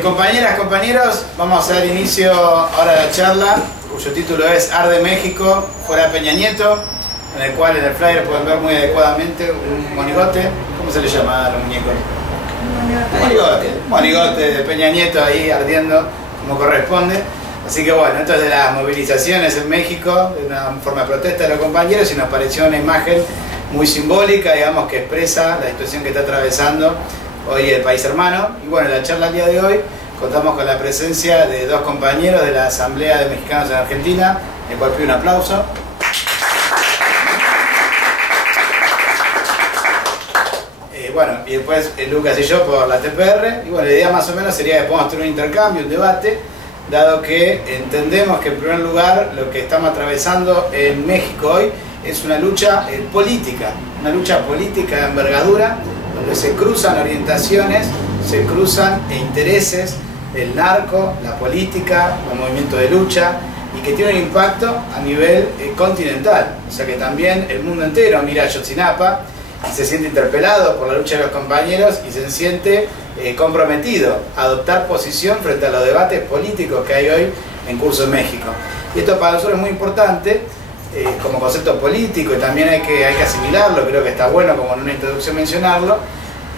Compañeras, compañeros, vamos a dar inicio ahora a la charla, cuyo título es Arde México, fuera Peña Nieto, en el cual en el flyer pueden ver muy adecuadamente un monigote. ¿Cómo se le llama a los muñecos? Monigote de Peña Nieto ahí ardiendo como corresponde. Así que bueno, esto es de las movilizaciones en México, de una forma de protesta de los compañeros, y nos pareció una imagen muy simbólica, digamos, que expresa la situación que está atravesando hoy el país hermano. Y bueno, en la charla del día de hoy contamos con la presencia de dos compañeros de la Asamblea de Mexicanos en Argentina, el cual pido un aplauso. Bueno, y después Lucas y yo por la TPR. Y bueno, la idea más o menos sería que podamos tener un intercambio, un debate, dado que entendemos que en primer lugar lo que estamos atravesando en México hoy es una lucha política de envergadura, donde se cruzan orientaciones, se cruzan intereses, el narco, la política, el movimiento de lucha, y que tiene un impacto a nivel continental. O sea que también el mundo entero mira a Ayotzinapa y se siente interpelado por la lucha de los compañeros y se siente comprometido a adoptar posición frente a los debates políticos que hay hoy en curso en México. Y esto para nosotros es muy importante como concepto político, y también hay que asimilarlo. Creo que está bueno como en una introducción mencionarlo,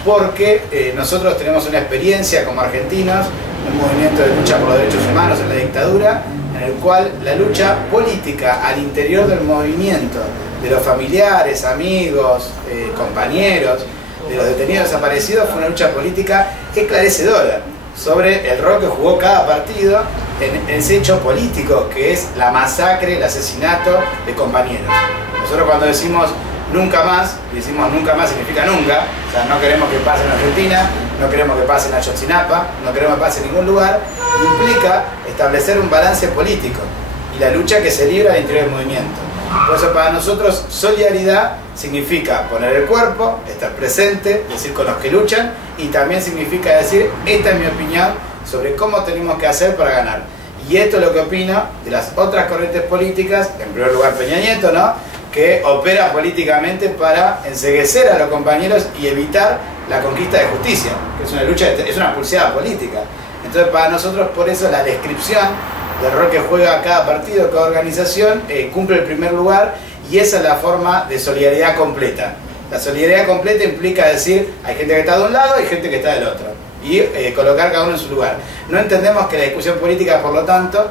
porque nosotros tenemos una experiencia como argentinos, un movimiento de lucha por los derechos humanos en la dictadura, en el cual la lucha política al interior del movimiento, de los familiares, amigos, compañeros, de los detenidos desaparecidos, fue una lucha política esclarecedora sobre el rol que jugó cada partido en ese hecho político que es la masacre, el asesinato de compañeros. Nosotros cuando decimos nunca más significa nunca. O sea, no queremos que pase en Argentina, no queremos que pase en Ayotzinapa, no queremos que pase en ningún lugar. Implica establecer un balance político y la lucha que se libra al interior del movimiento. Por eso para nosotros solidaridad significa poner el cuerpo, estar presente, decir con los que luchan, y también significa decir esta es mi opinión sobre cómo tenemos que hacer para ganar. Y esto es lo que opino de las otras corrientes políticas, en primer lugar Peña Nieto, ¿no?, que opera políticamente para enceguecer a los compañeros y evitar la conquista de justicia, que es una lucha, es una pulseada política. Entonces para nosotros, por eso la descripción del rol que juega cada partido, cada organización, cumple el primer lugar, y esa es la forma de solidaridad completa. La solidaridad completa implica decir, hay gente que está de un lado y gente que está del otro, y colocar cada uno en su lugar. No entendemos que la discusión política, por lo tanto,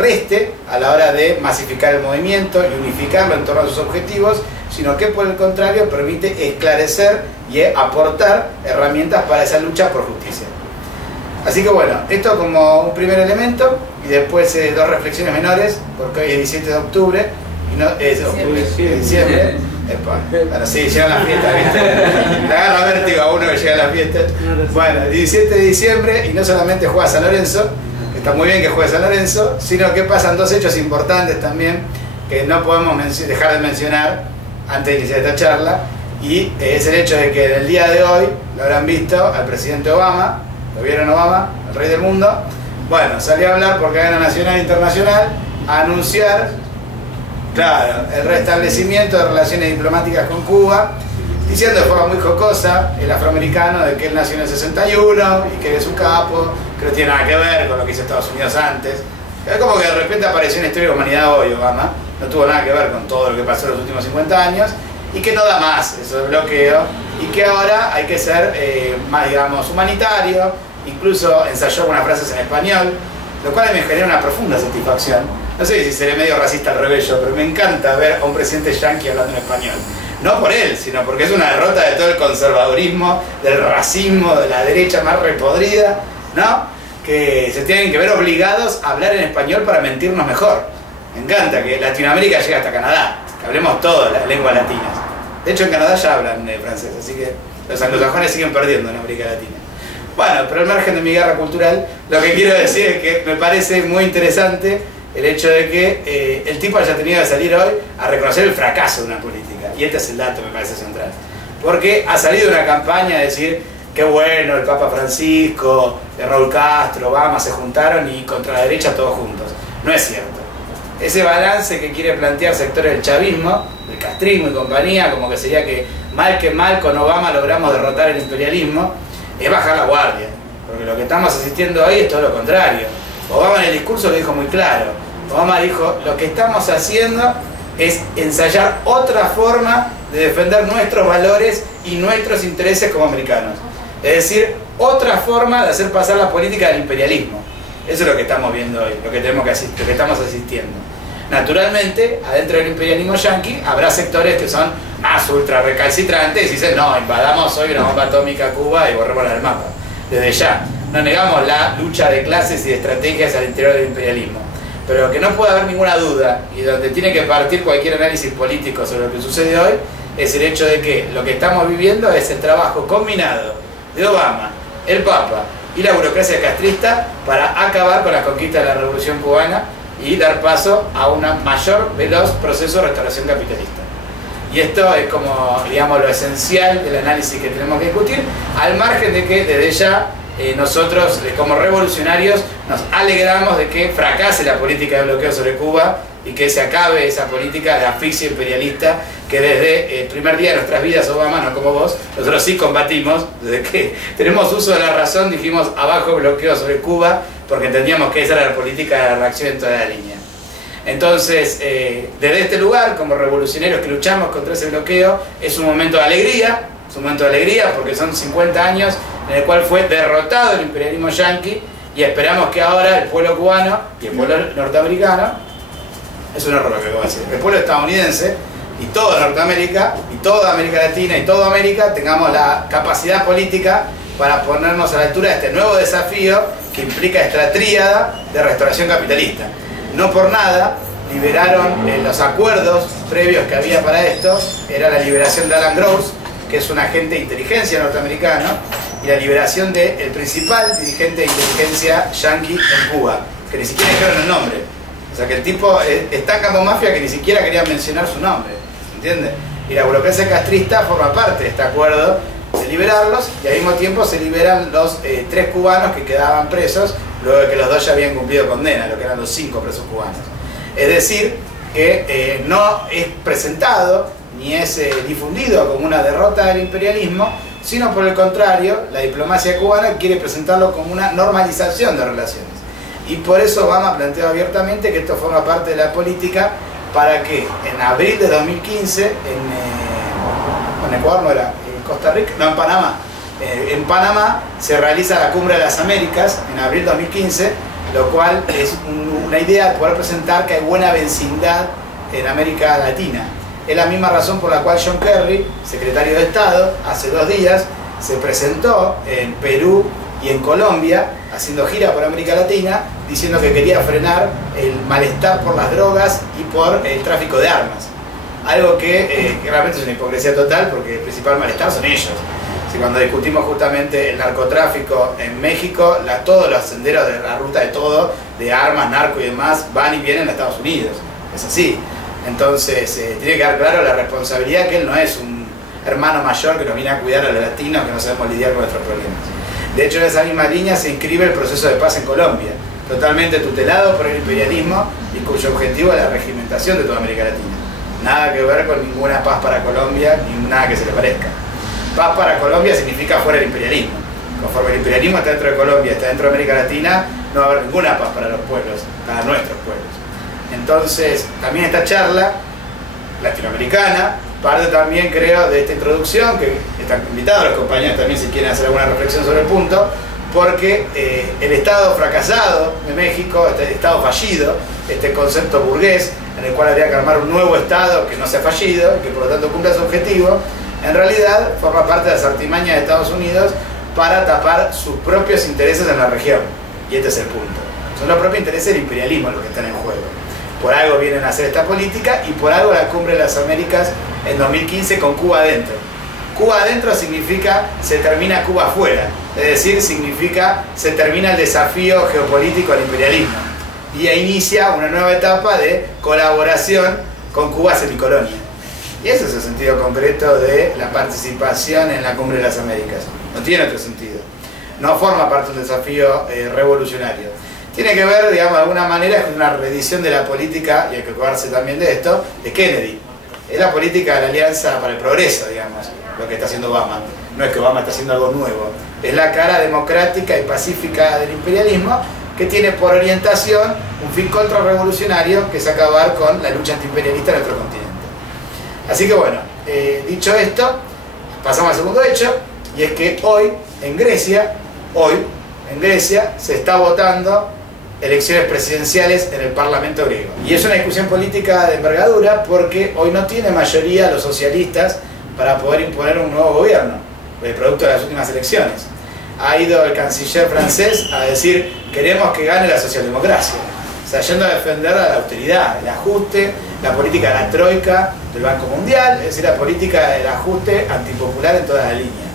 reste a la hora de masificar el movimiento y unificarlo en torno a sus objetivos, sino que por el contrario permite esclarecer y aportar herramientas para esa lucha por justicia. Así que bueno, esto como un primer elemento, y después dos reflexiones menores, porque hoy es 17 de octubre, y no, es octubre, diciembre. Bueno, sí, llega la fiesta, ¿viste? Le agarra vértigo a uno que llega a la fiesta. Bueno, el 17 de diciembre, y no solamente juega San Lorenzo, que está muy bien que juegue San Lorenzo, sino que pasan dos hechos importantes también, que no podemos dejar de mencionar antes de iniciar esta charla, y es el hecho de que en el día de hoy lo habrán visto al presidente Obama. ¿Lo vieron Obama, el rey del mundo? Bueno, salió a hablar por cadena nacional e internacional, a anunciar, claro, el restablecimiento de relaciones diplomáticas con Cuba, diciendo de forma muy jocosa, el afroamericano, de que él nació en el 61 y que él es un capo, que no tiene nada que ver con lo que hizo Estados Unidos antes. Es como que de repente apareció en la historia de la humanidad hoy Obama, no tuvo nada que ver con todo lo que pasó en los últimos 50 años, y que no da más eso de bloqueo, y que ahora hay que ser más, digamos, humanitario. Incluso ensayó algunas frases en español, lo cual me genera una profunda satisfacción. No sé si seré medio racista al revés yo, pero me encanta ver a un presidente yanqui hablando en español. No por él, sino porque es una derrota de todo el conservadurismo, del racismo, de la derecha más repodrida, ¿no?, que se tienen que ver obligados a hablar en español para mentirnos mejor. Me encanta que Latinoamérica llegue hasta Canadá, que hablemos todas las lenguas latinas. De hecho en Canadá ya hablan francés, así que los anglosajones siguen perdiendo en América Latina. Bueno, pero al margen de mi guerra cultural, lo que quiero decir es que me parece muy interesante el hecho de que el tipo haya tenido que salir hoy a reconocer el fracaso de una política. Y este es el dato que me parece central. Porque ha salido una campaña a decir, qué bueno, el Papa Francisco, Raúl Castro, Obama se juntaron y contra la derecha todos juntos. No es cierto. Ese balance que quiere plantear sectores del chavismo, del castrismo y compañía, como que sería que mal con Obama logramos derrotar el imperialismo, es bajar la guardia. porque lo que estamos asistiendo hoy es todo lo contrario. Obama en el discurso lo dijo muy claro. Obama dijo, lo que estamos haciendo es ensayar otra forma de defender nuestros valores y nuestros intereses como americanos. Es decir, otra forma de hacer pasar la política del imperialismo. Eso es lo que estamos viendo hoy, lo que estamos asistiendo. Naturalmente, adentro del imperialismo yanqui habrá sectores que son más ultra recalcitrantes y dicen, no, invadamos hoy una bomba atómica a Cuba y borrémosla del mapa. Desde ya, no negamos la lucha de clases y de estrategias al interior del imperialismo. Pero lo que no puede haber ninguna duda, y donde tiene que partir cualquier análisis político sobre lo que sucede hoy, es el hecho de que lo que estamos viviendo es el trabajo combinado de Obama, el Papa y la burocracia castrista para acabar con la conquista de la Revolución Cubana y dar paso a un mayor, veloz proceso de restauración capitalista. Y esto es como, digamos, lo esencial del análisis que tenemos que discutir, al margen de que desde ya nosotros, como revolucionarios, nos alegramos de que fracase la política de bloqueo sobre Cuba y que se acabe esa política de asfixia imperialista que desde el primer día de nuestras vidas, Obama, no como vos, nosotros sí combatimos. Desde que tenemos uso de la razón dijimos abajo bloqueo sobre Cuba, porque entendíamos que esa era la política de la reacción en toda la línea. Entonces, desde este lugar, como revolucionarios que luchamos contra ese bloqueo, es un momento de alegría, porque son 50 años en el cual fue derrotado el imperialismo yanqui, y esperamos que ahora el pueblo cubano y el pueblo norteamericano, es un error lo que acabo de decir, el pueblo estadounidense y toda Norteamérica y toda América Latina y toda América tengamos la capacidad política para ponernos a la altura de este nuevo desafío que implica esta tríada de restauración capitalista. No por nada liberaron los acuerdos previos que había para esto, era la liberación de Alan Gross, que es un agente de inteligencia norteamericano, y la liberación del principal dirigente de inteligencia yanqui en Cuba, que ni siquiera dijeron el nombre. O sea que el tipo es tan campo mafia que ni siquiera querían mencionar su nombre, ¿entiendes? Y la burocracia castrista forma parte de este acuerdo de liberarlos, y al mismo tiempo se liberan los 3 cubanos que quedaban presos luego de que los 2 ya habían cumplido condena, lo que eran los 5 presos cubanos. Es decir, que no es presentado ni es difundido como una derrota del imperialismo, sino por el contrario, la diplomacia cubana quiere presentarlo como una normalización de relaciones. Y por eso Obama planteó abiertamente que esto forma parte de la política para que en abril de 2015, en Ecuador no era, en Costa Rica, no, en Panamá se realiza la Cumbre de las Américas en abril de 2015, lo cual es una idea de poder presentar que hay buena vecindad en América Latina. Es la misma razón por la cual John Kerry, secretario de Estado, hace 2 días se presentó en Perú y en Colombia, haciendo gira por América Latina, diciendo que quería frenar el malestar por las drogas y por el tráfico de armas. Algo que realmente es una hipocresía total, porque el principal malestar son ellos. Si cuando discutimos justamente el narcotráfico en México, todos los senderos de la ruta de todo, de armas, narco y demás, van y vienen a Estados Unidos. Es así. Entonces, tiene que quedar claro la responsabilidad que él no es un hermano mayor que nos viene a cuidar a los latinos que no sabemos lidiar con nuestros problemas. De hecho, en esa misma línea se inscribe el proceso de paz en Colombia, totalmente tutelado por el imperialismo y cuyo objetivo es la regimentación de toda América Latina. Nada que ver con ninguna paz para Colombia, ni nada que se le parezca. Paz para Colombia significa fuera del imperialismo. Conforme el imperialismo está dentro de Colombia, está dentro de América Latina, no va a haber ninguna paz para los pueblos, para nuestros pueblos. Entonces, también esta charla latinoamericana parte también, creo, de esta introducción, que están invitados los compañeros también si quieren hacer alguna reflexión sobre el punto, porque el Estado fracasado de México, este Estado fallido, este concepto burgués, en el cual habría que armar un nuevo Estado que no sea fallido y que por lo tanto cumpla su objetivo, en realidad forma parte de las artimañas de Estados Unidos para tapar sus propios intereses en la región. Y este es el punto. Son los propios intereses del imperialismo los que están en juego. Por algo vienen a hacer esta política y por algo la Cumbre de las Américas en 2015 con Cuba adentro. Cuba adentro significa se termina Cuba afuera, es decir, significa se termina el desafío geopolítico al imperialismo y ahí inicia una nueva etapa de colaboración con Cuba semicolonia. Y ese es el sentido concreto de la participación en la Cumbre de las Américas. No tiene otro sentido. No forma parte de un desafío revolucionario. Tiene que ver, digamos, de alguna manera con una reedición de la política, y hay que acordarse también de esto, de Kennedy. Es la política de la Alianza para el Progreso, digamos, lo que está haciendo Obama. no es que Obama está haciendo algo nuevo, es la cara democrática y pacífica del imperialismo, que tiene por orientación un fin contrarrevolucionario, que es acabar con la lucha antiimperialista en nuestro continente. Así que bueno, dicho esto, pasamos al segundo hecho, y es que hoy en Grecia se está votando elecciones presidenciales en el Parlamento griego. Y es una discusión política de envergadura, porque hoy no tiene mayoría los socialistas para poder imponer un nuevo gobierno, producto de las últimas elecciones. Ha ido el canciller francés a decir: queremos que gane la socialdemocracia, o sea, yendo a defender la austeridad, el ajuste, la política de la troika del Banco Mundial, es decir, la política del ajuste antipopular en toda la línea.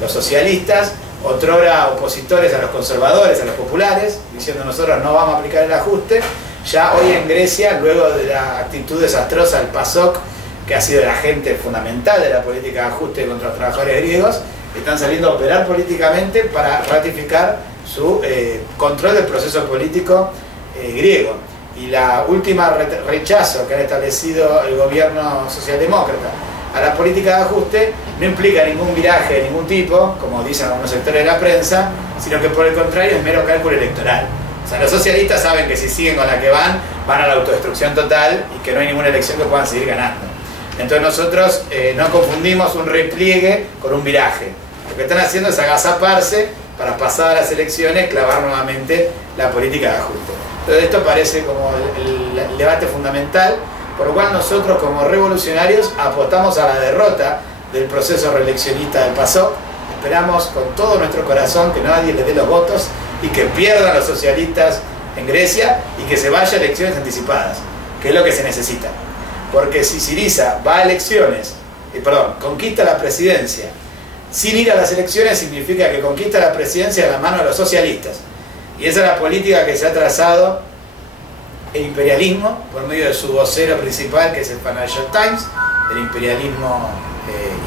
Los socialistas, otrora opositores a los conservadores, a los populares, diciendo: nosotros no vamos a aplicar el ajuste, ya hoy en Grecia, luego de la actitud desastrosa del PASOK, que ha sido el agente fundamental de la política de ajuste contra los trabajadores griegos, están saliendo a operar políticamente para ratificar su control del proceso político griego. Y la última rechazo que ha establecido el gobierno socialdemócrata a la política de ajuste no implica ningún viraje de ningún tipo, como dicen algunos sectores de la prensa, sino que por el contrario es mero cálculo electoral. O sea, los socialistas saben que si siguen con la que van a la autodestrucción total y que no hay ninguna elección que puedan seguir ganando. Entonces nosotros no confundimos un repliegue con un viraje. Lo que están haciendo es agazaparse para, pasadas las elecciones, clavar nuevamente la política de ajuste. Entonces esto parece como el debate fundamental, por lo cual nosotros como revolucionarios apostamos a la derrota del proceso reeleccionista del PASOK. Esperamos con todo nuestro corazón que nadie le dé los votos y que pierdan los socialistas en Grecia y que se vaya a elecciones anticipadas, que es lo que se necesita. Porque si Syriza va a elecciones, conquista la presidencia sin ir a las elecciones, significa que conquista la presidencia de la mano de los socialistas. Y esa es la política que se ha trazado el imperialismo por medio de su vocero principal, que es el Financial Times, del imperialismo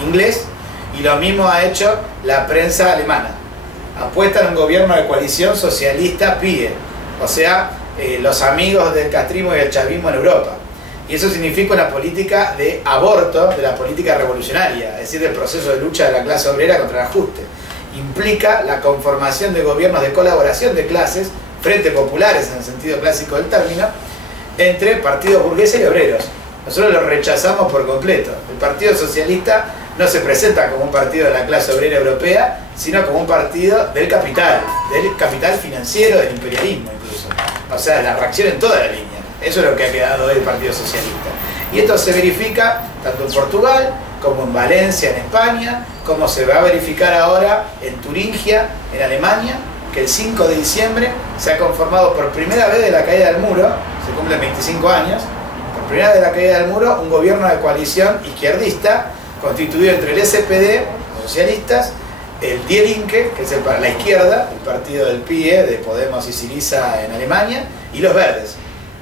inglés, y lo mismo ha hecho la prensa alemana. Apuestan a un gobierno de coalición socialista-PIE, o sea, los amigos del castrismo y del chavismo en Europa. Y eso significa una política de aborto de la política revolucionaria, es decir, del proceso de lucha de la clase obrera contra el ajuste. Implica la conformación de gobiernos de colaboración de clases, frentes populares en el sentido clásico del término, entre partidos burgueses y obreros. Nosotros lo rechazamos por completo. El Partido Socialista no se presenta como un partido de la clase obrera europea, sino como un partido del capital financiero, del imperialismo incluso. O sea, la reacción en toda la línea. Eso es lo que ha quedado hoy el Partido Socialista. Y esto se verifica tanto en Portugal, como en Valencia, en España, como se va a verificar ahora en Turingia, en Alemania, que el 5 de diciembre se ha conformado por primera vez de la caída del muro, se cumplen 25 años, por primera vez de la caída del muro, un gobierno de coalición izquierdista, constituido entre el SPD, los socialistas, el Die Linke, que es para la izquierda, el partido del PIE, de Podemos y Syriza en Alemania, y los verdes.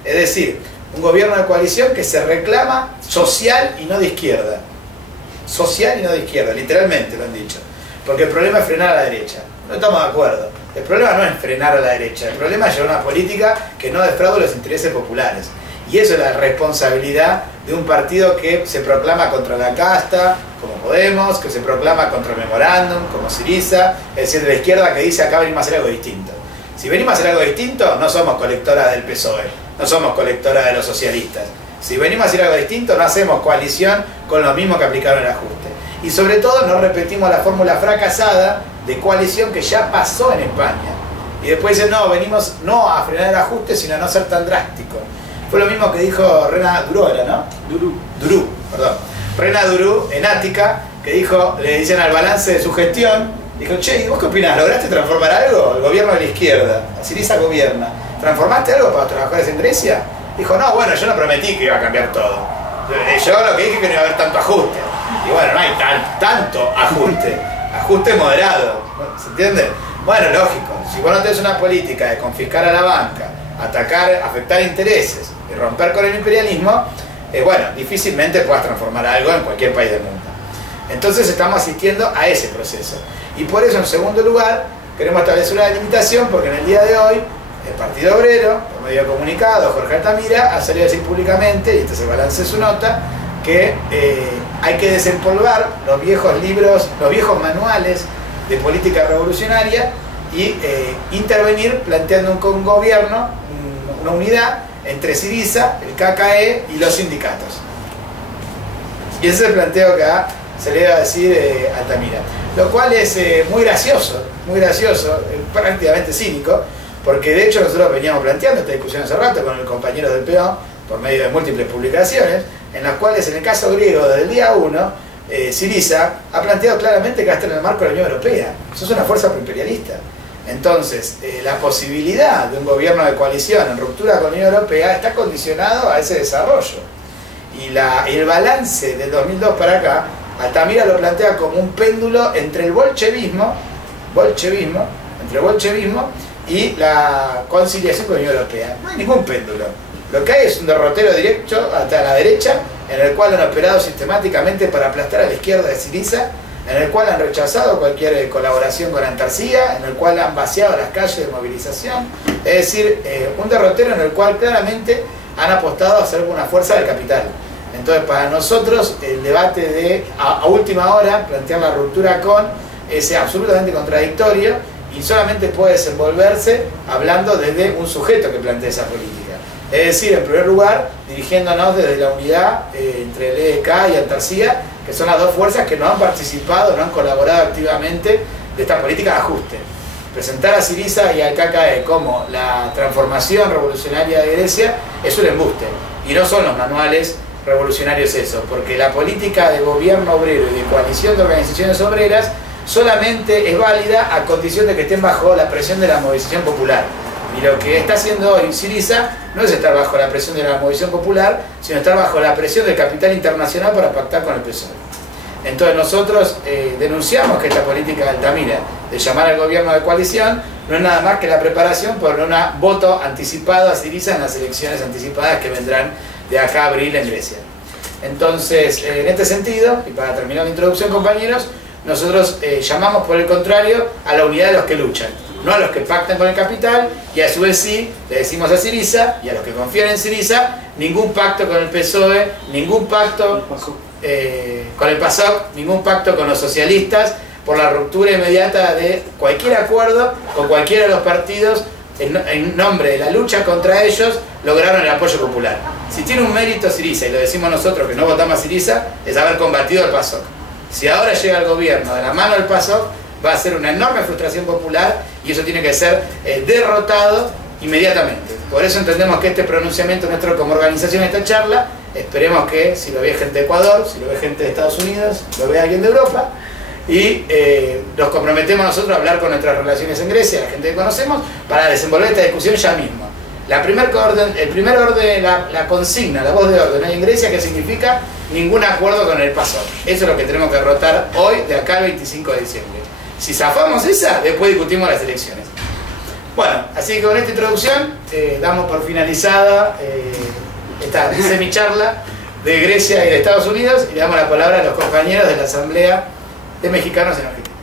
Es decir, un gobierno de coalición que se reclama social y no de izquierda. Social y no de izquierda, literalmente lo han dicho. Porque el problema es frenar a la derecha. No estamos de acuerdo. El problema no es frenar a la derecha, el problema es llevar una política que no defraude los intereses populares. Y eso es la responsabilidad de un partido que se proclama contra la casta, como Podemos, que se proclama contra el memorándum, como Syriza, es decir, de la izquierda, que dice: acá venimos a hacer algo distinto. Si venimos a hacer algo distinto, no somos colectora del PSOE, no somos colectora de los socialistas. Si venimos a hacer algo distinto, no hacemos coalición con los mismos que aplicaron el ajuste. Y sobre todo no repetimos la fórmula fracasada de coalición que ya pasó en España. Y después dicen: no, venimos no a frenar el ajuste, sino a no ser tan drástico. Fue lo mismo que dijo Rena Durú, ¿no? Durú, perdón. Rena Durú en Ática, que dijo, le dicen al balance de su gestión, dijo: che, ¿y vos qué opinás? ¿Lograste transformar algo? El gobierno de la izquierda, Syriza gobierna. ¿Transformaste algo para los trabajadores en Grecia? Dijo: no, bueno, yo no prometí que iba a cambiar todo. Yo lo que dije es que no iba a haber tanto ajuste. Y bueno, no hay tanto ajuste. Ajuste moderado. ¿Se entiende? Bueno, lógico. Si vos no tenés una política de confiscar a la banca, atacar, afectar intereses y romper con el imperialismo, bueno, difícilmente puedas transformar algo en cualquier país del mundo. Entonces estamos asistiendo a ese proceso. Y por eso, en segundo lugar, queremos establecer una delimitación, porque en el día de hoy el Partido Obrero, por medio de comunicado, Jorge Altamira, ha salido a decir públicamente, y este es el balance de su nota, que hay que desempolvar los viejos libros, los viejos manuales de política revolucionaria y intervenir planteando un gobierno, una unidad entre Syriza, el KKE y los sindicatos. Y ese es el planteo que se le iba a decir Altamira. Lo cual es muy gracioso, prácticamente cínico, porque de hecho nosotros veníamos planteando esta discusión hace rato con el compañero del PO, por medio de múltiples publicaciones, en las cuales en el caso griego desde el día 1, Syriza ha planteado claramente que va a estar en el marco de la Unión Europea. Eso es una fuerza proimperialista. Entonces, la posibilidad de un gobierno de coalición en ruptura con la Unión Europea está condicionado a ese desarrollo. Y el balance del 2002 para acá, Altamira lo plantea como un péndulo entre el bolchevismo y la conciliación con la Unión Europea. No hay ningún péndulo. Lo que hay es un derrotero directo hasta la derecha, en el cual han operado sistemáticamente para aplastar a la izquierda de Syriza, en el cual han rechazado cualquier colaboración con Antarsía, en el cual han vaciado las calles de movilización. Es decir, un derrotero en el cual claramente han apostado a ser una fuerza del capital. Entonces, para nosotros, el debate de a última hora, plantear la ruptura con, es absolutamente contradictorio y solamente puede desenvolverse hablando desde un sujeto que plantea esa política. Es decir, en primer lugar, dirigiéndonos desde la unidad entre el EDK y Antarsía, que son las dos fuerzas que no han participado, no han colaborado activamente de esta política de ajuste. Presentar a Syriza y al KKE como la transformación revolucionaria de Grecia es un embuste. Y no son los manuales revolucionarios eso, porque la política de gobierno obrero y de coalición de organizaciones obreras solamente es válida a condición de que estén bajo la presión de la movilización popular. Y lo que está haciendo hoy Syriza no es estar bajo la presión de la movilización popular, sino estar bajo la presión del capital internacional para pactar con el PSOE. Entonces nosotros denunciamos que esta política de Altamira, de llamar al gobierno de coalición, no es nada más que la preparación por un voto anticipado a Syriza en las elecciones anticipadas que vendrán de acá a abril en Grecia. Entonces, en este sentido, y para terminar la introducción, compañeros, nosotros llamamos por el contrario a la unidad de los que luchan, no a los que pactan con el capital, y a su vez sí, le decimos a Syriza y a los que confían en Syriza, ningún pacto con el PSOE, ningún pacto con el PASOK, ningún pacto con los socialistas, por la ruptura inmediata de cualquier acuerdo con cualquiera de los partidos en nombre de la lucha contra ellos, lograron el apoyo popular. Si tiene un mérito Syriza, y lo decimos nosotros que no votamos a Syriza, es haber combatido al PASOK. Si ahora llega el gobierno de la mano del PASOK, va a ser una enorme frustración popular y eso tiene que ser derrotado inmediatamente. Por eso entendemos que este pronunciamiento nuestro como organización, esta charla, esperemos que si lo ve gente de Ecuador, si lo ve gente de Estados Unidos, lo ve alguien de Europa, y nos comprometemos nosotros a hablar con nuestras relaciones en Grecia, la gente que conocemos, para desenvolver esta discusión ya mismo. El primer orden, la consigna, la voz de orden hay en Grecia, que significa ningún acuerdo con el PASOK. Eso es lo que tenemos que derrotar hoy, de acá al 25 de diciembre. Si zafamos esa, después discutimos las elecciones. Bueno, así que con esta introducción damos por finalizada esta semicharla de Grecia y de Estados Unidos y le damos la palabra a los compañeros de la Asamblea de Mexicanos en Argentina.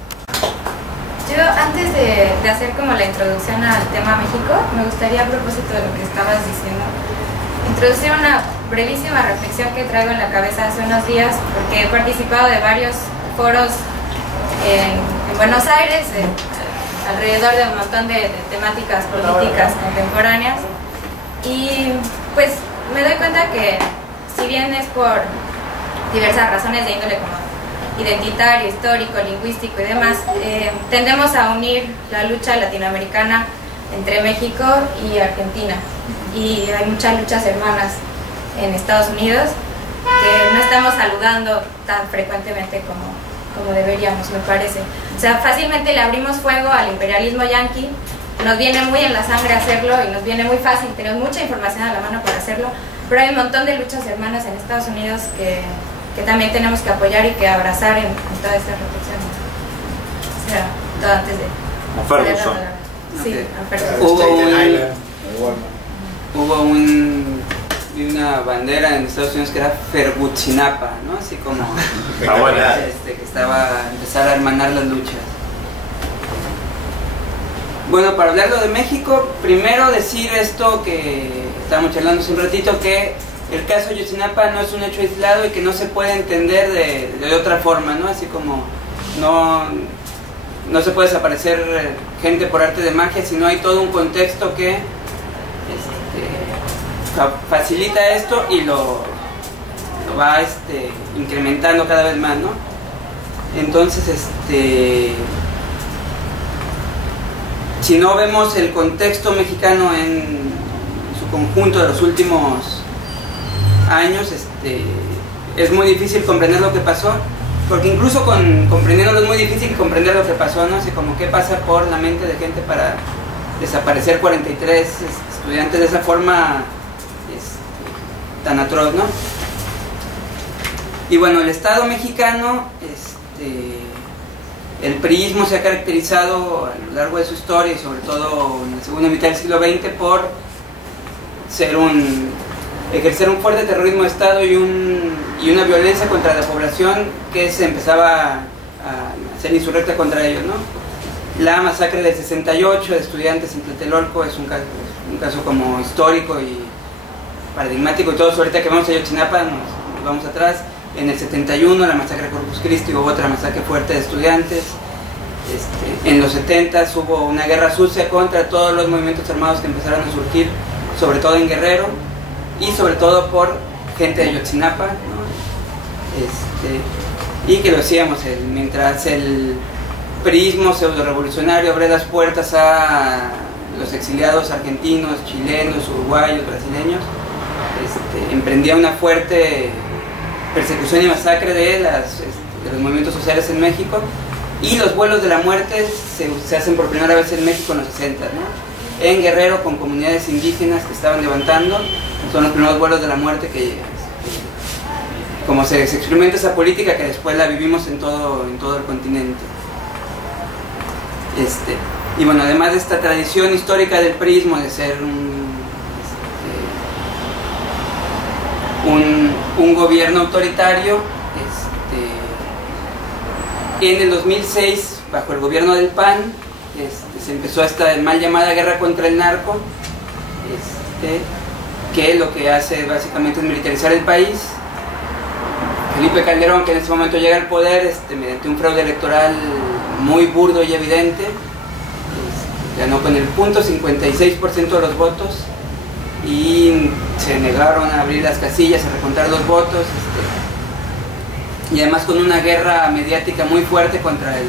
Yo, antes de hacer como la introducción al tema México, me gustaría, a propósito de lo que estabas diciendo, introducir una brevísima reflexión que traigo en la cabeza hace unos días, porque he participado de varios foros en Buenos Aires, alrededor de un montón de temáticas políticas contemporáneas, y pues me doy cuenta que, si bien es por diversas razones de índole como identitario, histórico, lingüístico y demás, tendemos a unir la lucha latinoamericana entre México y Argentina, y hay muchas luchas hermanas en Estados Unidos que no estamos saludando tan frecuentemente como deberíamos, me parece. O sea, fácilmente le abrimos fuego al imperialismo yanqui, nos viene muy en la sangre hacerlo y nos viene muy fácil, tenemos mucha información a la mano para hacerlo, pero hay un montón de luchas hermanas en Estados Unidos que también tenemos que apoyar y que abrazar en toda esta reflexión. O sea, todo antes de... Ferguson. Sí, okay. Hubo una bandera en Estados Unidos que era Ferguchinapa, ¿no? Así como que estaba empezar a hermanar las luchas. Bueno, para hablarlo de México, primero decir esto que estábamos charlando hace un ratito, que el caso Ayotzinapa no es un hecho aislado y que no se puede entender de otra forma, ¿no? Así como no se puede desaparecer gente por arte de magia, sino hay todo un contexto que facilita esto y lo va incrementando cada vez más, ¿no? Entonces, si no vemos el contexto mexicano en su conjunto de los últimos años, es muy difícil comprender lo que pasó, porque incluso comprendiéndolo es muy difícil comprender lo que pasó, ¿no? Así como qué pasa por la mente de gente para desaparecer 43 estudiantes de esa forma tan atroz, ¿no? Y bueno, el Estado mexicano, el priismo se ha caracterizado a lo largo de su historia y sobre todo en la segunda mitad del siglo XX por ejercer un fuerte terrorismo de Estado y una violencia contra la población que se empezaba a hacer insurrecta contra ellos, ¿no? La masacre del 68 de estudiantes en Tlatelolco es un caso como histórico y paradigmático, y todos ahorita que vamos a Ayotzinapa nos vamos atrás. En el 71 la masacre de Corpus Christi, hubo otra masacre fuerte de estudiantes. En los 70 hubo una guerra sucia contra todos los movimientos armados que empezaron a surgir, sobre todo en Guerrero y sobre todo por gente de Ayotzinapa, ¿no? Y que lo decíamos, mientras el priismo pseudo-revolucionario abre las puertas a los exiliados argentinos, chilenos, uruguayos, brasileños, emprendía una fuerte persecución y masacre de los movimientos sociales en México, y los vuelos de la muerte se hacen por primera vez en México en los 60, ¿no? En Guerrero, con comunidades indígenas que estaban levantando, son los primeros vuelos de la muerte que como se experimenta esa política que después la vivimos en todo el continente. Y bueno, además de esta tradición histórica del priismo de ser un gobierno autoritario, en el 2006, bajo el gobierno del PAN, se empezó esta mal llamada guerra contra el narco, que lo que hace básicamente es militarizar el país. Felipe Calderón, que en este momento llega al poder mediante un fraude electoral muy burdo y evidente, ganó con el 0.56% de los votos, y se negaron a abrir las casillas, a recontar los votos, y además con una guerra mediática muy fuerte contra el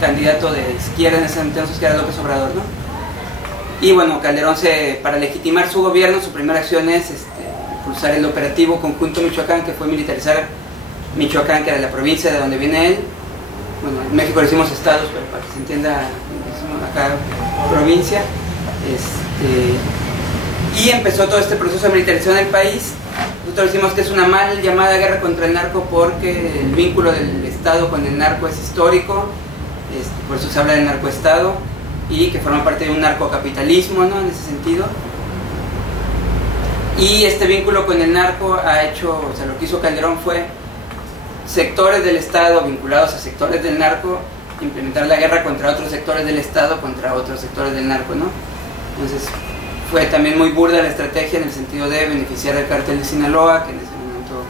candidato de izquierda en ese entonces, que era López Obrador, ¿no? Y bueno, Calderón, para legitimar su gobierno, su primera acción es impulsar el operativo Conjunto Michoacán, que fue militarizar Michoacán, que era la provincia de donde viene él. Bueno, en México decimos estados, pero para que se entienda, acá provincia. Y empezó todo este proceso de militarización del país. Nosotros decimos que es una mal llamada guerra contra el narco porque el vínculo del Estado con el narco es histórico, por eso se habla del narcoestado, y que forma parte de un narcocapitalismo, ¿no? En ese sentido. Y este vínculo con el narco lo que hizo Calderón fue sectores del Estado vinculados a sectores del narco, implementar la guerra contra otros sectores del Estado, contra otros sectores del narco, ¿no? Entonces fue también muy burda la estrategia en el sentido de beneficiar al cártel de Sinaloa, que en ese momento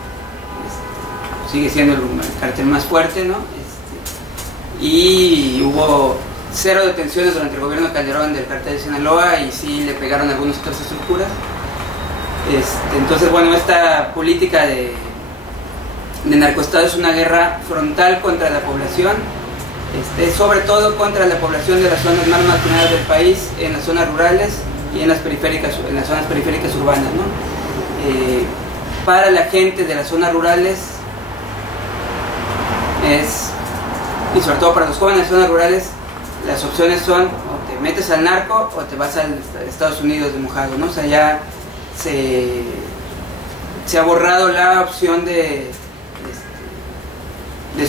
sigue siendo el cártel más fuerte, ¿no? Y hubo 0 detenciones durante el gobierno de Calderón del cártel de Sinaloa, y sí le pegaron algunas otras estructuras. Entonces, bueno, esta política de narcoestado es una guerra frontal contra la población, sobre todo contra la población de las zonas más marginadas del país, en las zonas rurales y en las zonas periféricas urbanas, ¿no? Para la gente de las zonas rurales y sobre todo para los jóvenes de zonas rurales, las opciones son: o te metes al narco o te vas a Estados Unidos de mojado, ¿no? O sea, ya se ha borrado la opción de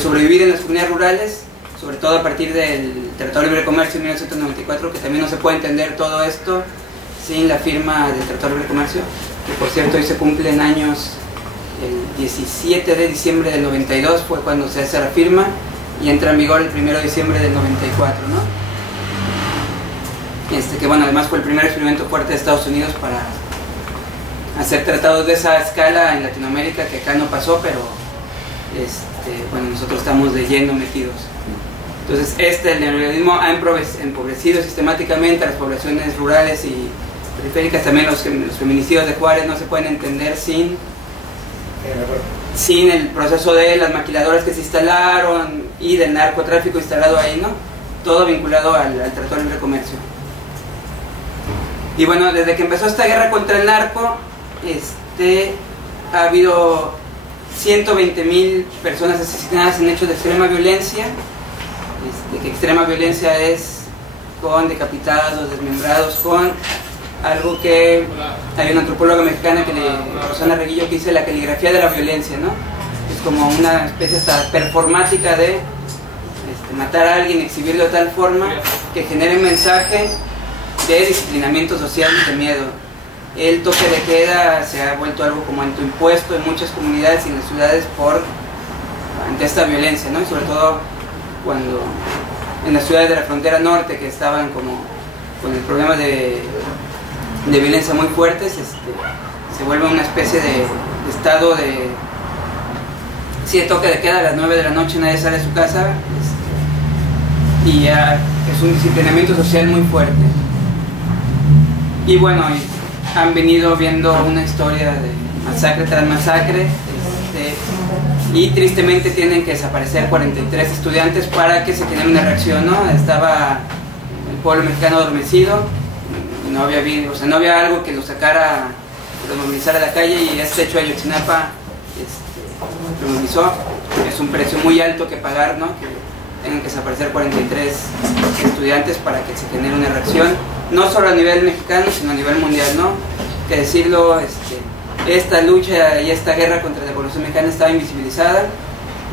sobrevivir en las comunidades rurales, sobre todo a partir del Tratado de Libre Comercio en 1994, que también no se puede entender todo esto sin la firma del Tratado de Libre Comercio, que por cierto hoy se cumplen años. El 17 de diciembre del 92 fue cuando se hace la firma, y entra en vigor el 1 de diciembre del 94, ¿no? Que bueno, además fue el primer experimento fuerte de Estados Unidos para hacer tratados de esa escala en Latinoamérica, que acá no pasó, pero bueno, nosotros estamos de lleno metidos. Entonces el neoliberalismo ha empobrecido sistemáticamente a las poblaciones rurales y periféricas. También los feminicidios de Juárez no se pueden entender sin el proceso de las maquiladoras que se instalaron y del narcotráfico instalado ahí, ¿no? Todo vinculado al Tratado de Libre Comercio. Y bueno, desde que empezó esta guerra contra el narco, ha habido 120,000 personas asesinadas en hechos de extrema violencia, que extrema violencia es con decapitados, desmembrados, con algo que hay una antropóloga mexicana, Rosana Reguillo, que dice la caligrafía de la violencia, ¿no? Es como una especie hasta performática de matar a alguien, exhibirlo de tal forma que genere un mensaje de disciplinamiento social y de miedo. El toque de queda se ha vuelto algo como autoimpuesto en muchas comunidades y en las ciudades ante esta violencia, ¿no? Y sobre todo cuando en las ciudades de la frontera norte, que estaban como con el problema de violencia muy fuertes, se vuelve una especie de estado de toque de queda a las 9 de la noche, nadie sale de su casa, y ya es un disciplinamiento social muy fuerte. Y bueno, han venido viendo una historia de masacre tras masacre, y tristemente tienen que desaparecer 43 estudiantes para que se genere una reacción, ¿no? Estaba el pueblo mexicano adormecido, no había algo que lo sacara, lo movilizara a la calle, y este hecho de Ayotzinapa lo movilizó. Es un precio muy alto que pagar, ¿no? Que tengan que desaparecer 43 estudiantes para que se genere una reacción, no solo a nivel mexicano, sino a nivel mundial, ¿no? Que decirlo, esta lucha y esta guerra contra la población mexicana estaba invisibilizada.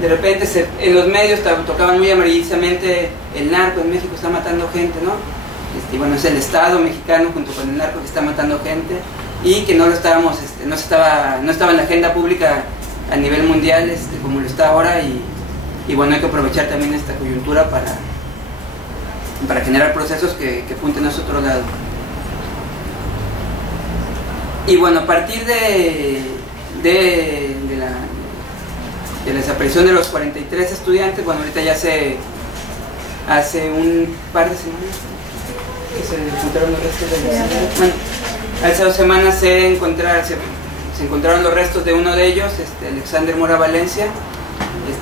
De repente en los medios tocaban muy amarillistamente: el narco en México está matando gente, ¿no? Y bueno, es el Estado mexicano junto con el narco que está matando gente, y que no lo estábamos, no estaba en la agenda pública a nivel mundial como lo está ahora, y bueno, hay que aprovechar también esta coyuntura para generar procesos que apunten hacia otro lado. Y bueno, a partir de la desaparición de los 43 estudiantes, bueno, ahorita ya hace un par de semanas que se encontraron los restos de los... Bueno, hace 2 semanas se encontraron los restos de uno de ellos, Alexander Mora Valencia.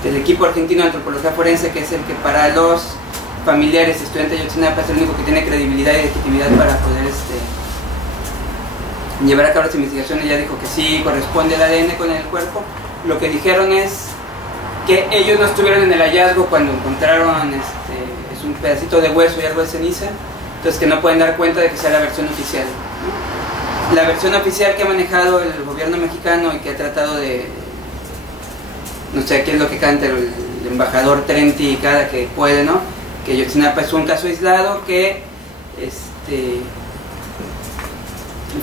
El equipo argentino de antropología forense, que es el que para los familiares y estudiantes de Ayotzinapa es el único que tiene credibilidad y legitimidad para poder llevar a cabo las investigaciones, ya dijo que sí corresponde el ADN con el cuerpo. Lo que dijeron es que ellos no estuvieron en el hallazgo cuando encontraron es un pedacito de hueso y algo de ceniza, entonces que no pueden dar cuenta de que sea la versión oficial, ¿no? La versión oficial que ha manejado el gobierno mexicano y que ha tratado de, no sé qué es lo que canta el embajador Trenti cada que puede, ¿no? Que Ayotzinapa es un caso aislado, que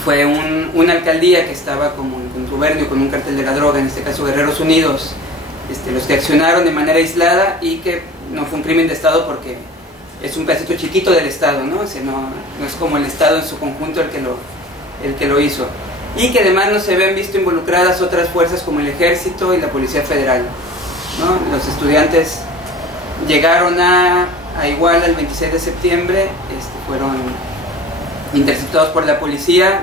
fue una alcaldía que estaba como en contubernio con un cartel de la droga, en este caso Guerreros Unidos, los que accionaron de manera aislada, y que no fue un crimen de Estado porque es un pedacito chiquito del Estado, ¿no? O sea, no es como el Estado en su conjunto el que lo hizo. Y que además no se habían visto involucradas otras fuerzas como el Ejército y la Policía Federal, ¿no? Los estudiantes llegaron a Iguala el 26 de septiembre, fueron interceptados por la policía,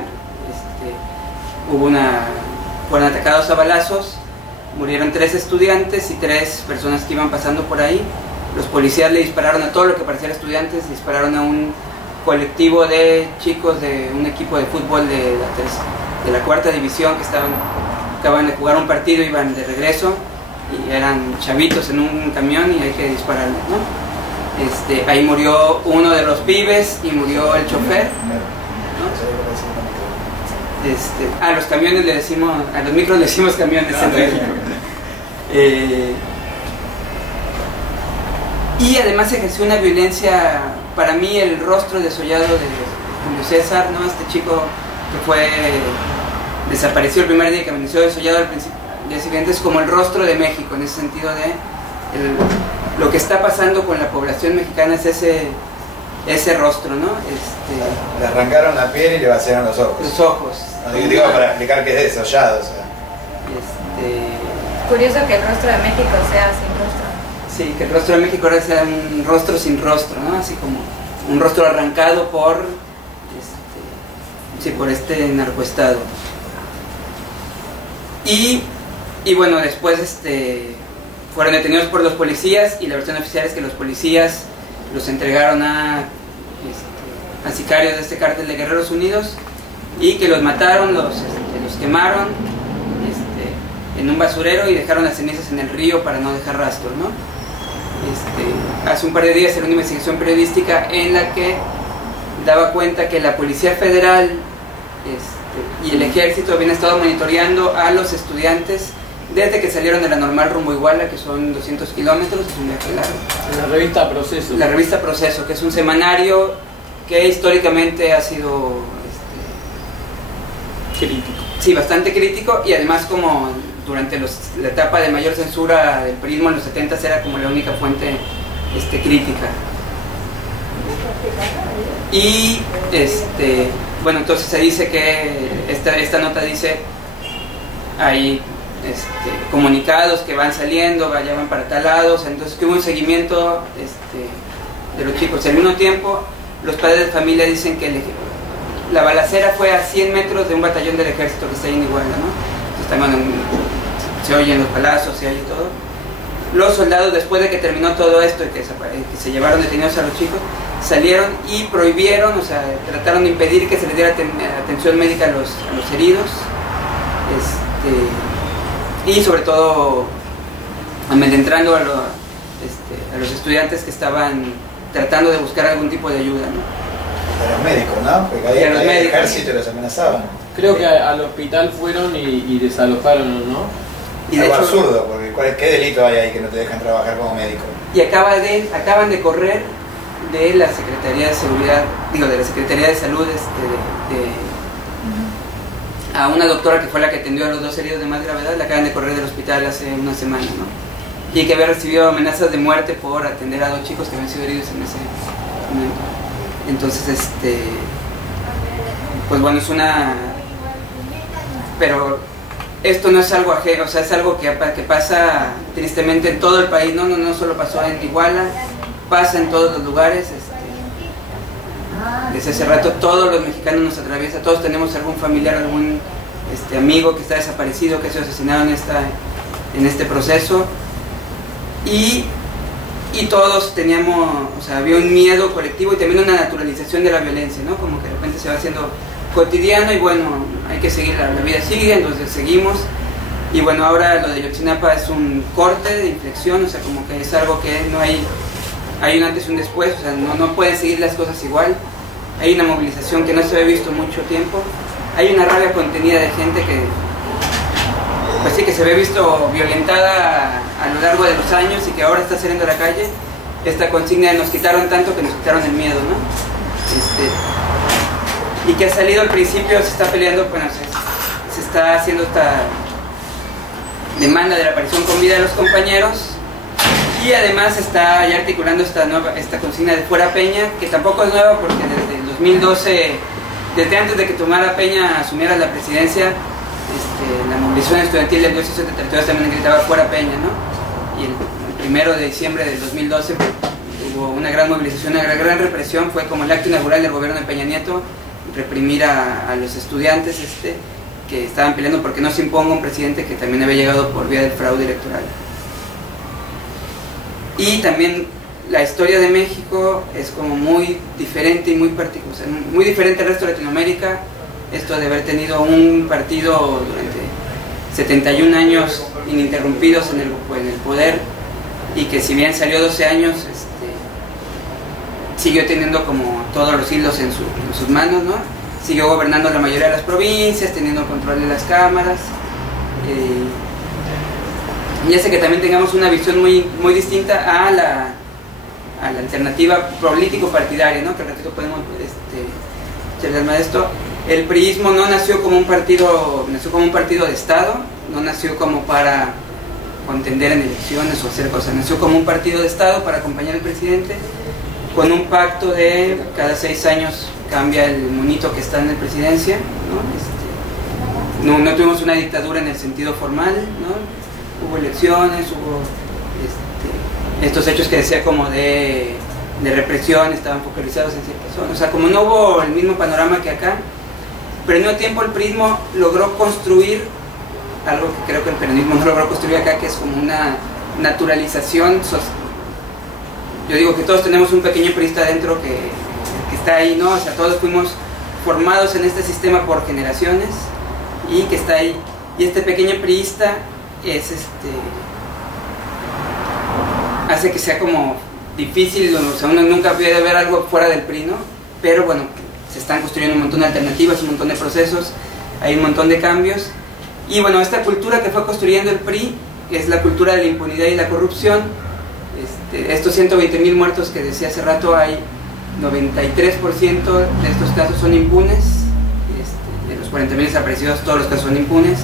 fueron atacados a balazos, murieron 3 estudiantes y 3 personas que iban pasando por ahí. Los policías le dispararon a todo lo que parecía estudiantes, dispararon a un colectivo de chicos de un equipo de fútbol de la 4ª división que acaban de jugar un partido, iban de regreso y eran chavitos en un camión y hay que dispararles, ¿no? Ahí murió uno de los pibes y murió el chofer, ¿no? A los camiones le decimos, a los micros le decimos camiones en México. Y además ejerció una violencia, para mí el rostro desollado de Julio César, ¿no? Este chico que desapareció el primer día, que amaneció desollado al día siguiente, es como el rostro de México, en ese sentido de lo que está pasando con la población mexicana, es ese rostro, ¿no? Le arrancaron la piel y le vaciaron los ojos. Los ojos. No, digo para explicar que es desollado, o sea. Curioso que el rostro de México sea sin rostro. Sí, que el rostro de México ahora sea un rostro sin rostro, ¿no? Así como un rostro arrancado por por este narcoestado. Y bueno, después fueron detenidos por los policías, y la versión oficial es que los policías los entregaron a sicarios de este cártel de Guerreros Unidos, y que los mataron, los quemaron en un basurero y dejaron las cenizas en el río para no dejar rastro, ¿no? Hace un par de días era una investigación periodística en la que daba cuenta que la Policía Federal y el Ejército habían estado monitoreando a los estudiantes desde que salieron de la normal rumbo a Iguala, que son 200 kilómetros, es un viaje largo. La revista Proceso. La revista Proceso, que es un semanario que históricamente ha sido crítico. Sí, bastante crítico, y además como durante la etapa de mayor censura del peronismo en los 70s era como la única fuente crítica. Y bueno, entonces se dice que esta nota dice hay comunicados que van saliendo, ya van para tal lado, o sea, entonces que hubo un seguimiento de los chicos. Al mismo tiempo, los padres de familia dicen que la balacera fue a 100 metros de un batallón del ejército que está ahí en Iguala, ¿no? Entonces, se oyen los balazos, se oye todo. Los soldados, después de que terminó todo esto y que se llevaron detenidos a los chicos, salieron y prohibieron, o sea, trataron de impedir que se les diera atención médica a los heridos, y sobre todo amedrentando a los estudiantes que estaban tratando de buscar algún tipo de ayuda, ¿no? A los médicos, ¿no? Porque ahí el ejército los amenazaban. Creo que al hospital fueron y desalojaron, ¿no? Y de hecho, absurdo, porque ¿qué delito hay ahí que no te dejan trabajar como médico? Y acaban de correr de la Secretaría de Seguridad, de la Secretaría de Salud, a una doctora que fue la que atendió a los dos heridos de más gravedad, la acaban de correr del hospital hace una semana, ¿no? Y que había recibido amenazas de muerte por atender a 2 chicos que habían sido heridos en ese momento. Entonces, pues bueno, es una... Pero esto no es algo ajeno, o sea, es algo que pasa tristemente en todo el país, no solo pasó en Iguala, pasa en todos los lugares. Desde hace rato todos los mexicanos nos atraviesa, todos tenemos algún familiar, algún amigo que está desaparecido, que ha sido asesinado en este proceso, y todos teníamos, o sea, había un miedo colectivo y también una naturalización de la violencia, ¿no? Como que de repente se va haciendo cotidiano y bueno, hay que seguir, la vida sigue, entonces seguimos. Y bueno, ahora lo de Ayotzinapa es un corte de inflexión, o sea, como que es algo que no hay un antes y un después, o sea, no pueden seguir las cosas igual. Hay una movilización que no se había visto mucho tiempo, hay una rabia contenida de gente que, pues sí, que se había visto violentada a lo largo de los años y que ahora está saliendo a la calle. Esta consigna de nos quitaron tanto que nos quitaron el miedo, ¿no? Y que ha salido al principio, se está peleando, bueno, se está haciendo esta demanda de la aparición con vida de los compañeros, y además está ya articulando esta consigna de Fuera Peña, que tampoco es nueva porque desde el 2012, desde antes de que Tomara Peña asumiera la presidencia, la movilización estudiantil del 18 de territorios también gritaba Fuera Peña, ¿no? Y el 1 de diciembre del 2012 hubo una gran movilización, una gran represión, fue como el acto inaugural del gobierno de Peña Nieto, reprimir a los estudiantes que estaban peleando porque no se imponga un presidente que también había llegado por vía del fraude electoral. Y también la historia de México es como muy diferente y muy particular, o sea, muy diferente al resto de Latinoamérica. Esto de haber tenido un partido durante 71 años ininterrumpidos en el poder, y que si bien salió 12 años, siguió teniendo como todos los hilos en sus manos, ¿no? Siguió gobernando la mayoría de las provincias, teniendo control de las cámaras, y hace que también tengamos una visión muy distinta a la alternativa político-partidaria, ¿no? Que al ratito podemos charlar más de esto. El priismo no nació como un partido, de Estado, no nació como para contender en elecciones o hacer cosas, nació como un partido de Estado para acompañar al presidente, con un pacto de cada 6 años cambia el monito que está en la presidencia, ¿no? No tuvimos una dictadura en el sentido formal, ¿no? Hubo elecciones, hubo estos hechos que decía como de represión, estaban focalizados en ciertas zonas, o sea, como no hubo el mismo panorama que acá, pero al mismo tiempo el PRIismo logró construir algo que creo que el peronismo no logró construir acá, que es como una naturalización social. Yo digo que todos tenemos un pequeño priista adentro que está ahí, ¿no? O sea, todos fuimos formados en este sistema por generaciones y que está ahí. Y este pequeño priista es hace que sea como difícil, o sea, uno nunca puede ver algo fuera del PRI, ¿no? Pero bueno, se están construyendo un montón de alternativas, un montón de procesos, hay un montón de cambios. Y bueno, esta cultura que fue construyendo el PRI es la cultura de la impunidad y la corrupción. Estos 120.000 muertos que decía hace rato, hay 93% de estos casos son impunes, de los 40.000 desaparecidos todos los casos son impunes.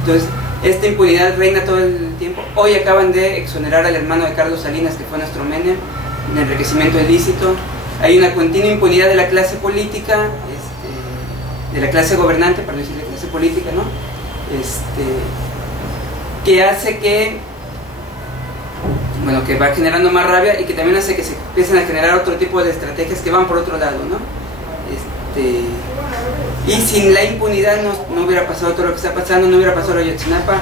Entonces, esta impunidad reina todo el tiempo. Hoy acaban de exonerar al hermano de Carlos Salinas, que fue nuestro Menem, en enriquecimiento ilícito. Hay una continua impunidad de la clase política, de la clase gobernante, para no decir de clase política, ¿no? Que hace que, bueno, que va generando más rabia y que también hace que se empiecen a generar otro tipo de estrategias que van por otro lado, ¿no? Y sin la impunidad no hubiera pasado todo lo que está pasando, no hubiera pasado lo de Ayotzinapa.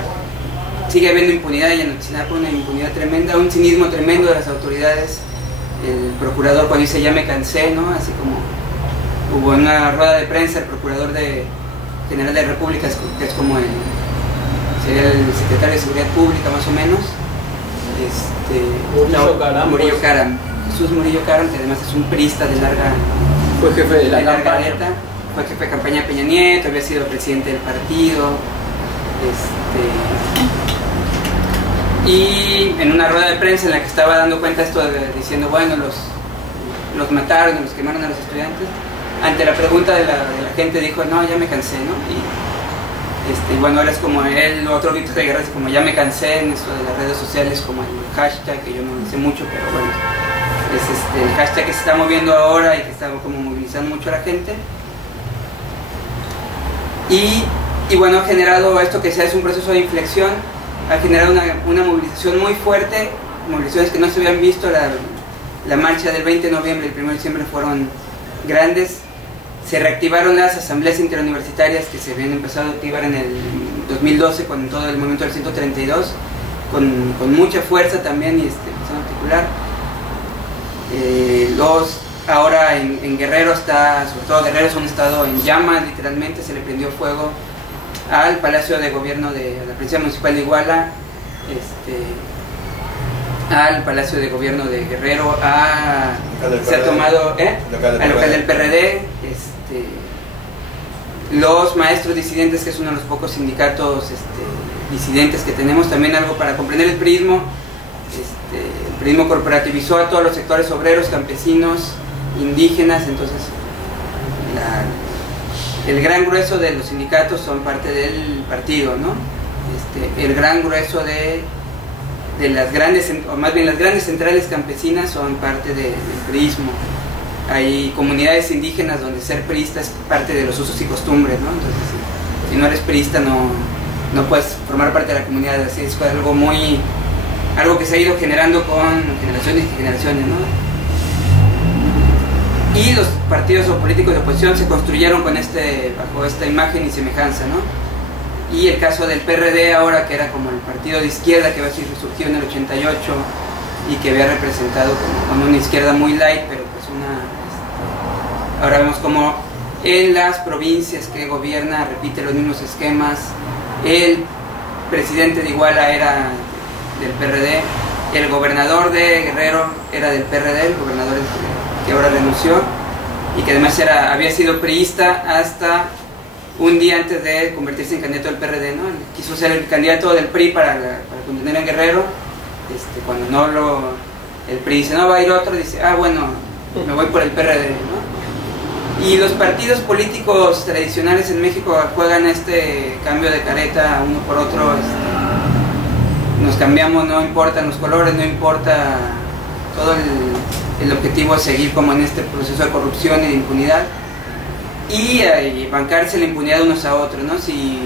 Sigue habiendo impunidad en Ayotzinapa, una impunidad tremenda, un cinismo tremendo de las autoridades. El procurador cuando dice ya me cansé, ¿no? Así como hubo una rueda de prensa, el procurador general de República, que es como sería el secretario de Seguridad Pública más o menos, Murillo Karam, Jesús Murillo Karam, que además es un priista de larga, fue jefe de la campaña, fue jefe de campaña de Peña Nieto, había sido presidente del partido, y en una rueda de prensa en la que estaba dando cuenta esto diciendo, bueno, los mataron, los quemaron a los estudiantes, ante la pregunta de la gente dijo, no, ya me cansé, ¿no? Y bueno, ahora es como otro grito de guerra, es como ya me cansé en esto de las redes sociales, como el hashtag, que yo no sé mucho, pero bueno, es el hashtag que se está moviendo ahora y que está como movilizando mucho a la gente. Y bueno, ha generado esto que sea es un proceso de inflexión, ha generado una movilización muy fuerte, movilizaciones que no se habían visto. La marcha del 20 de noviembre y el 1 de diciembre fueron grandes. Se reactivaron las asambleas interuniversitarias que se habían empezado a activar en el 2012 con todo el movimiento del 132, con mucha fuerza también, y empezaron a articular. Ahora en Guerrero sobre todo Guerrero es un estado en llamas, literalmente se le prendió fuego al Palacio de Gobierno de la Presidencia Municipal de Iguala, al Palacio de Gobierno de Guerrero, se ha tomado al local del PRD, los maestros disidentes, que es uno de los pocos sindicatos disidentes que tenemos, también algo para comprender el priismo. El priismo corporativizó a todos los sectores obreros, campesinos, indígenas, entonces el gran grueso de los sindicatos son parte del partido, ¿no? El gran grueso de las grandes, o más bien las grandes centrales campesinas son parte del priismo. Hay comunidades indígenas donde ser priista es parte de los usos y costumbres, ¿no? Entonces, si no eres priista no puedes formar parte de la comunidad, así es algo que se ha ido generando con generaciones y generaciones, ¿no? Y los partidos o políticos de oposición se construyeron bajo esta imagen y semejanza, ¿no? Y el caso del PRD ahora, que era como el partido de izquierda que surgió en el 88 y que había representado como una izquierda muy light, pero pues ahora vemos como en las provincias que gobierna repite los mismos esquemas. El presidente de Iguala era del PRD, el gobernador de Guerrero era del PRD, el gobernador que ahora renunció y que además había sido priista hasta un día antes de convertirse en candidato del PRD, ¿no? Quiso ser el candidato del PRI para contener en Guerrero. Cuando el PRI dice no va a ir otro, dice bueno, me voy por el PRD, ¿no? Y los partidos políticos tradicionales en México juegan este cambio de careta uno por otro. Nos cambiamos, no importan los colores, no importa todo el objetivo es seguir como en este proceso de corrupción y de impunidad y bancarse la impunidad unos a otros, ¿no? Si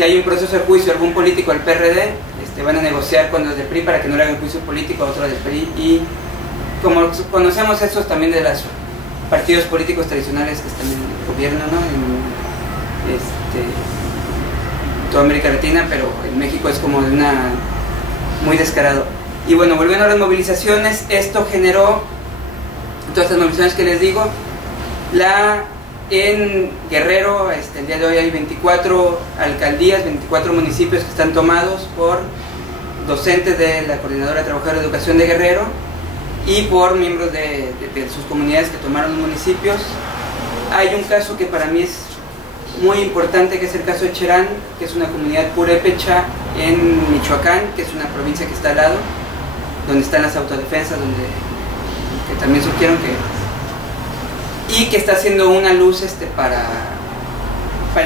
hay un proceso de juicio algún político del PRD, van a negociar con los del PRI para que no le hagan juicio político a otro del PRI, y como conocemos eso también de los partidos políticos tradicionales que están en el gobierno, ¿no? En toda América Latina, pero en México es como muy descarado. Y bueno, volviendo a las movilizaciones, esto generó todas estas movilizaciones que les digo. En Guerrero, el día de hoy hay 24 alcaldías, 24 municipios que están tomados por docentes de la Coordinadora de Trabajadores de Educación de Guerrero y por miembros de sus comunidades que tomaron los municipios. Hay un caso que para mí es muy importante, que es el caso de Cherán, que es una comunidad purépecha en Michoacán, que es una provincia que está al lado, donde están las autodefensas, que también surgieron y que está haciendo una luz para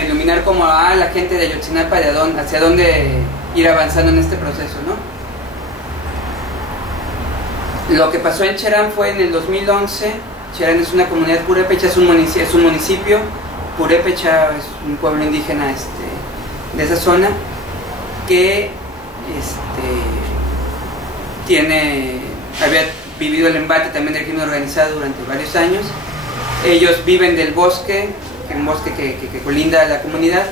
iluminar como a la gente de Ayotzinapa hacia dónde ir avanzando en este proceso, ¿no? Lo que pasó en Cherán fue en el 2011. Cherán es una comunidad purépecha, es un municipio. Purépecha es un pueblo indígena de esa zona que había vivido el embate también del crimen organizado durante varios años. Ellos viven del bosque, un bosque que colinda a la comunidad,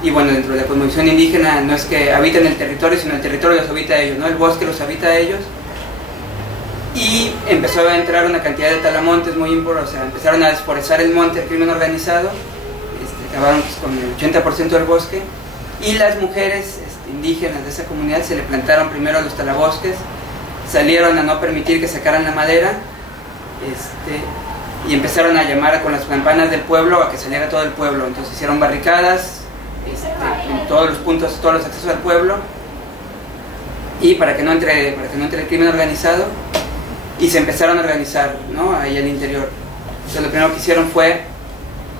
y bueno, dentro de la cosmovisión indígena no es que habiten el territorio, sino el territorio los habita a ellos, ¿no? El bosque los habita a ellos, y empezó a entrar una cantidad de talamontes muy importante, o sea, empezaron a desforestar el monte del crimen organizado, acabaron con el 80% del bosque, y las mujeres indígenas de esa comunidad se le plantaron primero a los talabosques, salieron a no permitir que sacaran la madera, y empezaron a llamar con las campanas del pueblo a que saliera todo el pueblo. Entonces hicieron barricadas en todos los puntos, todos los accesos al pueblo, y para que no entre el crimen organizado, y se empezaron a organizar, ¿no? Ahí al interior. Entonces lo primero que hicieron fue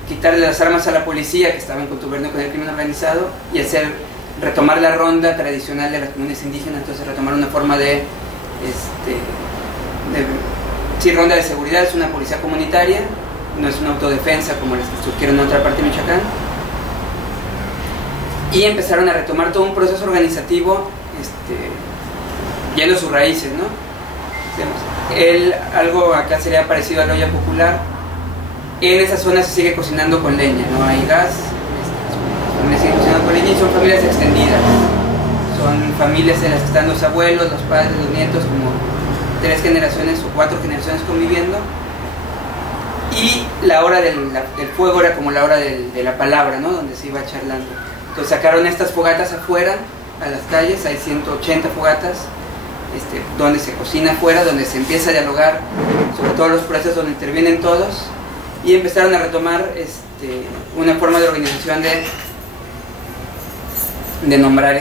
quitarle las armas a la policía, que estaba en contubernio con el crimen organizado, y retomar la ronda tradicional de las comunidades indígenas. Entonces retomar una forma ronda de seguridad. Es una policía comunitaria, no es una autodefensa como las que surgieron en otra parte de Michoacán, y empezaron a retomar todo un proceso organizativo yendo a sus raíces, ¿no? Algo acá sería parecido a la olla popular. En esa zona se sigue cocinando con leña, no hay gas, las familias siguen cocinando con leña, y son familias extendidas, son familias en las que están los abuelos, los padres, los nietos, como 3 generaciones o 4 generaciones conviviendo, y la hora del fuego era como la hora de la palabra, ¿no? Donde se iba charlando. Entonces sacaron estas fogatas afuera, a las calles, hay 180 fogatas, donde se cocina afuera, donde se empieza a dialogar sobre todos los procesos, donde intervienen todos, y empezaron a retomar una forma de organización de nombrar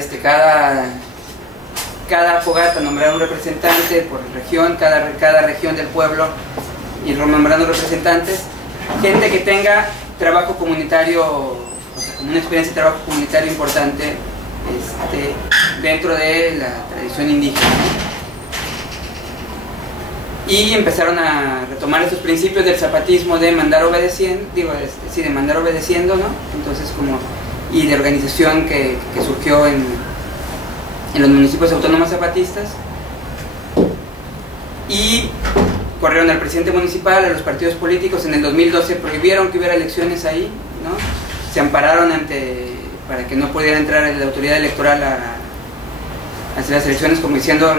cada fogata, nombrar un representante por región, cada región del pueblo, y nombrando representantes, gente que tenga trabajo comunitario, o sea, como una experiencia de trabajo comunitario importante dentro de la tradición indígena. Y empezaron a retomar estos principios del zapatismo de mandar obedeciendo, de mandar obedeciendo, ¿no? Entonces y de organización que surgió en los municipios autónomos zapatistas, y corrieron al presidente municipal, a los partidos políticos. En el 2012 prohibieron que hubiera elecciones ahí, ¿no? Se ampararon para que no pudiera entrar la autoridad electoral a hacer las elecciones, como diciendo: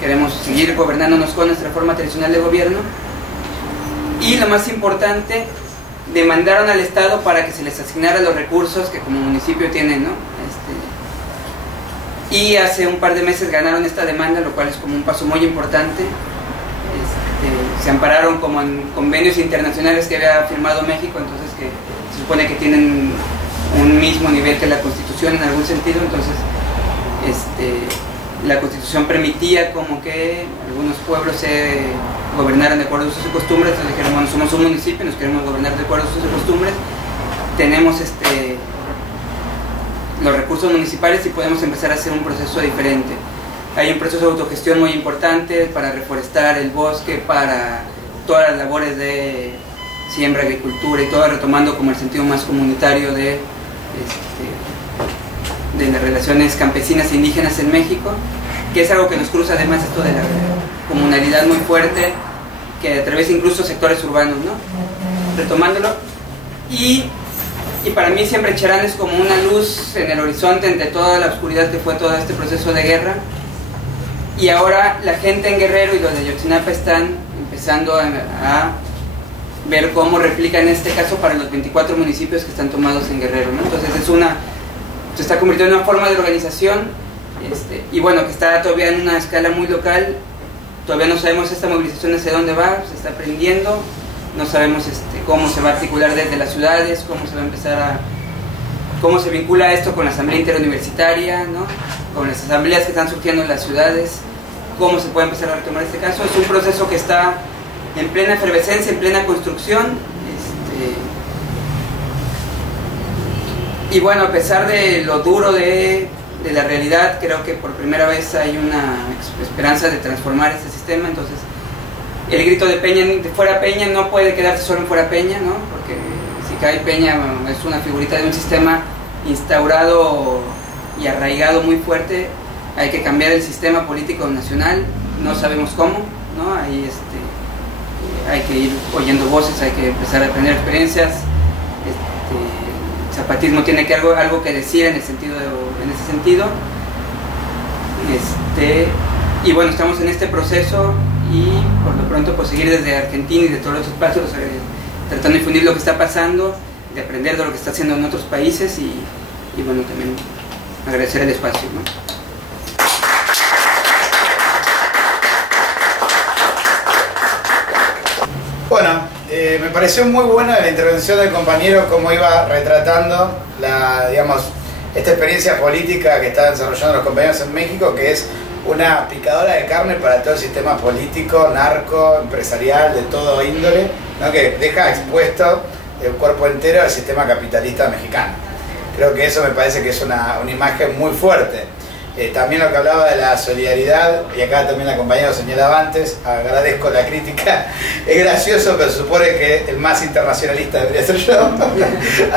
queremos seguir gobernándonos con nuestra forma tradicional de gobierno. Y lo más importante, demandaron al Estado para que se les asignara los recursos que como municipio tienen, ¿no? Y hace un par de meses ganaron esta demanda, lo cual es como un paso muy importante. Se ampararon como en convenios internacionales que había firmado México, entonces que se supone que tienen un mismo nivel que la Constitución en algún sentido. Entonces la Constitución permitía como que algunos pueblos se gobernaran de acuerdo a sus costumbres. Entonces dijeron: bueno, somos un municipio, nos queremos gobernar de acuerdo a sus costumbres, tenemos los recursos municipales y podemos empezar a hacer un proceso diferente. Hay un proceso de autogestión muy importante para reforestar el bosque, para todas las labores de siembra, agricultura y todo, retomando como el sentido más comunitario de las relaciones campesinas e indígenas en México, que es algo que nos cruza además esto de la comunalidad muy fuerte, que atraviesa incluso sectores urbanos, ¿no? Retomándolo. Y para mí siempre Cherán es como una luz en el horizonte entre toda la oscuridad que fue todo este proceso de guerra. Y ahora la gente en Guerrero y los de Ayotzinapa están empezando a ver cómo replica en este caso para los 24 municipios que están tomados en Guerrero, ¿no? Entonces se está convirtiendo en una forma de organización, y bueno, que está todavía en una escala muy local. Todavía no sabemos esta movilización hacia dónde va, se está aprendiendo, no sabemos cómo se va a articular desde las ciudades, cómo se va a empezar cómo se vincula esto con la asamblea interuniversitaria, ¿no? Con las asambleas que están surgiendo en las ciudades, cómo se puede empezar a retomar este caso. Es un proceso que está en plena efervescencia, en plena construcción, y bueno, a pesar de lo duro de la realidad, creo que por primera vez hay una esperanza de transformar este sistema. Entonces el grito de Peña, de Fuera Peña, no puede quedarse solo en Fuera Peña, ¿no? Porque si cae Peña es una figurita de un sistema instaurado y arraigado muy fuerte. Hay que cambiar el sistema político nacional, no sabemos cómo, ¿no? Ahí hay que ir oyendo voces, hay que empezar a aprender experiencias. El zapatismo tiene algo que decir en ese sentido. Y bueno, estamos en este proceso, y por lo pronto pues seguir desde Argentina y de todos los espacios tratando de difundir lo que está pasando, de aprender de lo que está haciendo en otros países, y bueno, también agradecer el espacio, ¿no? Bueno, me pareció muy buena la intervención del compañero, cómo iba retratando esta experiencia política que están desarrollando los compañeros en México, que es una picadora de carne para todo el sistema político, narco, empresarial, de todo índole, ¿no? Que deja expuesto el cuerpo entero al sistema capitalista mexicano. Creo que eso me parece que es una imagen muy fuerte. También lo que hablaba de la solidaridad, y acá también la compañera lo señalaba antes, agradezco la crítica. Es gracioso, pero se supone que el más internacionalista debería ser yo.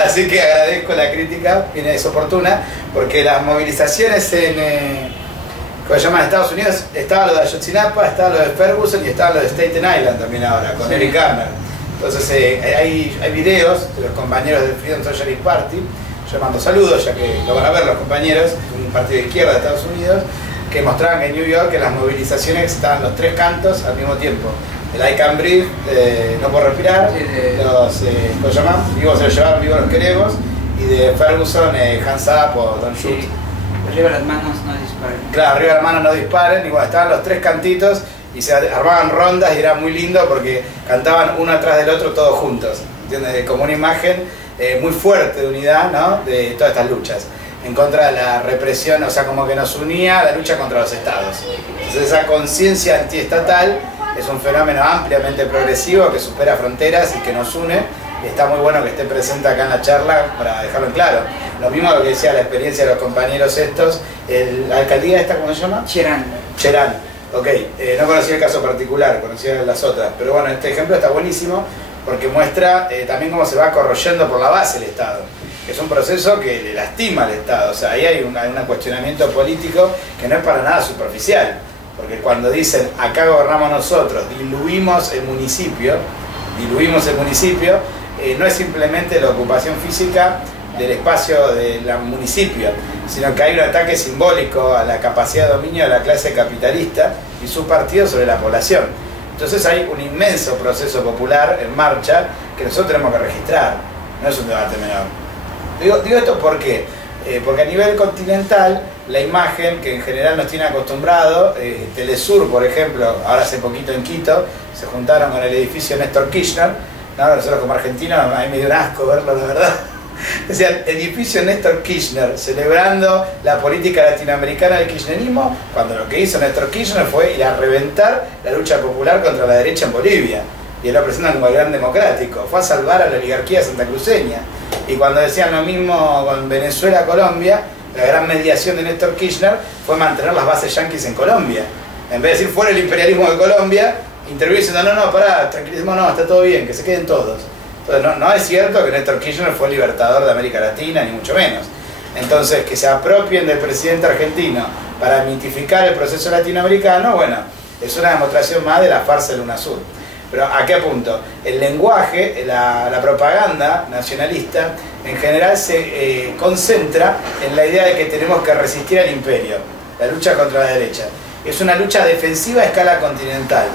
Así que agradezco la crítica, es oportuna, porque las movilizaciones ¿cómo se llaman? Estados Unidos, estaba lo de Ayotzinapa, estaba lo de Ferguson y estaba lo de Staten Island también ahora, con Eric Garner. Entonces hay videos de los compañeros del Freedom Socialist Party. Yo mando saludos, ya que lo van a ver los compañeros, un partido de izquierda de Estados Unidos, que mostraban que en New York en las movilizaciones estaban los tres cantos al mismo tiempo. El I Can Breathe, No Puedo Respirar, ¿cómo se llaman? Vivos se lo llevaron, vivos los queremos, y de Ferguson, Hands Up o Don't Shoot. Sí. Arriba las manos, no disparen. Claro, arriba las manos, no disparen. Igual estaban los tres cantitos y se armaban rondas, y era muy lindo porque cantaban uno atrás del otro todos juntos, ¿entiendes? Como una imagen muy fuerte de unidad, ¿no? De todas estas luchas en contra de la represión, o sea, como que nos unía la lucha contra los estados. Entonces esa conciencia antiestatal es un fenómeno ampliamente progresivo que supera fronteras y que nos une, y está muy bueno que esté presente acá en la charla para dejarlo en claro. Lo mismo lo que decía la experiencia de los compañeros estos, la alcaldía esta, ¿cómo se llama? Cherán. Cherán, ok. No conocía el caso particular, conocía las otras, pero bueno, este ejemplo está buenísimo porque muestra también cómo se va corroyendo por la base el Estado, que es un proceso que le lastima al Estado. O sea, ahí hay un cuestionamiento político que no es para nada superficial, porque cuando dicen acá gobernamos nosotros, diluimos el municipio, no es simplemente la ocupación física del espacio del municipio, sino que hay un ataque simbólico a la capacidad de dominio de la clase capitalista y sus partidos sobre la población. Entonces hay un inmenso proceso popular en marcha que nosotros tenemos que registrar, no es un debate menor. Digo esto ¿por qué? Porque a nivel continental, la imagen que en general nos tiene acostumbrado, Telesur, por ejemplo, ahora hace poquito en Quito, se juntaron con el edificio Néstor Kirchner, ¿no? Nosotros como argentinos, a mí me dio un asco verlo, la verdad. Decía, edificio Néstor Kirchner, celebrando la política latinoamericana del kirchnerismo, cuando lo que hizo Néstor Kirchner fue ir a reventar la lucha popular contra la derecha en Bolivia. Y él lo presenta como el gran democrático, fue a salvar a la oligarquía santacruceña. Y cuando decían lo mismo con Venezuela, Colombia, la gran mediación de Néstor Kirchner fue mantener las bases yanquis en Colombia. En vez de decir fuera el imperialismo de Colombia, intervino diciendo, no, pará, tranquilismo, no, está todo bien, que se queden todos. Entonces, no es cierto que Néstor Kirchner fue el libertador de América Latina, ni mucho menos. Entonces, que se apropien del presidente argentino para mitificar el proceso latinoamericano, bueno, es una demostración más de la farsa del UNASUR. Pero ¿a qué punto? El lenguaje, la propaganda nacionalista, en general se concentra en la idea de que tenemos que resistir al imperio, la lucha contra la derecha. Es una lucha defensiva a escala continental.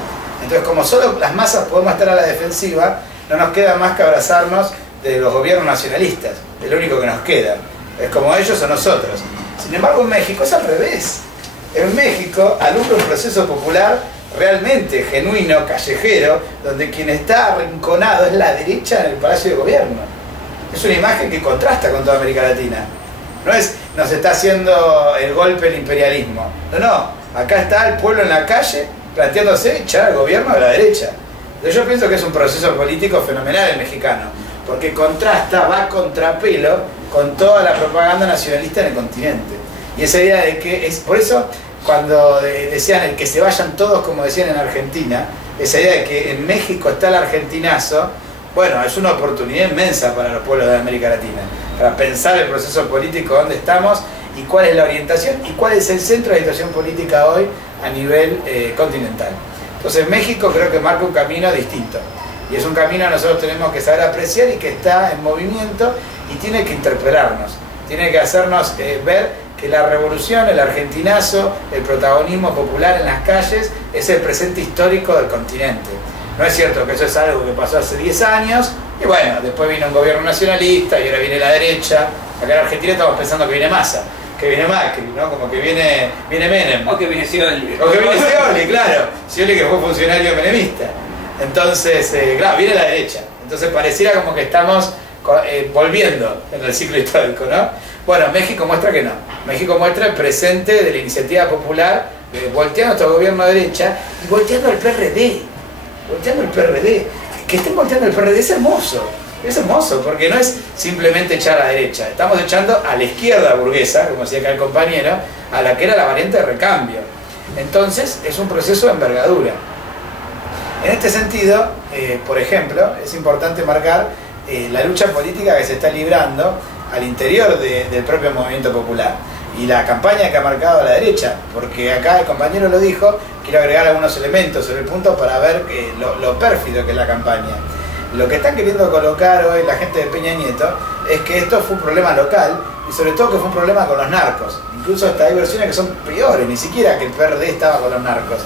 Entonces, como solo las masas podemos estar a la defensiva, no nos queda más que abrazarnos de los gobiernos nacionalistas, es lo único que nos queda. Es como ellos o nosotros. Sin embargo, en México es al revés. En México alumbra un proceso popular realmente genuino, callejero, donde quien está arrinconado es la derecha en el Palacio de Gobierno. Es una imagen que contrasta con toda América Latina. No es, nos está haciendo el golpe el imperialismo. No, acá está el pueblo en la calle planteándose echar al gobierno de la derecha. Entonces yo pienso que es un proceso político fenomenal el mexicano, porque contrasta, va a contrapelo con toda la propaganda nacionalista en el continente. Y esa idea de que es, por eso cuando decían el que se vayan todos, como decían en Argentina, esa idea de que en México está el argentinazo, bueno, es una oportunidad inmensa para los pueblos de América Latina, para pensar el proceso político, dónde estamos y cuál es la orientación y cuál es el centro de la situación política hoy a nivel continental. Entonces México creo que marca un camino distinto, y es un camino que nosotros tenemos que saber apreciar y que está en movimiento y tiene que interpelarnos, tiene que hacernos ver que la revolución, el argentinazo, el protagonismo popular en las calles es el presente histórico del continente. No es cierto que eso es algo que pasó hace 10 años y bueno, después vino un gobierno nacionalista y ahora viene la derecha. Acá en Argentina estamos pensando que viene Massa, que viene Macri, ¿no? Como que viene Menem. O que viene Scioli. O que viene Scioli, claro. Scioli que fue funcionario menemista. Entonces, claro, viene la derecha. Entonces pareciera como que estamos volviendo en el ciclo histórico, ¿no? Bueno, México muestra que no. México muestra el presente de la iniciativa popular, volteando nuestro gobierno de derecha y volteando al PRD. Volteando el PRD. Que estén volteando el PRD es hermoso. Es hermoso, porque no es simplemente echar a la derecha. Estamos echando a la izquierda burguesa, como decía acá el compañero, a la que era la variante de recambio. Entonces, es un proceso de envergadura. En este sentido, por ejemplo, es importante marcar la lucha política que se está librando al interior del propio movimiento popular y la campaña que ha marcado la derecha, porque acá el compañero lo dijo, quiero agregar algunos elementos sobre el punto para ver lo pérfido que es la campaña. Lo que están queriendo colocar hoy la gente de Peña Nieto es que esto fue un problema local y sobre todo que fue un problema con los narcos. Incluso hasta hay versiones que son peores, ni siquiera que el PRD estaba con los narcos.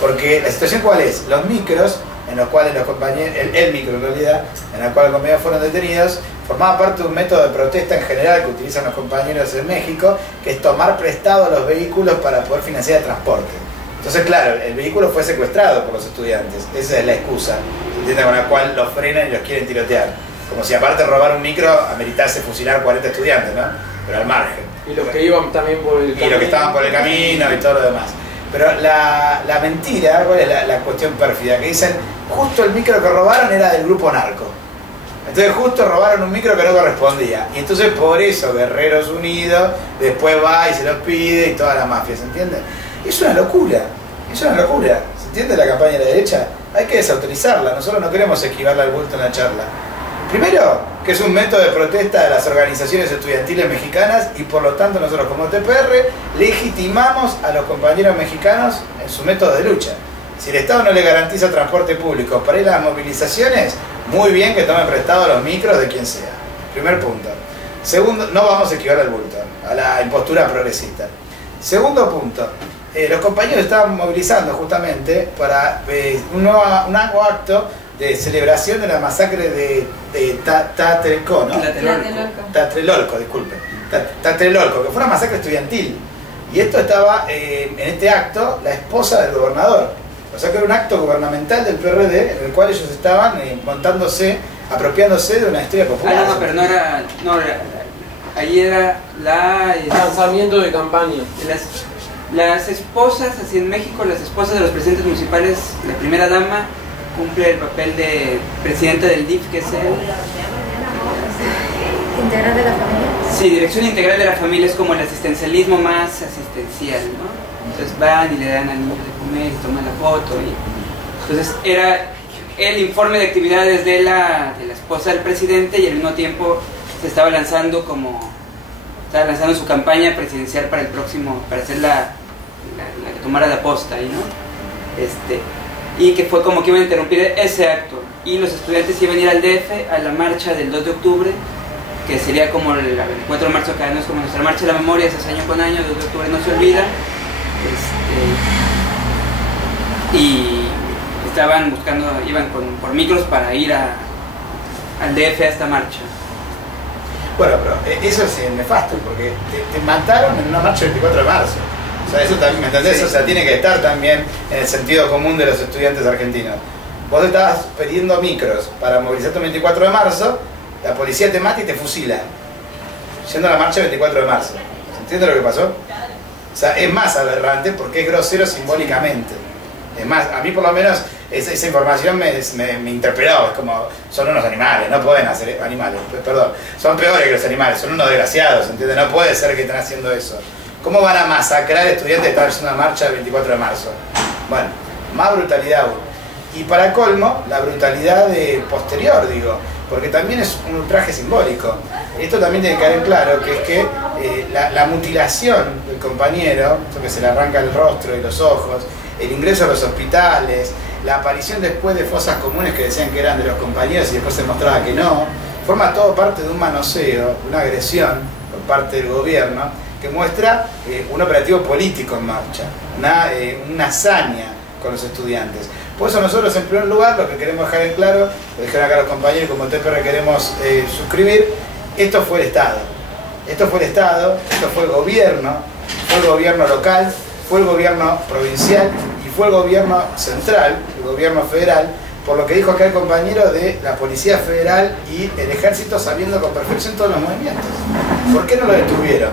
Porque la situación ¿cuál es? Los micros en los cuales los compañeros, el micro en realidad, en el cual los compañeros fueron detenidos, formaba parte de un método de protesta en general que utilizan los compañeros en México, que es tomar prestado los vehículos para poder financiar el transporte. Entonces, claro, el vehículo fue secuestrado por los estudiantes, esa es la excusa, ¿se entiende? Con la cual los frenan y los quieren tirotear. Como si aparte de robar un micro, ameritase fusilar 40 estudiantes, ¿no? Pero al margen. Y los que iban también por el camino. Y los que estaban por el camino y todo lo demás. Pero la mentira, ¿cuál es la cuestión pérfida? Que dicen, justo el micro que robaron era del grupo narco. Entonces justo robaron un micro que no correspondía. Y entonces por eso Guerreros Unidos después va y se los pide y toda la mafia, ¿se entiende? Es una locura, es una locura. ¿Se entiende la campaña de la derecha? Hay que desautorizarla, nosotros no queremos esquivarle al bulto en la charla. Primero, que es un método de protesta de las organizaciones estudiantiles mexicanas y por lo tanto nosotros como TPR legitimamos a los compañeros mexicanos en su método de lucha. Si el Estado no le garantiza transporte público para ir a las movilizaciones, muy bien que tomen prestado los micros de quien sea. Primer punto. Segundo, no vamos a esquivar al bulto, a la impostura progresista. Segundo punto, los compañeros estaban movilizando justamente para un nuevo acto de celebración de la masacre de Tlatelolco, ¿no? Tlatelolco, disculpen. Tlatelolco, que fue una masacre estudiantil. Y esto estaba, en este acto, la esposa del gobernador. O sea que era un acto gubernamental del PRD en el cual ellos estaban montándose, apropiándose de una historia popular. No, pero no era ahí era lanzamiento de campaña. Las esposas, así en México, las esposas de los presidentes municipales, la primera dama cumple el papel de presidente del DIF, que es el... ¿Integral de la familia? Sí, dirección integral de la familia es como el asistencialismo más asistencial, ¿no? Entonces van y le dan al niño de comer y toman la foto y Entonces era el informe de actividades de la esposa del presidente, y al mismo tiempo se estaba lanzando su campaña presidencial para el próximo, para ser la que tomara la posta ahí, ¿no? Y que fue como que iban a interrumpir ese acto, y los estudiantes iban a ir al DF a la marcha del 2 de octubre, que sería como el 4 de marzo, que no es como nuestra marcha de la memoria, ese es año con año, 2 de octubre no se olvida. Y estaban buscando, iban por micros para ir al DF a esta marcha. Bueno, pero eso es nefasto, porque te mataron en una marcha el 24 de marzo. O sea, eso también, ¿me entendés? Sí. O sea, tiene que estar también en el sentido común de los estudiantes argentinos. Vos estabas pidiendo micros para movilizarte el 24 de marzo, la policía te mata y te fusila, yendo a la marcha el 24 de marzo. ¿Se entiende lo que pasó? O sea, es más aberrante porque es grosero simbólicamente. Es más, a mí por lo menos esa información me interpeló. Es como, son unos animales, no pueden hacer animales, perdón, son peores que los animales, son unos desgraciados, ¿entiendes? No puede ser que estén haciendo eso. ¿Cómo van a masacrar estudiantes que están haciendo una marcha el 24 de marzo? Bueno, más brutalidad aún. Y para colmo, la brutalidad posterior, digo, porque también es un ultraje simbólico. Esto también tiene que quedar en claro, que es que la mutilación del compañero, que se le arranca el rostro y los ojos, el ingreso a los hospitales, la aparición después de fosas comunes que decían que eran de los compañeros y después se mostraba que no, forma todo parte de un manoseo, una agresión por parte del gobierno, que muestra un operativo político en marcha, una hazaña con los estudiantes. Por eso nosotros, en primer lugar, lo que queremos dejar en claro, lo dijeron acá los compañeros, como TPR queremos suscribir, esto fue el Estado. Esto fue el Estado, esto fue el gobierno local, fue el gobierno provincial y fue el gobierno central, el gobierno federal, por lo que dijo acá el compañero de la Policía Federal y el Ejército, sabiendo con perfección todos los movimientos. ¿Por qué no lo detuvieron?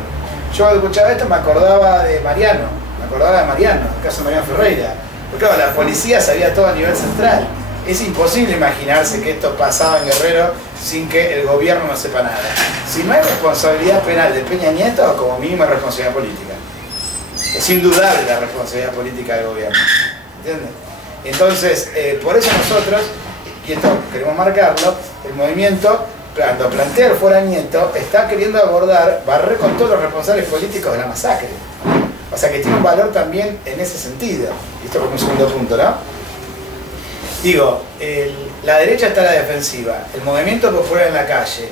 Yo cuando escuchaba esto me acordaba de Mariano, el caso de Mariano Ferreira. Porque claro, la policía sabía todo a nivel central. Es imposible imaginarse que esto pasaba en Guerrero sin que el gobierno no sepa nada. Si no hay responsabilidad penal de Peña Nieto, como mínima responsabilidad política. Es indudable la responsabilidad política del gobierno. ¿Entiendes? Entonces, por eso nosotros, y esto queremos marcarlo, el movimiento, cuando plantea el Fuera Nieto, está queriendo barrer con todos los responsables políticos de la masacre. O sea que tiene un valor también en ese sentido. Y esto como un segundo punto, ¿no? Digo, la derecha está a la defensiva, el movimiento popular en la calle,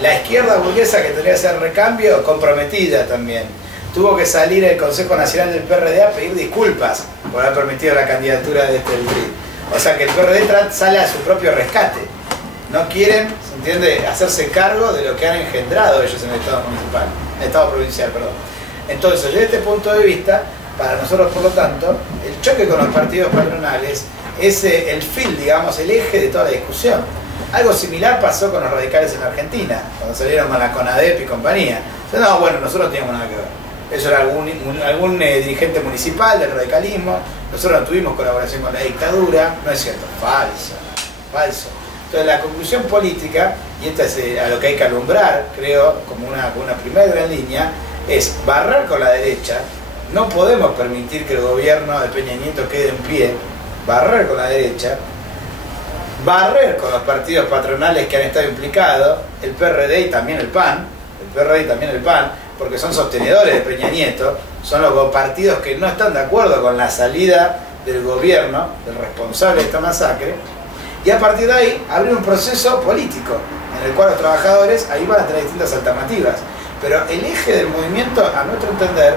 la izquierda burguesa que tendría que ser recambio, comprometida también. Tuvo que salir el Consejo Nacional del PRD a pedir disculpas por haber permitido la candidatura de este PRI. O sea que el PRD sale a su propio rescate. No quieren, ¿se entiende?, hacerse cargo de lo que han engendrado ellos en el Estado municipal, en el Estado provincial, perdón. Entonces, desde este punto de vista, para nosotros, por lo tanto, el choque con los partidos patronales es el fil, digamos, el eje de toda la discusión. Algo similar pasó con los radicales en Argentina, cuando salieron con la CONADEP y compañía. Entonces, no, bueno, nosotros no teníamos nada que ver. Eso era algún dirigente municipal del radicalismo, nosotros no tuvimos colaboración con la dictadura, no es cierto, falso. Entonces la conclusión política, y esta es a lo que hay que alumbrar, creo, como una primera gran línea, es barrer con la derecha. No podemos permitir que el gobierno de Peña Nieto quede en pie, barrer con la derecha, barrer con los partidos patronales que han estado implicados, el PRD y también el PAN, porque son sostenedores de Peña Nieto, son los partidos que no están de acuerdo con la salida del gobierno, del responsable de esta masacre, y a partir de ahí abrir un proceso político, en el cual los trabajadores ahí van a tener distintas alternativas. Pero el eje del movimiento, a nuestro entender,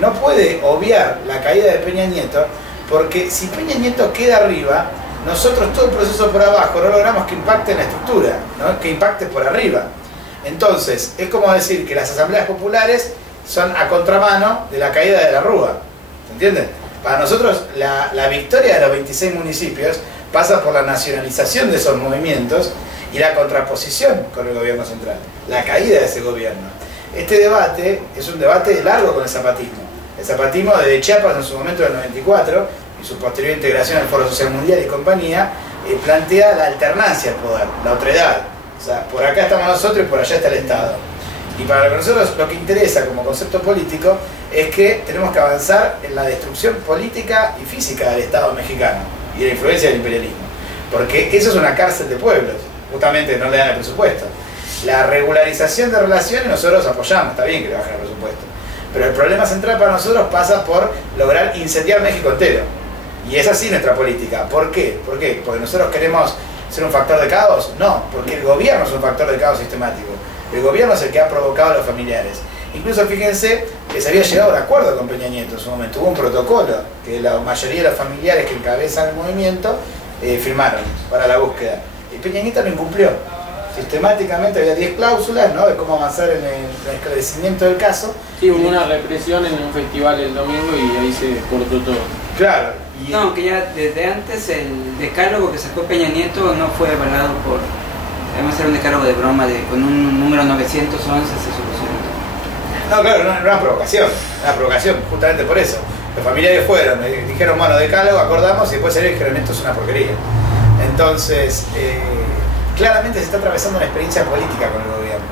no puede obviar la caída de Peña Nieto, porque si Peña Nieto queda arriba, nosotros todo el proceso por abajo no logramos que impacte en la estructura, ¿no?, que impacte por arriba. Entonces, es como decir que las asambleas populares son a contramano de la caída de la Rúa. ¿Se entiende? Para nosotros, la victoria de los 26 municipios pasa por la nacionalización de esos movimientos y la contraposición con el gobierno central, la caída de ese gobierno. Este debate es un debate largo con el zapatismo. El zapatismo desde Chiapas en su momento del 94 y su posterior integración al Foro Social Mundial y compañía, plantea la alternancia al poder, la otredad. O sea, por acá estamos nosotros y por allá está el Estado. Y para nosotros lo que interesa como concepto político es que tenemos que avanzar en la destrucción política y física del Estado mexicano. y de la influencia del imperialismo. Porque eso es una cárcel de pueblos, justamente no le dan el presupuesto. La regularización de relaciones nosotros apoyamos, está bien que le bajen el presupuesto, pero el problema central para nosotros pasa por lograr incendiar México entero. Y es así nuestra política. ¿Por qué? ¿Por qué? ¿Porque nosotros queremos ser un factor de caos? No, porque el gobierno es un factor de caos sistemático. El gobierno es el que ha provocado a los familiares. Incluso fíjense que se había llegado a un acuerdo con Peña Nieto en su momento. Hubo un protocolo que la mayoría de los familiares que encabezan el movimiento firmaron para la búsqueda. Y Peña Nieto lo incumplió. Sistemáticamente había 10 cláusulas, ¿no?, de cómo avanzar en el esclarecimiento del caso. Sí, hubo una represión en un festival el domingo y ahí se cortó todo. Claro. No, que ya desde antes el decálogo que sacó Peña Nieto no fue avalado por... Además era un decálogo de broma, con un número 911 se solucionó. No, claro, no era una provocación, justamente por eso. Los familiares fueron, dijeron, bueno, decálogo, acordamos, y después salieron y dijeron, esto es una porquería. Entonces, claramente se está atravesando una experiencia política con el gobierno.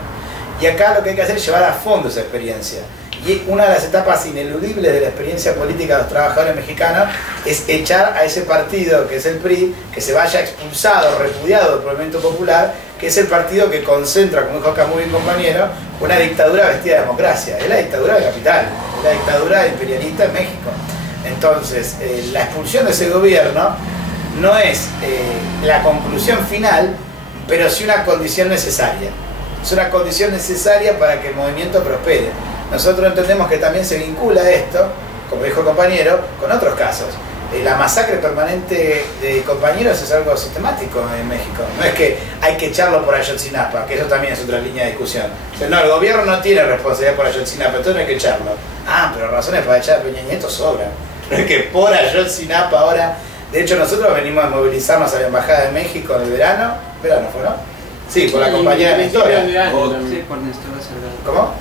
Y acá lo que hay que hacer es llevar a fondo esa experiencia. Y una de las etapas ineludibles de la experiencia política de los trabajadores mexicanos es echar a ese partido, que es el PRI, que se vaya expulsado, repudiado del movimiento popular, que es el partido que concentra, como dijo acá muy bien compañero, una dictadura vestida de democracia. Es la dictadura del capital, es la dictadura imperialista en México. Entonces, la expulsión de ese gobierno no es la conclusión final, pero sí una condición necesaria. Es una condición necesaria para que el movimiento prospere. Nosotros entendemos que también se vincula esto, como dijo el compañero, con otros casos. La masacre permanente de compañeros es algo sistemático en México. No es que hay que echarlo por Ayotzinapa, que eso también es otra línea de discusión. O sea, no, el gobierno no tiene responsabilidad por Ayotzinapa, entonces no hay que echarlo. Ah, pero razones para echar a Peña Nieto sobran. No es que por Ayotzinapa ahora... De hecho, nosotros venimos a movilizarnos a la Embajada de México en el verano. ¿Verano fue, no? Sí, por la compañía de la historia. Sí, por Néstor Salgado. ¿Cómo?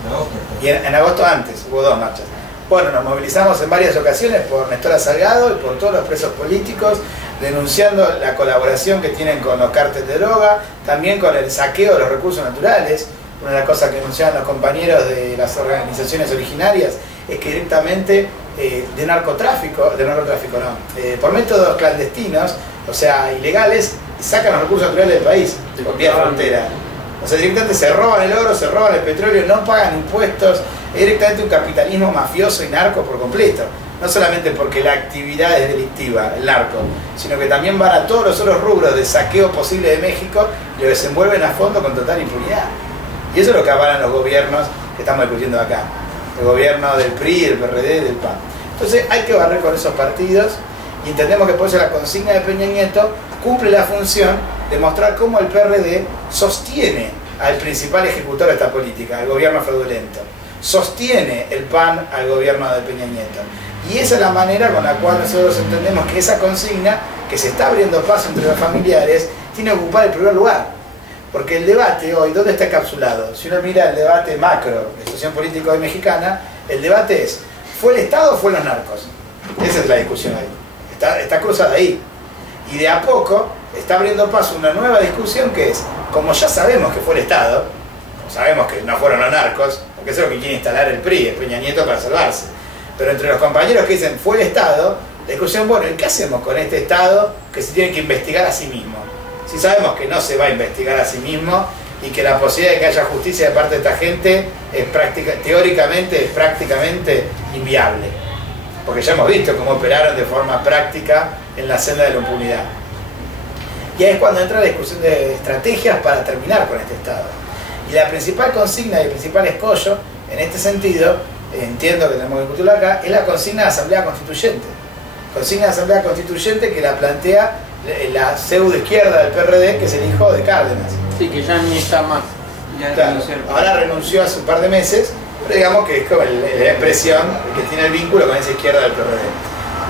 Y en agosto antes, hubo 2 marchas. Bueno, nos movilizamos en varias ocasiones por Néstor Salgado y por todos los presos políticos, denunciando la colaboración que tienen con los cárteles de droga, también con el saqueo de los recursos naturales. Una de las cosas que denunciaban los compañeros de las organizaciones originarias es que directamente de narcotráfico no, por métodos clandestinos, o sea, ilegales, sacan los recursos naturales del país, por vía frontera. O sea, directamente se roban el oro, se roban el petróleo, no pagan impuestos, es directamente un capitalismo mafioso y narco por completo. No solamente porque la actividad es delictiva, el narco, sino que también van a todos los otros rubros de saqueo posible de México y lo desenvuelven a fondo con total impunidad. Y eso es lo que avalan los gobiernos que estamos discutiendo acá. El gobierno del PRI, del PRD, del PAN. Entonces hay que barrer con esos partidos y entendemos que por eso la consigna de Peña Nieto cumple la función de mostrar cómo el PRD sostiene al principal ejecutor de esta política, al gobierno fraudulento. Sostiene el PAN al gobierno de Peña Nieto. Y esa es la manera con la cual nosotros entendemos que esa consigna, que se está abriendo paso entre los familiares, tiene que ocupar el primer lugar. Porque el debate hoy, ¿dónde está encapsulado? Si uno mira el debate macro de la situación política hoy mexicana, el debate es, ¿fue el Estado o fue los narcos? Esa es la discusión ahí. Está cruzada ahí. Y de a poco está abriendo paso una nueva discusión que es, como ya sabemos que fue el Estado, sabemos que no fueron los narcos, porque eso es lo que quiere instalar el PRI, el Peña Nieto, para salvarse. Pero entre los compañeros que dicen, fue el Estado, la discusión, bueno, ¿y qué hacemos con este Estado que se tiene que investigar a sí mismo? Si sabemos que no se va a investigar a sí mismo y que la posibilidad de que haya justicia de parte de esta gente es teóricamente es prácticamente inviable. Porque ya hemos visto cómo operaron de forma práctica en la senda de la impunidad. Y ahí es cuando entra la discusión de estrategias para terminar con este Estado. Y la principal consigna y el principal escollo, en este sentido, entiendo que tenemos que discutirlo acá, es la consigna de Asamblea Constituyente. Consigna de Asamblea Constituyente que la plantea la pseudo izquierda del PRD, que es el hijo de Cárdenas. Sí, que ya ni está más. Claro, ahora renunció hace un par de meses, pero digamos que es como la expresión que tiene el vínculo con esa izquierda del PRD.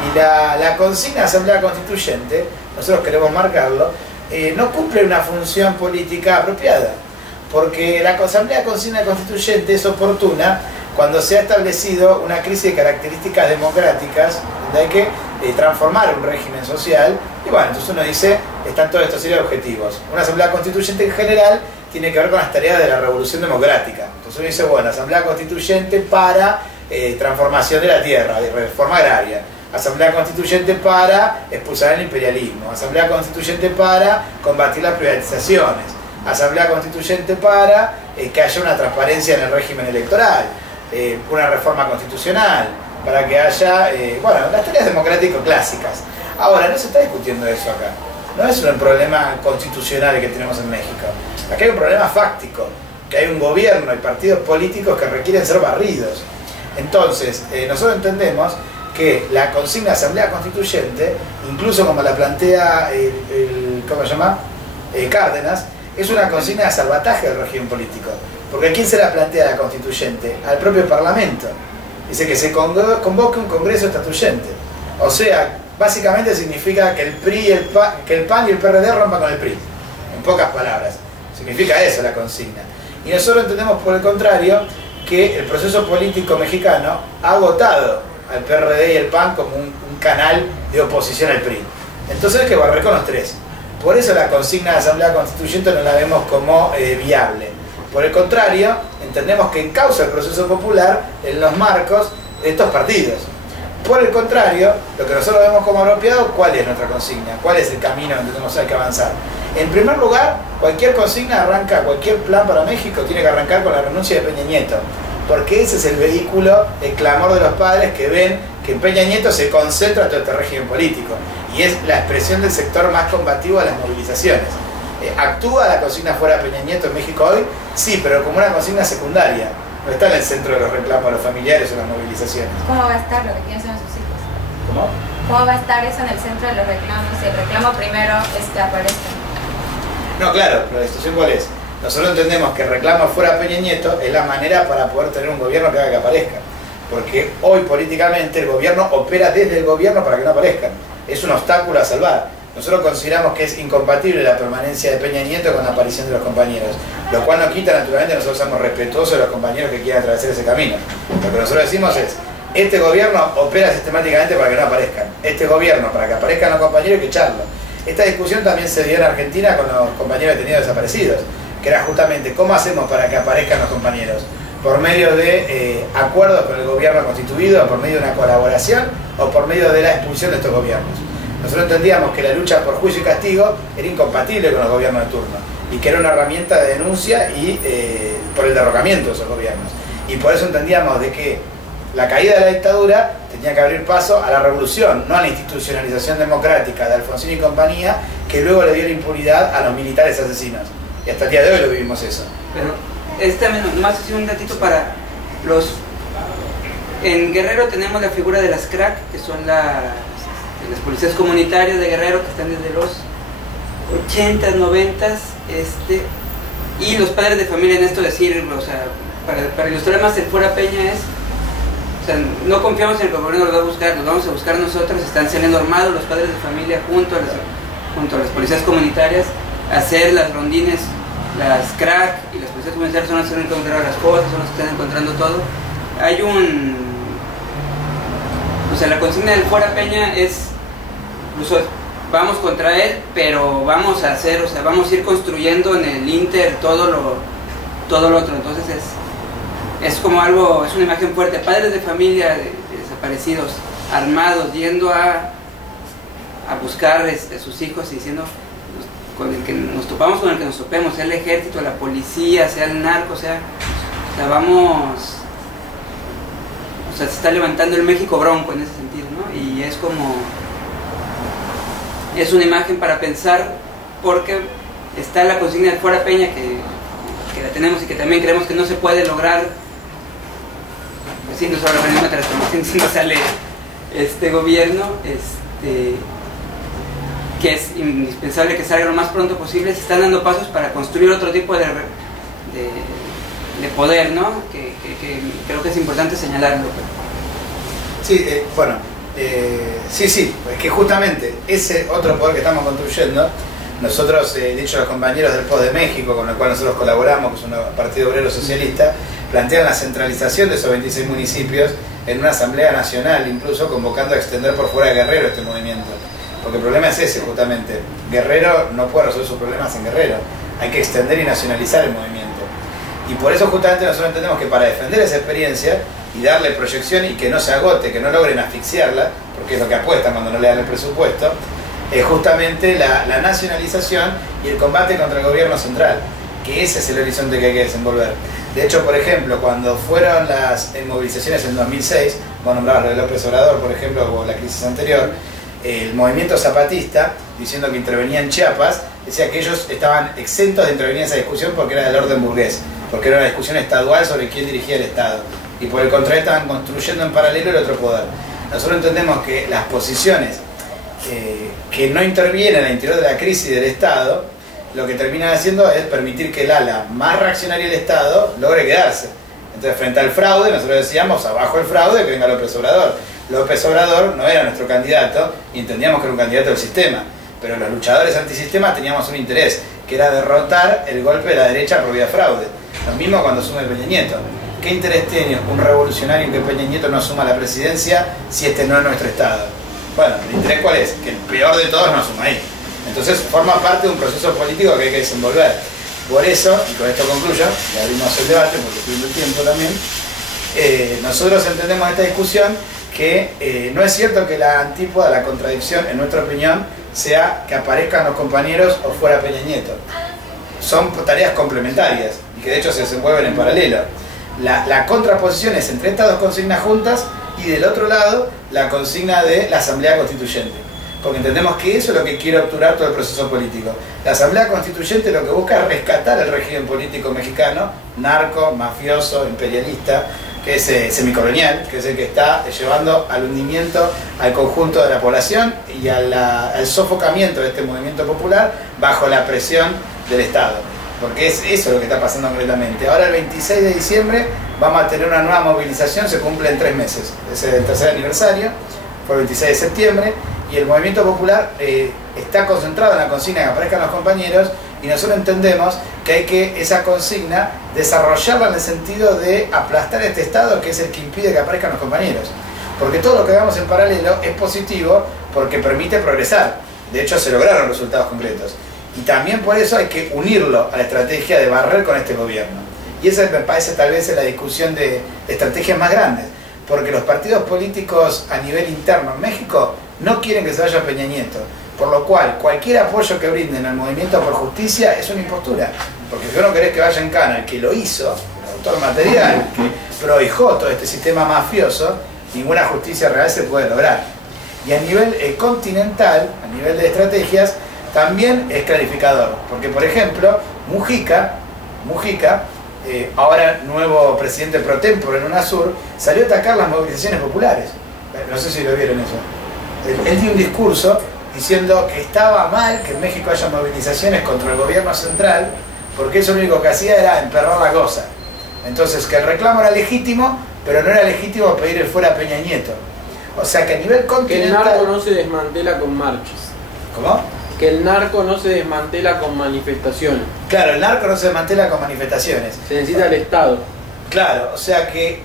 Y la consigna de Asamblea Constituyente, nosotros queremos marcarlo, no cumple una función política apropiada, porque la Asamblea Consigna Constituyente es oportuna cuando se ha establecido una crisis de características democráticas, donde hay que transformar un régimen social, y bueno, entonces uno dice, están todos estos series de objetivos. Una Asamblea Constituyente en general tiene que ver con las tareas de la revolución democrática. Entonces uno dice, bueno, Asamblea Constituyente para transformación de la tierra, de reforma agraria. Asamblea Constituyente para expulsar el imperialismo, Asamblea Constituyente para combatir las privatizaciones, Asamblea Constituyente para que haya una transparencia en el régimen electoral, una reforma constitucional, para que haya, bueno, las teorías democráticas clásicas. Ahora, no se está discutiendo eso acá. No es un problema constitucional que tenemos en México. Aquí hay un problema fáctico, que hay un gobierno y partidos políticos que requieren ser barridos. Entonces, nosotros entendemos que la consigna de Asamblea Constituyente, incluso como la plantea ¿cómo se llama? Cárdenas, es una consigna de salvataje del régimen político. Porque ¿a quién se la plantea la Constituyente? Al propio Parlamento. Dice que se convoque un Congreso Estatuyente. O sea, básicamente significa que que el PAN y el PRD rompan con el PRI. En pocas palabras. Significa eso la consigna. Y nosotros entendemos, por el contrario, que el proceso político mexicano ha agotado al PRD y el PAN como un canal de oposición al PRI. Entonces hay que barrer con los tres. Por eso la consigna de Asamblea Constituyente no la vemos como viable. Por el contrario, entendemos que encausa el proceso popular en los marcos de estos partidos. Por el contrario, lo que nosotros vemos como apropiado, ¿cuál es nuestra consigna? ¿Cuál es el camino en donde hay que avanzar? En primer lugar, cualquier consigna arranca, cualquier plan para México tiene que arrancar con la renuncia de Peña Nieto, porque ese es el vehículo, el clamor de los padres que ven que en Peña Nieto se concentra todo este régimen político y es la expresión del sector más combativo a las movilizaciones. ¿Actúa la consigna fuera Peña Nieto en México hoy? Sí, pero como una consigna secundaria. No está en el centro de los reclamos de los familiares o las movilizaciones. ¿Cómo va a estar lo que quieren son sus hijos? ¿Cómo? ¿Cómo va a estar eso en el centro de los reclamos? Si el reclamo primero es que aparezca. No, claro, la discusión cuál es. Nosotros entendemos que el reclamo fuera Peña Nieto es la manera para poder tener un gobierno que haga que aparezca. Porque hoy políticamente el gobierno opera desde el gobierno para que no aparezcan. Es un obstáculo a salvar. Nosotros consideramos que es incompatible la permanencia de Peña Nieto con la aparición de los compañeros, lo cual no quita, naturalmente, nosotros somos respetuosos de los compañeros que quieran atravesar ese camino. Lo que nosotros decimos es, este gobierno opera sistemáticamente para que no aparezcan, este gobierno para que aparezcan los compañeros hay que echarlo. Esta discusión también se dio en Argentina con los compañeros detenidos desaparecidos, que era justamente cómo hacemos para que aparezcan los compañeros, por medio de acuerdos con el gobierno constituido, por medio de una colaboración o por medio de la expulsión de estos gobiernos. Nosotros entendíamos que la lucha por juicio y castigo era incompatible con los gobiernos de turno y que era una herramienta de denuncia y por el derrocamiento de esos gobiernos. Y por eso entendíamos de que la caída de la dictadura tenía que abrir paso a la revolución, no a la institucionalización democrática de Alfonsín y compañía, que luego le dio la impunidad a los militares asesinos. Y hasta el día de hoy lo vivimos eso. Pero nomás así un datito para los... En Guerrero tenemos la figura de las crack, que son las policías comunitarias de Guerrero, que están desde los 80s, 90s, y los padres de familia en esto decir, o sea, para ilustrar más el fuera Peña es, o sea, no confiamos en el gobierno, lo va a buscar, los vamos a buscar nosotros, están saliendo armados los padres de familia junto a las policías comunitarias a hacer las rondines, las crack, y las policías comunitarias son las que están encontrando las cosas, son las que están encontrando todo. Hay o sea, la consigna del fuera Peña es, incluso vamos contra él, pero vamos a hacer, o sea, vamos a ir construyendo en el Inter todo lo otro. Entonces es como algo, es una imagen fuerte. Padres de familia de desaparecidos, armados, yendo a buscar a sus hijos y diciendo, con el que nos topamos, con el que nos topemos, sea el ejército, la policía, sea el narco, sea vamos... O sea, se está levantando el México bronco en ese sentido, ¿no? Y es como... Es una imagen para pensar, porque está la consigna de fuera Peña, que la tenemos y que también creemos que no se puede lograr, pues, sin sobre la misma transformación, si no sale este gobierno, que es indispensable que salga lo más pronto posible. Se están dando pasos para construir otro tipo de poder, ¿no? Que creo que es importante señalarlo. Sí, bueno, sí, es que justamente ese otro poder que estamos construyendo, nosotros, de hecho, los compañeros del POS de México, con el cual nosotros colaboramos, que es un partido obrero socialista, plantean la centralización de esos 26 municipios en una asamblea nacional, incluso convocando a extender por fuera de Guerrero este movimiento. Porque el problema es ese, justamente. Guerrero no puede resolver sus problemas en Guerrero. Hay que extender y nacionalizar el movimiento. Y por eso justamente nosotros entendemos que para defender esa experiencia y darle proyección y que no se agote, que no logren asfixiarla, porque es lo que apuestan cuando no le dan el presupuesto, es justamente la nacionalización y el combate contra el gobierno central, que ese es el horizonte que hay que desenvolver. De hecho, por ejemplo, cuando fueron las movilizaciones en 2006, vos nombrabas lo de López Obrador, por ejemplo, o la crisis anterior, el movimiento zapatista, diciendo que intervenía en Chiapas, decía que ellos estaban exentos de intervenir en esa discusión porque era del orden burgués, porque era una discusión estadual sobre quién dirigía el Estado. Y por el contrario estaban construyendo en paralelo el otro poder. Nosotros entendemos que las posiciones que no intervienen al interior de la crisis del Estado, lo que terminan haciendo es permitir que el ala más reaccionaria del Estado logre quedarse. Entonces, frente al fraude, nosotros decíamos, abajo el fraude, que venga López Obrador. López Obrador no era nuestro candidato y entendíamos que era un candidato del sistema, pero los luchadores antisistema teníamos un interés, que era derrotar el golpe de la derecha por vía fraude. Lo mismo cuando asume Peña Nieto. ¿Qué interés tiene un revolucionario en que Peña Nieto no asuma la presidencia si este no es nuestro Estado? Bueno, ¿el interés cuál es? Que el peor de todos no asuma ahí. Entonces forma parte de un proceso político que hay que desenvolver. Por eso, y con esto concluyo, ya abrimos el debate porque estoy el tiempo también, nosotros entendemos esta discusión que no es cierto que la antípoda, la contradicción, en nuestra opinión, sea que aparezcan los compañeros o fuera Peña Nieto. Son tareas complementarias y que de hecho se desenvuelven en paralelo. La contraposición es entre estas dos consignas juntas y del otro lado la consigna de la Asamblea Constituyente. Porque entendemos que eso es lo que quiere obturar todo el proceso político. La Asamblea Constituyente lo que busca es rescatar el régimen político mexicano, narco, mafioso, imperialista, que es semicolonial, que es el que está llevando al hundimiento al conjunto de la población y al sofocamiento de este movimiento popular bajo la presión del Estado. Porque es eso lo que está pasando concretamente. Ahora el 26 de diciembre vamos a tener una nueva movilización, se cumple en 3 meses. Es el tercer aniversario, fue el 26 de septiembre, y el movimiento popular está concentrado en la consigna que aparezcan los compañeros, y nosotros entendemos que hay que esa consigna desarrollarla en el sentido de aplastar este Estado que es el que impide que aparezcan los compañeros. Porque todo lo que hagamos en paralelo es positivo porque permite progresar. De hecho se lograron resultados concretos. Y también por eso hay que unirlo a la estrategia de barrer con este gobierno. Y esa me parece tal vez la discusión de estrategias más grandes. Porque los partidos políticos a nivel interno en México no quieren que se vaya Peña Nieto. Por lo cual, cualquier apoyo que brinden al movimiento por justicia es una impostura. Porque si vos no querés que vaya en cana el que lo hizo, el autor material, que prohijó todo este sistema mafioso, ninguna justicia real se puede lograr. Y a nivel continental, a nivel de estrategias, también es clarificador. Porque, por ejemplo, Mujica, ahora nuevo presidente pro tempore en UNASUR, salió a atacar las movilizaciones populares. No sé si lo vieron eso. Él dio un discurso diciendo que estaba mal que en México haya movilizaciones contra el gobierno central, porque eso lo único que hacía era emperrar la cosa. Entonces, que el reclamo era legítimo, pero no era legítimo pedir el fuera Peña Nieto. O sea que a nivel continental... Que el narco no se desmantela con marchas. ¿Cómo? Que el narco no se desmantela con manifestaciones. Claro, el narco no se desmantela con manifestaciones. Se necesita el Estado. Claro, o sea que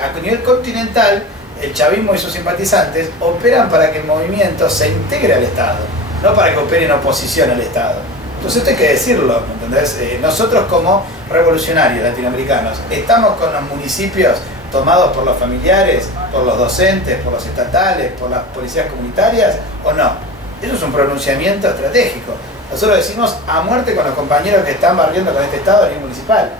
a nivel continental el chavismo y sus simpatizantes operan para que el movimiento se integre al Estado, no para que opere en oposición al Estado. Entonces esto hay que decirlo, ¿entendés? Nosotros como revolucionarios latinoamericanos, ¿estamos con los municipios tomados por los familiares, por los docentes, por los estatales, por las policías comunitarias o no? Eso es un pronunciamiento estratégico. Nosotros decimos a muerte con los compañeros que están barriendo con este Estado a nivel municipal.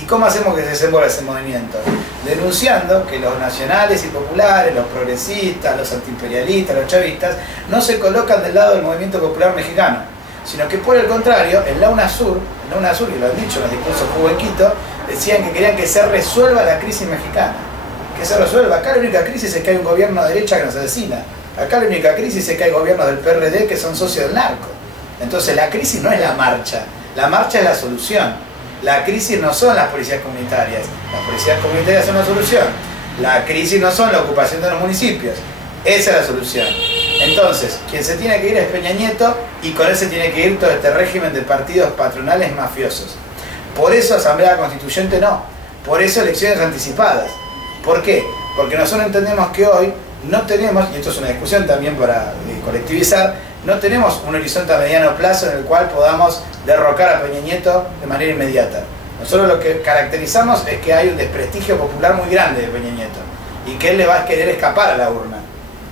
¿Y cómo hacemos que se desenvuelva ese movimiento? Denunciando que los nacionales y populares, los progresistas, los antiimperialistas, los chavistas, no se colocan del lado del movimiento popular mexicano, sino que por el contrario, en la UNASUR, y lo han dicho en los discursos que hubo en Quito, decían que querían que se resuelva la crisis mexicana. Que se resuelva. Acá la única crisis es que hay un gobierno de derecha que nos asesina. Acá la única crisis es que hay gobiernos del PRD que son socios del narco. Entonces la crisis no es la marcha es la solución. La crisis no son las policías comunitarias, las policías comunitarias son la solución. La crisis no son la ocupación de los municipios, esa es la solución. Entonces, quien se tiene que ir es Peña Nieto y con él se tiene que ir todo este régimen de partidos patronales mafiosos. Por eso Asamblea Constituyente no, por eso elecciones anticipadas. ¿Por qué? Porque nosotros entendemos que hoy no tenemos, y esto es una discusión también para colectivizar, no tenemos un horizonte a mediano plazo en el cual podamos derrocar a Peña Nieto de manera inmediata. Nosotros lo que caracterizamos es que hay un desprestigio popular muy grande de Peña Nieto y que él le va a querer escapar a la urna,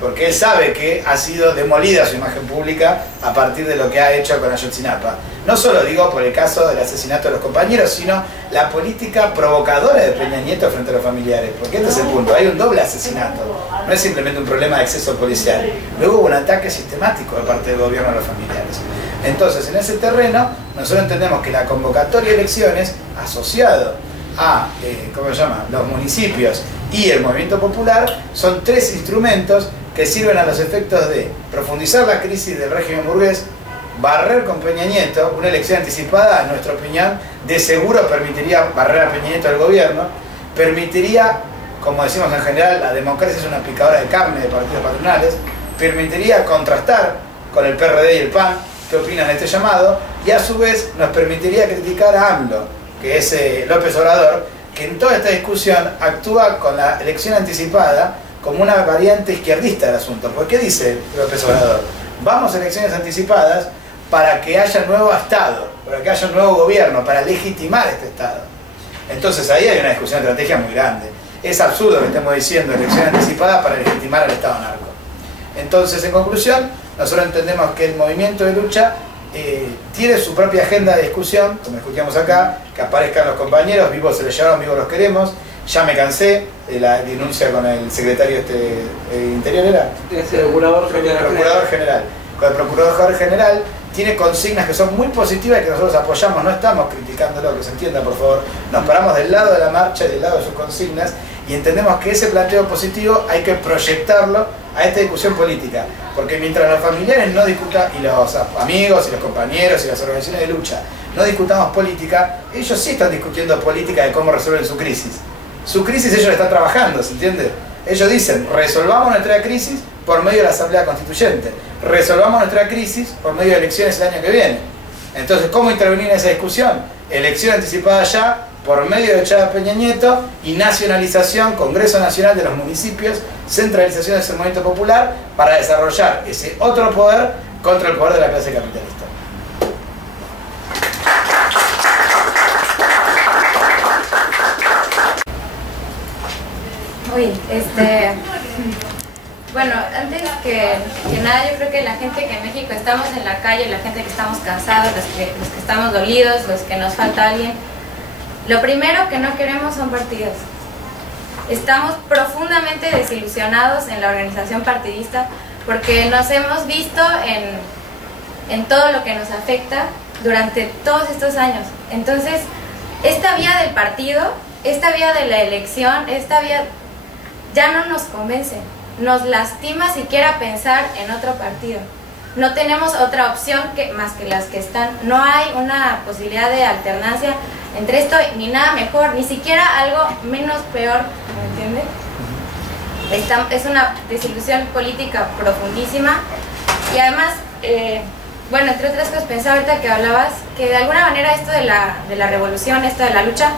porque él sabe que ha sido demolida su imagen pública a partir de lo que ha hecho con Ayotzinapa. No solo digo por el caso del asesinato de los compañeros, sino la política provocadora de Peña Nieto frente a los familiares, porque este es el punto, hay un doble asesinato, no es simplemente un problema de exceso policial, luego hubo un ataque sistemático de parte del gobierno a los familiares. Entonces, en ese terreno, nosotros entendemos que la convocatoria de elecciones, asociado a los municipios y el movimiento popular, son tres instrumentos que sirven a los efectos de profundizar la crisis del régimen burgués, barrer con Peña Nieto. Una elección anticipada, en nuestra opinión, de seguro permitiría barrer a Peña Nieto del gobierno, permitiría, como decimos en general, la democracia es una picadora de carne de partidos patronales, permitiría contrastar con el PRD y el PAN qué opinan de este llamado, y a su vez nos permitiría criticar a AMLO, que es López Obrador, que en toda esta discusión actúa con la elección anticipada como una variante izquierdista del asunto. ¿Por qué dice López Obrador? Vamos a elecciones anticipadas para que haya nuevo Estado, para que haya un nuevo gobierno, para legitimar este Estado. Entonces ahí hay una discusión de estrategia muy grande. Es absurdo que estemos diciendo elección anticipada para legitimar al Estado narco. Entonces, en conclusión, nosotros entendemos que el movimiento de lucha tiene su propia agenda de discusión, como escuchamos acá, que aparezcan los compañeros, vivos se los llevaron, vivos los queremos. Ya me cansé de la denuncia con el secretario Interior, ¿era? El Procurador General. Con el Procurador General tiene consignas que son muy positivas y que nosotros apoyamos, no estamos criticándolo, que se entienda por favor, nos paramos del lado de la marcha y del lado de sus consignas y entendemos que ese planteo positivo hay que proyectarlo a esta discusión política, porque mientras los familiares no discutan, y los amigos y los compañeros y las organizaciones de lucha no discutamos política, ellos sí están discutiendo política de cómo resuelven su crisis. Su crisis ellos la están trabajando, ¿se entiende? Ellos dicen, resolvamos nuestra crisis por medio de la Asamblea Constituyente, resolvamos nuestra crisis por medio de elecciones el año que viene. Entonces, ¿cómo intervenir en esa discusión? Elección anticipada ya, por medio de echar a Peña Nieto y nacionalización, Congreso Nacional de los municipios, centralización del movimiento popular para desarrollar ese otro poder contra el poder de la clase capitalista. Bueno, antes que nada, yo creo que la gente que en México estamos en la calle, la gente que estamos cansados, los que estamos dolidos, los que nos falta alguien, lo primero que no queremos son partidos. Estamos profundamente desilusionados en la organización partidista porque nos hemos visto en todo lo que nos afecta durante todos estos años. Entonces, esta vía del partido, esta vía de la elección, esta vía ya no nos convence, nos lastima siquiera pensar en otro partido. No tenemos otra opción más que las que están. No hay una posibilidad de alternancia entre esto ni nada mejor, ni siquiera algo menos peor, ¿me entiendes? Es una desilusión política profundísima y además, bueno, entre otras cosas pensaba ahorita que hablabas que de alguna manera esto de la revolución, esto de la lucha,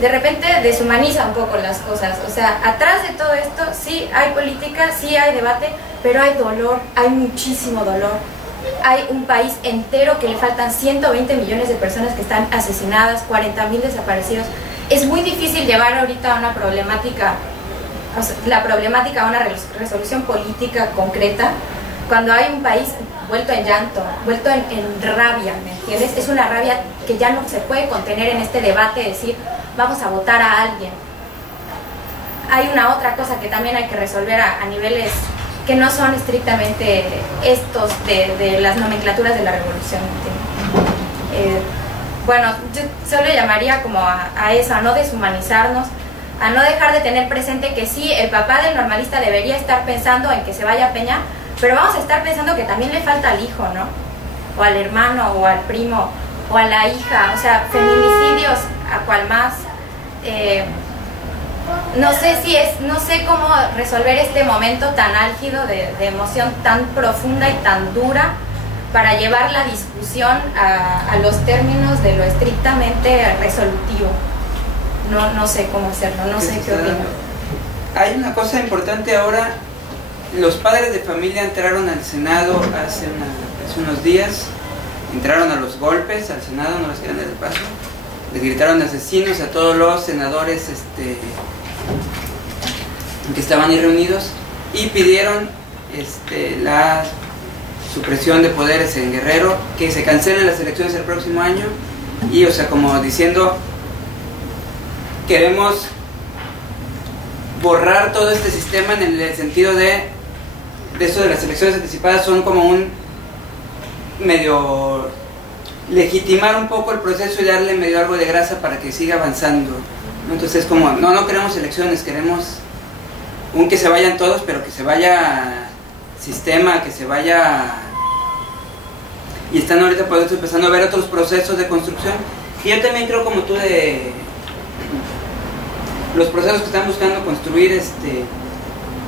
de repente deshumaniza un poco las cosas. O sea, atrás de todo esto sí hay política, sí hay debate, pero hay dolor, hay muchísimo dolor. Hay un país entero que le faltan 120 millones de personas que están asesinadas, 40.000 desaparecidos. Es muy difícil llevar ahorita una problemática, o sea, la problemática a una resolución política concreta, cuando hay un país vuelto en llanto, vuelto en rabia, ¿me entiendes? Es una rabia que ya no se puede contener en este debate, decir, vamos a votar a alguien. Hay una otra cosa que también hay que resolver a niveles que no son estrictamente estos de las nomenclaturas de la revolución, ¿entiendes? Bueno, yo solo llamaría como a eso, a no deshumanizarnos, a no dejar de tener presente que sí, el papá del normalista debería estar pensando en que se vaya a Peña, pero vamos a estar pensando que también le falta al hijo, ¿no? O al hermano, o al primo, o a la hija, o sea, feminicidios a cual más. No sé cómo resolver este momento tan álgido de emoción tan profunda y tan dura para llevar la discusión a los términos de lo estrictamente resolutivo. No sé cómo hacerlo, no sé qué opino. Hay una cosa importante ahora. Los padres de familia entraron al Senado hace unos días, entraron a los golpes al Senado, no les quedan de paso, les gritaron asesinos a todos los senadores que estaban ahí reunidos, y pidieron la supresión de poderes en Guerrero, que se cancelen las elecciones el próximo año, y o sea, como diciendo, queremos borrar todo este sistema, en el sentido de eso de las elecciones anticipadas son como un medio legitimar un poco el proceso y darle medio algo de grasa para que siga avanzando, ¿no? Entonces como no queremos elecciones, queremos que se vayan todos, pero que se vaya sistema, que se vaya, y están ahorita por eso empezando a ver otros procesos de construcción. Y yo también creo, como tú, de los procesos que están buscando construir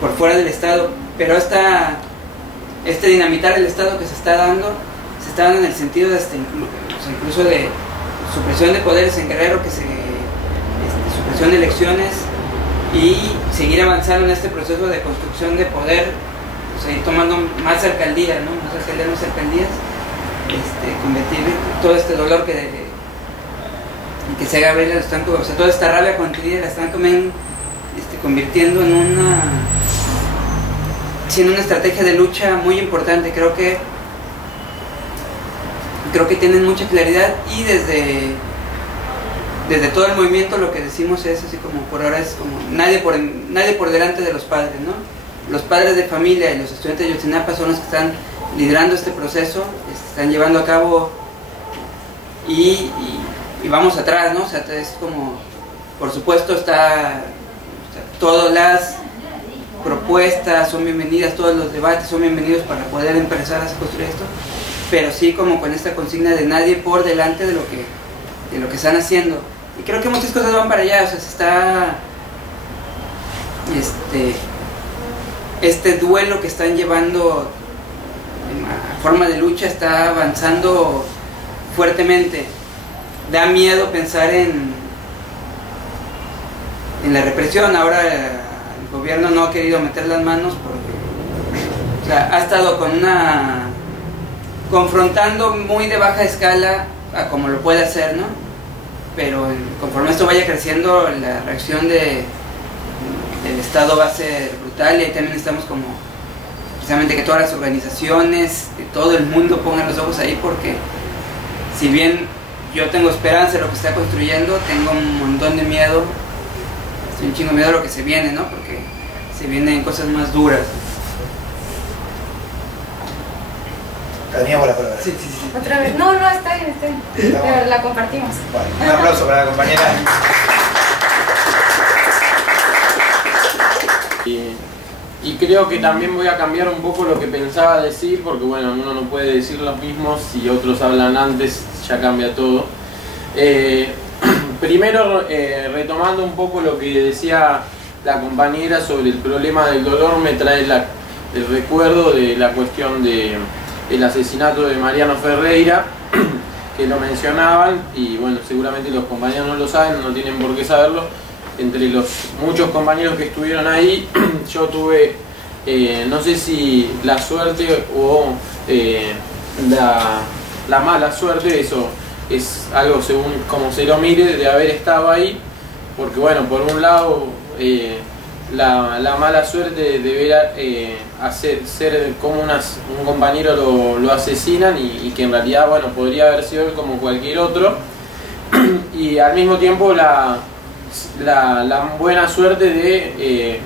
por fuera del Estado, pero dinamitar el Estado que se está dando en el sentido de incluso de supresión de poderes en Guerrero, supresión de elecciones, y seguir avanzando en este proceso de construcción de poder, o sea, ir tomando más alcaldías, ¿no? Más alcaldías, convertir todo este dolor que se haga ver, o sea, toda esta rabia contenida la están convirtiendo en una estrategia de lucha muy importante. Creo que tienen mucha claridad, y desde todo el movimiento lo que decimos es así como, por ahora es como nadie por delante de los padres, ¿no? Los padres de familia y los estudiantes de Ayotzinapa son los que están liderando este proceso, están llevando a cabo, y vamos atrás, ¿no? O sea, es como, por supuesto, todas las propuestas son bienvenidas, todos los debates son bienvenidos para poder empezar a construir esto, pero sí como con esta consigna de nadie por delante de lo que están haciendo. Y creo que muchas cosas van para allá, o sea, se está este duelo que están llevando en forma de lucha está avanzando fuertemente. Da miedo pensar en la represión. Ahora el gobierno no ha querido meter las manos porque, o sea, ha estado confrontando muy de baja escala a como lo puede hacer, ¿no? Pero conforme esto vaya creciendo, la reacción del Estado va a ser brutal, y ahí también estamos como precisamente que todas las organizaciones de todo el mundo pongan los ojos ahí, porque si bien yo tengo esperanza en lo que está construyendo, tengo un montón de miedo, estoy un chingo de miedo a lo que se viene, ¿no? Porque se vienen cosas más duras. Teníamos la palabra. Sí. ¿Otra vez? No, está bien. Pero la compartimos. Bueno, un aplauso para la compañera. Y creo que también voy a cambiar un poco lo que pensaba decir, porque bueno, uno no puede decir lo mismo si otros hablan antes, ya cambia todo. Primero, retomando un poco lo que decía la compañera sobre el problema del dolor, me trae el recuerdo de la cuestión del asesinato de Mariano Ferreira, que lo mencionaban, y bueno, seguramente los compañeros no lo saben, no tienen por qué saberlo. Entre los muchos compañeros que estuvieron ahí, yo tuve, no sé si la suerte o la mala suerte, eso es algo según como se lo mire, de haber estado ahí, porque bueno, por un lado la mala suerte de ver ser como un compañero lo asesinan, y que en realidad, bueno, podría haber sido él como cualquier otro, y al mismo tiempo la buena suerte de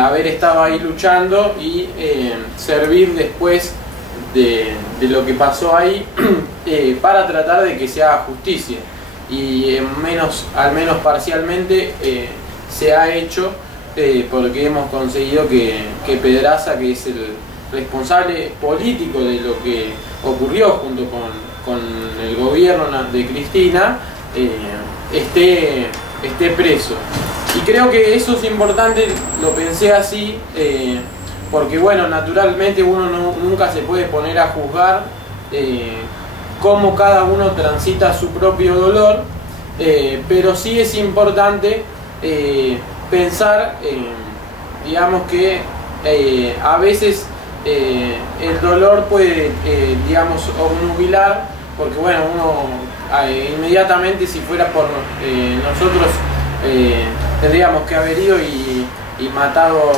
haber estado ahí luchando y servir después de lo que pasó ahí para tratar de que se haga justicia, y al menos parcialmente se ha hecho, porque hemos conseguido que Pedraza, que es el responsable político de lo que ocurrió junto con el gobierno de Cristina, esté preso. Y creo que eso es importante, lo pensé así, porque bueno, naturalmente uno nunca se puede poner a juzgar cómo cada uno transita su propio dolor, pero sí es importante pensar, digamos que a veces el dolor puede, digamos, obnubilar, porque bueno, uno inmediatamente, si fuera por nosotros, tendríamos que haber ido y matado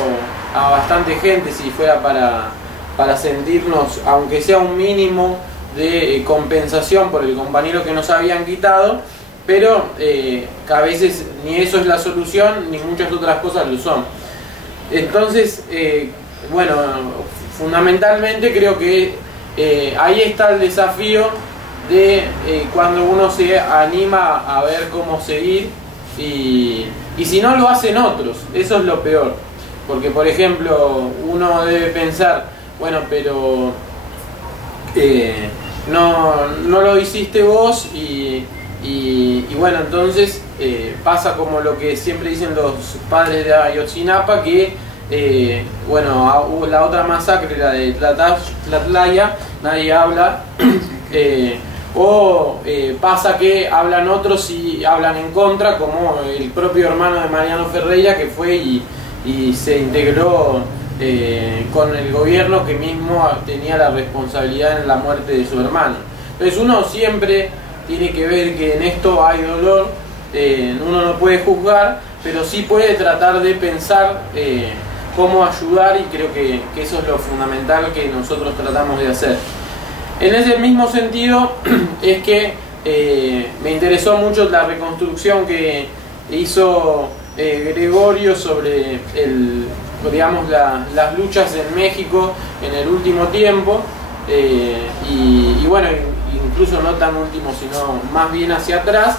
a bastante gente si fuera para sentirnos, aunque sea un mínimo de compensación por el compañero que nos habían quitado, pero que a veces ni eso es la solución, ni muchas otras cosas lo son. Entonces, bueno, fundamentalmente creo que ahí está el desafío de cuando uno se anima a ver cómo seguir y si no lo hacen otros, eso es lo peor. Porque, por ejemplo, uno debe pensar, bueno, pero no lo hiciste vos y bueno, entonces pasa como lo que siempre dicen los padres de Ayotzinapa, que bueno, hubo la otra masacre, la de Tlatlaya, nadie habla, o pasa que hablan otros y hablan en contra, como el propio hermano de Mariano Ferreira, que fue y se integró con el gobierno que mismo tenía la responsabilidad en la muerte de su hermano. Entonces uno siempre tiene que ver que en esto hay dolor, uno no puede juzgar, pero sí puede tratar de pensar cómo ayudar, y creo que eso es lo fundamental que nosotros tratamos de hacer. En ese mismo sentido es que me interesó mucho la reconstrucción que hizo Gregorio sobre digamos, las luchas en México en el último tiempo, y bueno, incluso no tan último, sino más bien hacia atrás,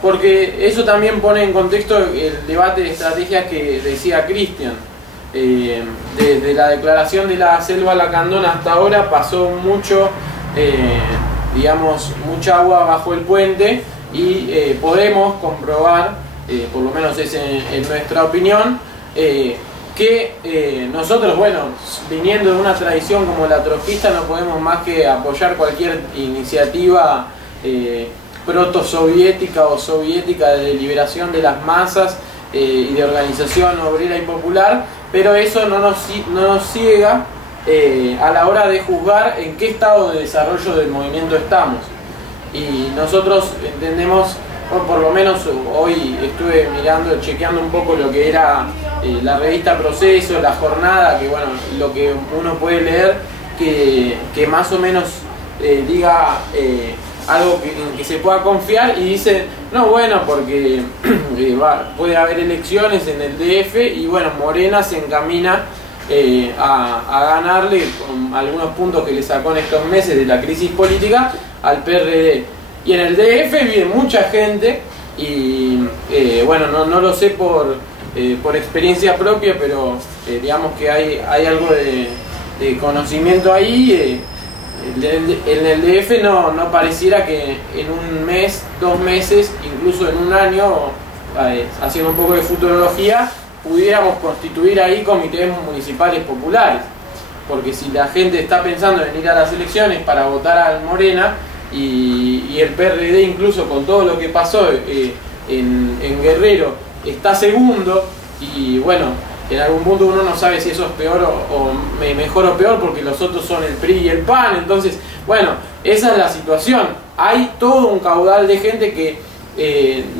porque eso también pone en contexto el debate de estrategias que decía Cristian. Desde la declaración de la Selva Lacandona hasta ahora pasó mucho, digamos, mucha agua bajo el puente, y podemos comprobar, por lo menos es en nuestra opinión, que nosotros, bueno, viniendo de una tradición como la trotskista, no podemos más que apoyar cualquier iniciativa proto-soviética o soviética de liberación de las masas y de organización obrera y popular, pero eso no nos ciega a la hora de juzgar en qué estado de desarrollo del movimiento estamos. Y nosotros entendemos, bueno, por lo menos hoy estuve mirando, chequeando un poco lo que era la revista Proceso, La Jornada, que bueno, lo que uno puede leer, que más o menos diga algo en que se pueda confiar, y dice, no, bueno, porque puede haber elecciones en el DF y bueno, Morena se encamina a ganarle con algunos puntos que le sacó en estos meses de la crisis política al PRD. Y en el DF vive mucha gente y bueno, no lo sé por experiencia propia, pero digamos que hay algo de conocimiento ahí. En el DF no pareciera que en un mes, 2 meses, incluso en un año, haciendo un poco de futurología, pudiéramos constituir ahí comités municipales populares. Porque si la gente está pensando en ir a las elecciones para votar al Morena, y el PRD, incluso con todo lo que pasó en Guerrero, está segundo, y bueno, en algún punto uno no sabe si eso es peor o mejor o peor, porque los otros son el PRI y el PAN. Entonces, bueno, esa es la situación. Hay todo un caudal de gente que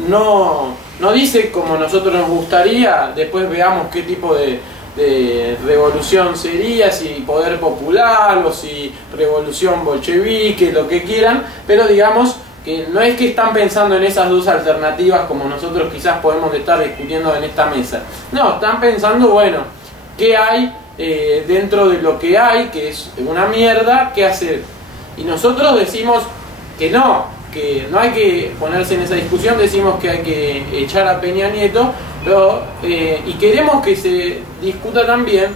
no dice como nosotros nos gustaría. Después veamos qué tipo de revolución sería, si poder popular o si revolución bolchevique, lo que quieran, pero digamos que no es que están pensando en esas dos alternativas como nosotros quizás podemos estar discutiendo en esta mesa. No, están pensando, bueno, ¿qué hay dentro de lo que hay, que es una mierda, qué hacer? Y nosotros decimos que no hay que ponerse en esa discusión, decimos que hay que echar a Peña Nieto, pero, y queremos que se discuta también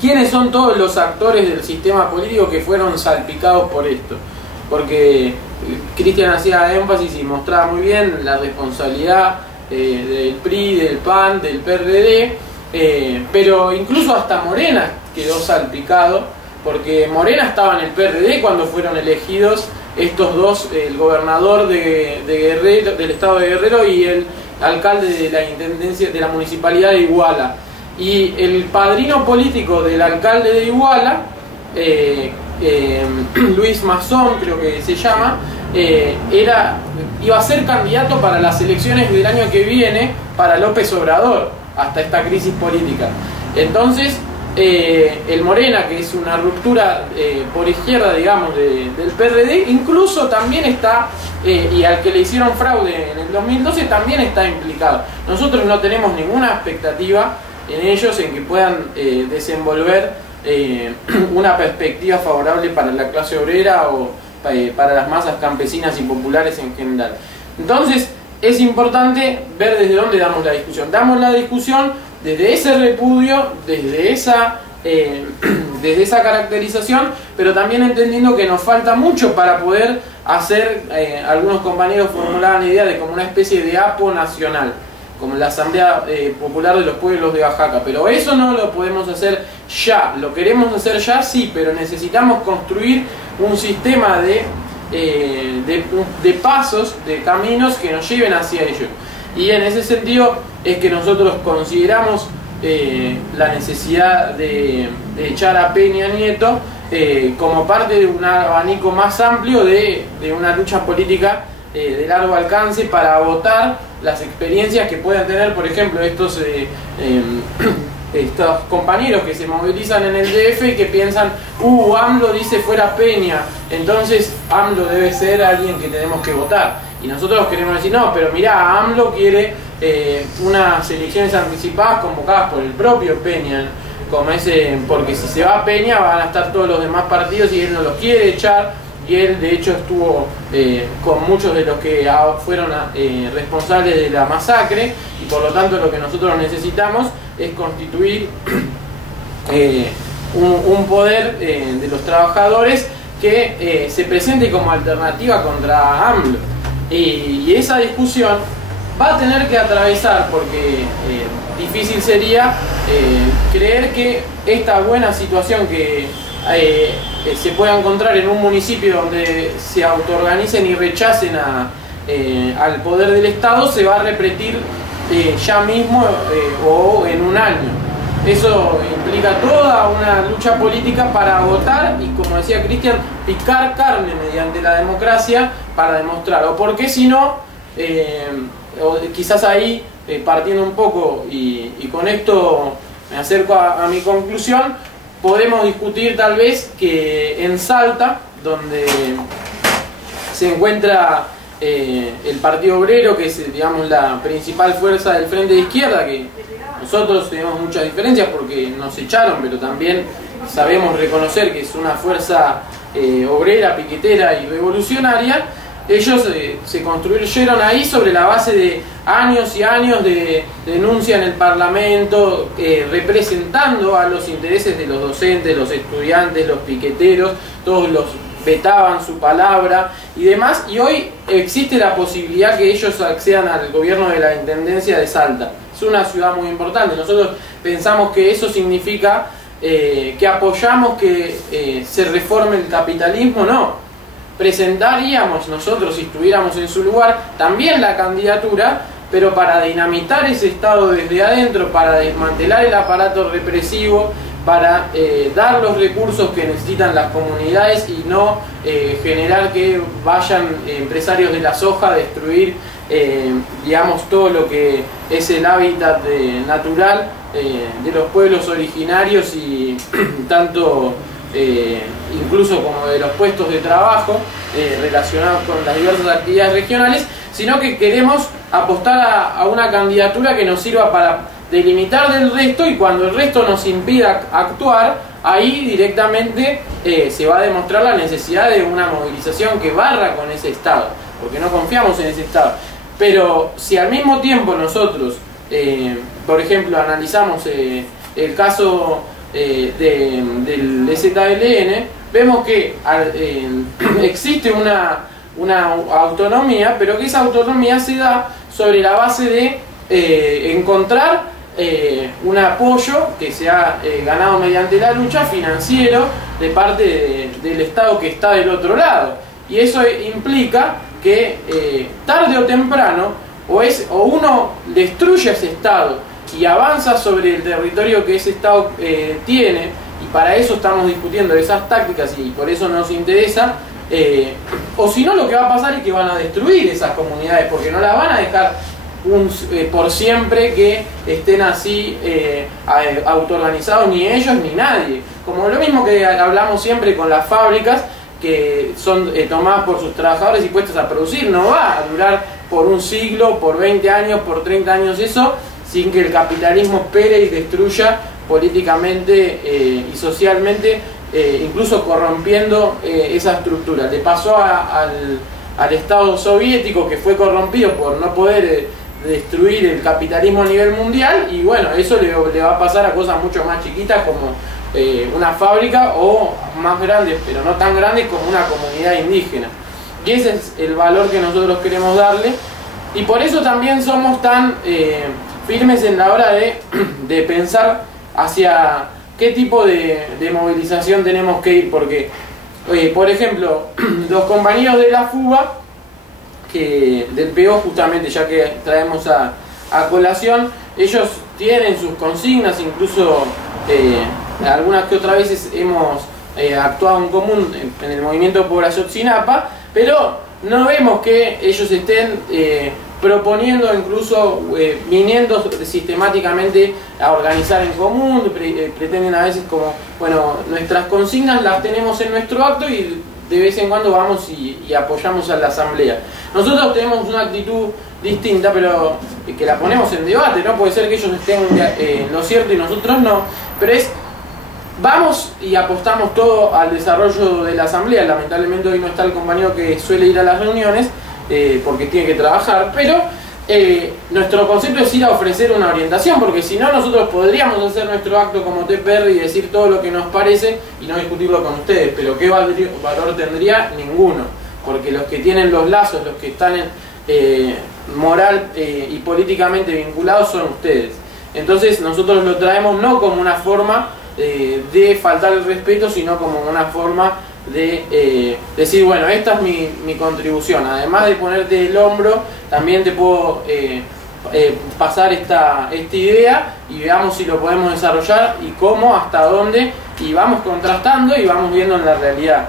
quiénes son todos los actores del sistema político que fueron salpicados por esto. Porque Cristian hacía énfasis y mostraba muy bien la responsabilidad del PRI, del PAN, del PRD, pero incluso hasta Morena quedó salpicado, porque Morena estaba en el PRD cuando fueron elegidos estos dos, el gobernador de Guerrero, del estado de Guerrero, y el alcalde de la intendencia de la municipalidad de Iguala. Y el padrino político del alcalde de Iguala, Luis Mazón creo que se llama, iba a ser candidato para las elecciones del año que viene para López Obrador, hasta esta crisis política. Entonces, el Morena, que es una ruptura por izquierda, digamos, del PRD, incluso también está, y al que le hicieron fraude en el 2012, también está implicado. Nosotros no tenemos ninguna expectativa en ellos en que puedan desenvolver una perspectiva favorable para la clase obrera o para las masas campesinas y populares en general. Entonces, es importante ver desde dónde damos la discusión. Damos la discusión desde ese repudio, desde esa caracterización, pero también entendiendo que nos falta mucho para poder hacer, algunos compañeros formulaban la idea de como una especie de APO nacional, como la Asamblea Popular de los Pueblos de Oaxaca, pero eso no lo podemos hacer ya. Lo queremos hacer ya, sí, pero necesitamos construir un sistema de pasos, de caminos que nos lleven hacia ello. Y en ese sentido es que nosotros consideramos la necesidad de echar a Peña Nieto como parte de un abanico más amplio de una lucha política de largo alcance para agotar las experiencias que puedan tener, por ejemplo, estos compañeros que se movilizan en el DF y que piensan, AMLO dice fuera Peña, entonces AMLO debe ser alguien que tenemos que votar. Y nosotros queremos decir, no, pero mirá, AMLO quiere unas elecciones anticipadas convocadas por el propio Peña, como porque si se va a Peña van a estar todos los demás partidos y él no los quiere echar, y él de hecho estuvo con muchos de los que fueron responsables de la masacre, y por lo tanto lo que nosotros necesitamos es constituir un poder de los trabajadores que se presente como alternativa contra AMLO. Y esa discusión va a tener que atravesar, porque difícil sería creer que esta buena situación que se pueda encontrar en un municipio donde se autoorganicen y rechacen al poder del Estado se va a repetir ya mismo o en un año. Eso implica toda una lucha política para agotar y, como decía Cristian, picar carne mediante la democracia para demostrar, o porque si no, quizás ahí, partiendo un poco y con esto me acerco a mi conclusión, podemos discutir tal vez que en Salta, donde se encuentra el Partido Obrero, que es, digamos, la principal fuerza del Frente de Izquierda, que nosotros tenemos muchas diferencias porque nos echaron, pero también sabemos reconocer que es una fuerza obrera, piquetera y revolucionaria. Ellos se construyeron ahí sobre la base de años y años de denuncia en el Parlamento, representando a los intereses de los docentes, los estudiantes, los piqueteros, todos los vetaban su palabra y demás, y hoy existe la posibilidad que ellos accedan al gobierno de la Intendencia de Salta. Es una ciudad muy importante. Nosotros pensamos que eso significa que apoyamos que se reforme el capitalismo. No, presentaríamos nosotros, si estuviéramos en su lugar, también la candidatura, pero para dinamitar ese Estado desde adentro, para desmantelar el aparato represivo, para dar los recursos que necesitan las comunidades y no generar que vayan empresarios de la soja a destruir digamos, todo lo que es el hábitat natural de los pueblos originarios y tanto incluso como de los puestos de trabajo relacionados con las diversas actividades regionales, sino que queremos apostar a una candidatura que nos sirva para delimitar del resto, y cuando el resto nos impida actuar, ahí directamente se va a demostrar la necesidad de una movilización que barra con ese Estado, porque no confiamos en ese Estado. Pero si al mismo tiempo nosotros, por ejemplo, analizamos el caso del EZLN, vemos que existe una autonomía, pero que esa autonomía se da sobre la base de encontrar un apoyo que se ha ganado mediante la lucha financiero de parte del Estado que está del otro lado. Y eso implica que tarde o temprano o uno destruye ese Estado y avanza sobre el territorio que ese Estado tiene, y para eso estamos discutiendo esas tácticas y por eso nos interesa, o si no, lo que va a pasar es que van a destruir esas comunidades, porque no las van a dejar por siempre que estén así autoorganizados, ni ellos ni nadie. Como lo mismo que hablamos siempre con las fábricas, que son tomadas por sus trabajadores y puestas a producir. No va a durar por un siglo, por 20 años, por 30 años eso, sin que el capitalismo opere y destruya políticamente y socialmente, incluso corrompiendo esa estructura. Le pasó al Estado soviético, que fue corrompido por no poder destruir el capitalismo a nivel mundial, y bueno, eso le va a pasar a cosas mucho más chiquitas como una fábrica, o más grandes, pero no tan grandes, como una comunidad indígena. Y ese es el valor que nosotros queremos darle, y por eso también somos tan firmes en la hora de pensar hacia qué tipo de movilización tenemos que ir, porque por ejemplo, los compañeros de la FUBA, del PO justamente, ya que traemos a colación, ellos tienen sus consignas, incluso algunas que otras veces hemos actuado en común en el movimiento por Ayotzinapa, pero no vemos que ellos estén proponiendo, incluso viniendo sistemáticamente a organizar en común. Pretenden a veces como, bueno, nuestras consignas las tenemos en nuestro acto y de vez en cuando vamos y apoyamos a la asamblea. Nosotros tenemos una actitud distinta, pero que la ponemos en debate. No puede ser que ellos estén en lo cierto y nosotros no, pero vamos y apostamos todo al desarrollo de la asamblea. Lamentablemente hoy no está el compañero que suele ir a las reuniones porque tiene que trabajar, pero nuestro concepto es ir a ofrecer una orientación, porque si no, nosotros podríamos hacer nuestro acto como TPR y decir todo lo que nos parece y no discutirlo con ustedes, pero ¿qué valor tendría? Ninguno, porque los que tienen los lazos, los que están moral y políticamente vinculados son ustedes. Entonces nosotros lo traemos no como una forma de faltar el respeto, sino como una forma de decir, bueno, esta es mi contribución. Además de ponerte el hombro, también te puedo pasar esta idea y veamos si lo podemos desarrollar y cómo, hasta dónde, y vamos contrastando y vamos viendo en la realidad.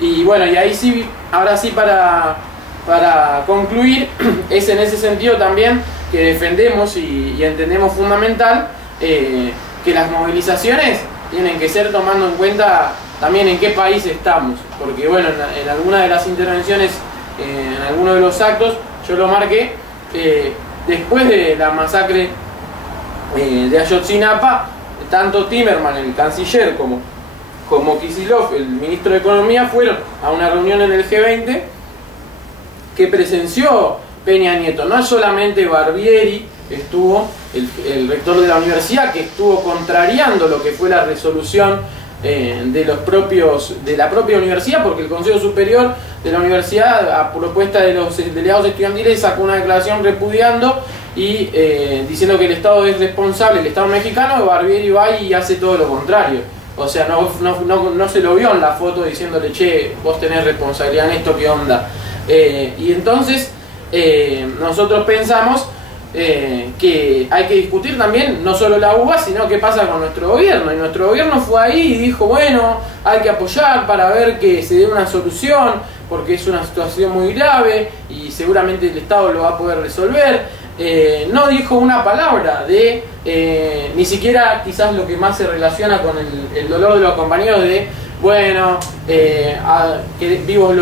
Y bueno, y ahí sí, ahora sí, para concluir, es en ese sentido también que defendemos y entendemos fundamental que las movilizaciones tienen que ser tomando en cuenta también en qué país estamos, porque bueno, en alguna de las intervenciones, en alguno de los actos, yo lo marqué, después de la masacre de Ayotzinapa, tanto Timerman, el canciller, como Kicillof, el ministro de Economía, fueron a una reunión en el G20 que presenció Peña Nieto. No solamente Barbieri estuvo, el rector de la universidad, que estuvo contrariando lo que fue la resolución de la propia universidad, porque el Consejo Superior de la Universidad, a propuesta de los delegados estudiantiles, sacó una declaración repudiando y diciendo que el Estado es responsable, el Estado mexicano. De Barbieri va y hace todo lo contrario. O sea, no se lo vio en la foto diciéndole, che, vos tenés responsabilidad en esto, ¿qué onda? Y entonces nosotros pensamos que hay que discutir también no solo la UBA, sino qué pasa con nuestro gobierno. Y nuestro gobierno fue ahí y dijo, bueno, hay que apoyar para ver que se dé una solución, porque es una situación muy grave y seguramente el Estado lo va a poder resolver. No dijo una palabra de ni siquiera quizás lo que más se relaciona con el dolor de los compañeros, de bueno, que vivos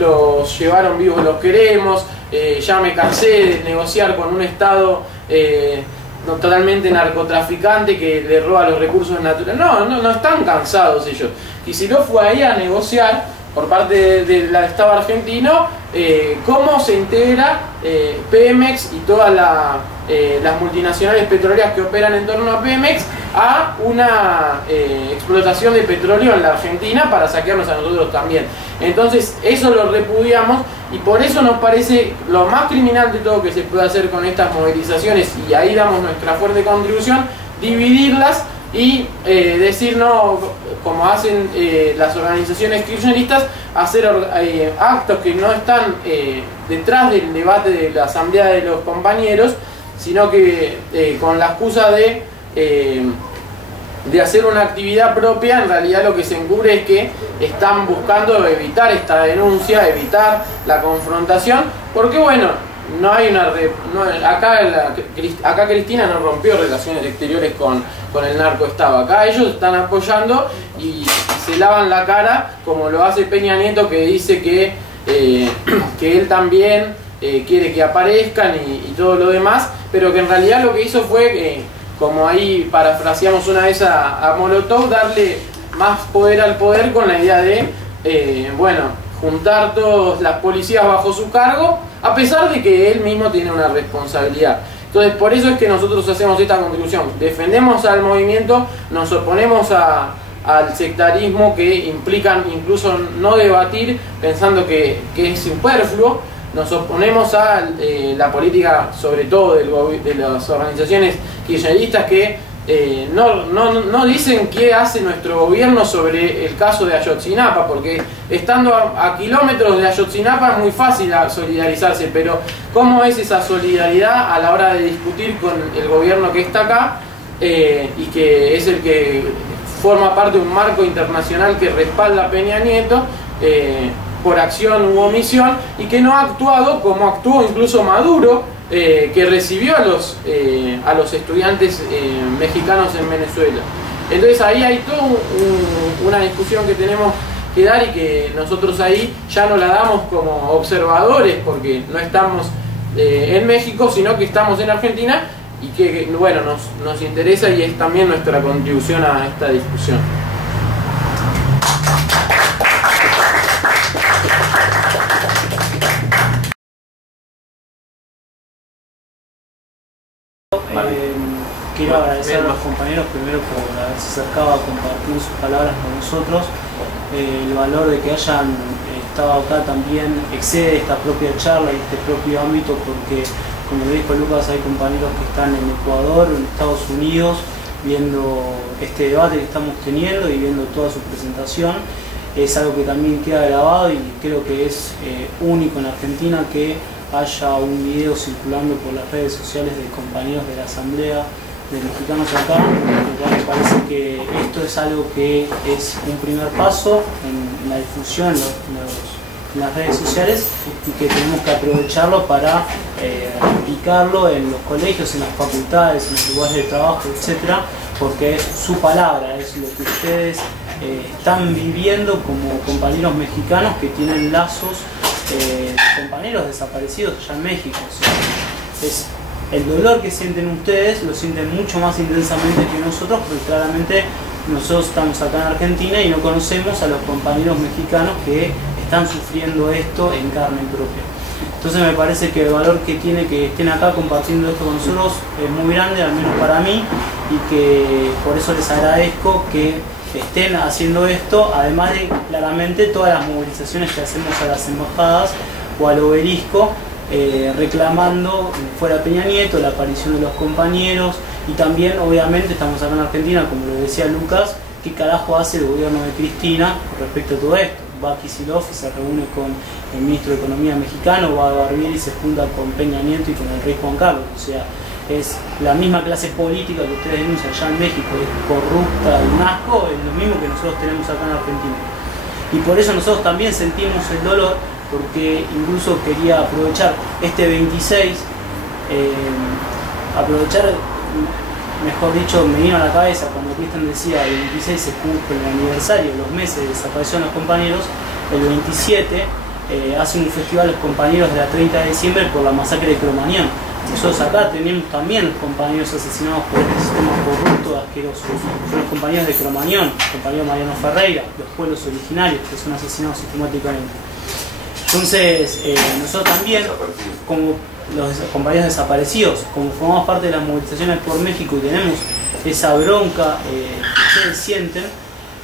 los llevaron, vivos los queremos, ya me cansé de negociar con un Estado totalmente narcotraficante que le roba los recursos naturales. No están cansados ellos. Y si no fue ahí a negociar por parte del Estado argentino cómo se integra Pemex y todas las multinacionales petroleras que operan en torno a Pemex a una explotación de petróleo en la Argentina para saquearnos a nosotros también. Entonces eso lo repudiamos y por eso nos parece lo más criminal de todo que se puede hacer con estas movilizaciones, y ahí damos nuestra fuerte contribución, dividirlas y decir no, como hacen las organizaciones kirchneristas, hacer actos que no están detrás del debate de la asamblea de los compañeros, sino que con la excusa de de hacer una actividad propia, en realidad lo que se encubre es que están buscando evitar esta denuncia, evitar la confrontación, porque bueno, no hay una acá Cristina no rompió relaciones exteriores con el narcoestado. Acá ellos están apoyando y se lavan la cara, como lo hace Peña Nieto, que dice que él también quiere que aparezcan y todo lo demás, pero que en realidad lo que hizo fue, como ahí parafraseamos una vez a Molotov, darle más poder al poder con la idea de, bueno, juntar todas las policías bajo su cargo, a pesar de que él mismo tiene una responsabilidad. Entonces, por eso es que nosotros hacemos esta contribución. Defendemos al movimiento, nos oponemos al sectarismo que implican incluso no debatir pensando que es superfluo. Nos oponemos a la política, sobre todo de las organizaciones kirchneristas, que no dicen qué hace nuestro gobierno sobre el caso de Ayotzinapa, porque estando a kilómetros de Ayotzinapa es muy fácil solidarizarse, pero ¿cómo es esa solidaridad a la hora de discutir con el gobierno que está acá y que es el que forma parte de un marco internacional que respalda a Peña Nieto por acción u omisión, y que no ha actuado como actuó incluso Maduro, que recibió a los estudiantes mexicanos en Venezuela? Entonces ahí hay toda una discusión que tenemos que dar, y que nosotros ahí ya no la damos como observadores porque no estamos en México, sino que estamos en Argentina, y que bueno, nos interesa, y es también nuestra contribución a esta discusión. Quiero agradecer a los compañeros primero por haberse acercado a compartir sus palabras con nosotros. El valor de que hayan estado acá también excede esta propia charla y este propio ámbito, porque, como dijo Lucas, hay compañeros que están en Ecuador, en Estados Unidos, viendo este debate que estamos teniendo y viendo toda su presentación. Es algo que también queda grabado, y creo que es único en Argentina que haya un video circulando por las redes sociales de compañeros de la Asamblea de Mexicanos acá. Me parece que esto es algo que es un primer paso en la difusión en las redes sociales, y que tenemos que aprovecharlo para aplicarlo en los colegios, en las facultades, en los lugares de trabajo, etcétera, porque es su palabra, es lo que ustedes están viviendo como compañeros mexicanos que tienen lazos de compañeros desaparecidos allá en México. O sea, es el dolor que sienten ustedes, lo sienten mucho más intensamente que nosotros, porque claramente nosotros estamos acá en Argentina y no conocemos a los compañeros mexicanos que están sufriendo esto en carne propia. Entonces me parece que el valor que tiene que estén acá compartiendo esto con nosotros es muy grande, al menos para mí, y que por eso les agradezco que estén haciendo esto, además de claramente todas las movilizaciones que hacemos a las embajadas o al obelisco, reclamando fuera Peña Nieto, la aparición de los compañeros, y también obviamente estamos acá en Argentina, como lo decía Lucas, qué carajo hace el gobierno de Cristina respecto a todo esto. Va a Kicillof y se reúne con el ministro de Economía mexicano, va a Barbieri y se junta con Peña Nieto y con el rey Juan Carlos. O sea, es la misma clase política que ustedes denuncian allá en México, es corrupta y un asco, es lo mismo que nosotros tenemos acá en Argentina. Y por eso nosotros también sentimos el dolor, porque incluso quería aprovechar este 26, mejor dicho, me vino a la cabeza cuando Cristian decía el 26 se cumple el aniversario, los meses de desaparición de los compañeros. El 27 hacen un festival los compañeros de la 30 de diciembre por la masacre de Cromañón. Nosotros acá tenemos también los compañeros asesinados por el sistema corrupto, asqueroso. Son los compañeros de Cromañón, el compañero Mariano Ferreira, los pueblos originarios que son asesinados sistemáticamente. Entonces, nosotros también, como los compañeros desaparecidos, como formamos parte de las movilizaciones por México y tenemos esa bronca que ustedes sienten,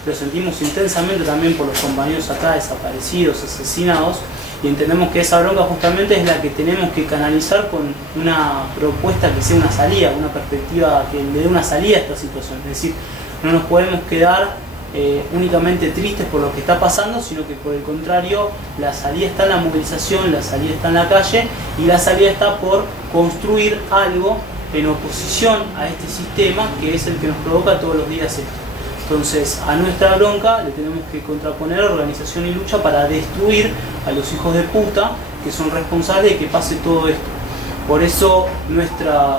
lo sentimos intensamente también por los compañeros acá desaparecidos, asesinados, y entendemos que esa bronca justamente es la que tenemos que canalizar con una propuesta que sea una salida, una perspectiva que le dé una salida a esta situación. Es decir, no nos podemos quedar únicamente tristes por lo que está pasando, sino que por el contrario, la salida está en la movilización, la salida está en la calle, y la salida está por construir algo en oposición a este sistema que es el que nos provoca todos los días esto. Entonces, a nuestra bronca le tenemos que contraponer organización y lucha para destruir a los hijos de puta que son responsables de que pase todo esto. Por eso nuestra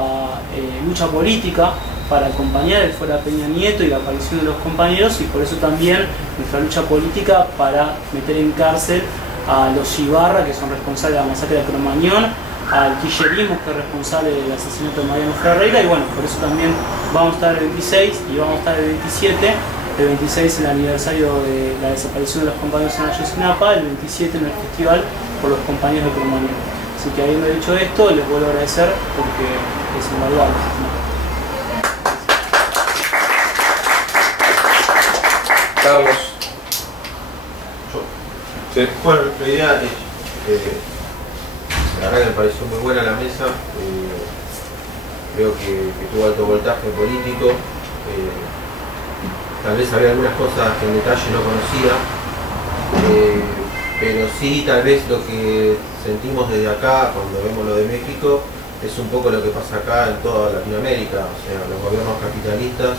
lucha política para acompañar el fuera Peña Nieto y la aparición de los compañeros, y por eso también nuestra lucha política para meter en cárcel a los Ibarra, que son responsables de la masacre de Cromañón, al kirchnerismo, que es responsable del asesinato de Mariano Ferreira, y bueno, por eso también vamos a estar el 26 y vamos a estar el 27. El 26 es el aniversario de la desaparición de los compañeros en Ayotzinapa, el 27 en el festival por los compañeros de Cromañón. Así que habiendo dicho esto, les vuelvo a agradecer porque es invaluable. Carlos. Sí. Bueno, la idea es, la verdad que me pareció muy buena la mesa, creo que tuvo alto voltaje político, tal vez había algunas cosas que en detalle no conocía, pero sí tal vez lo que sentimos desde acá cuando vemos lo de México es un poco lo que pasa acá en toda Latinoamérica, o sea, los gobiernos capitalistas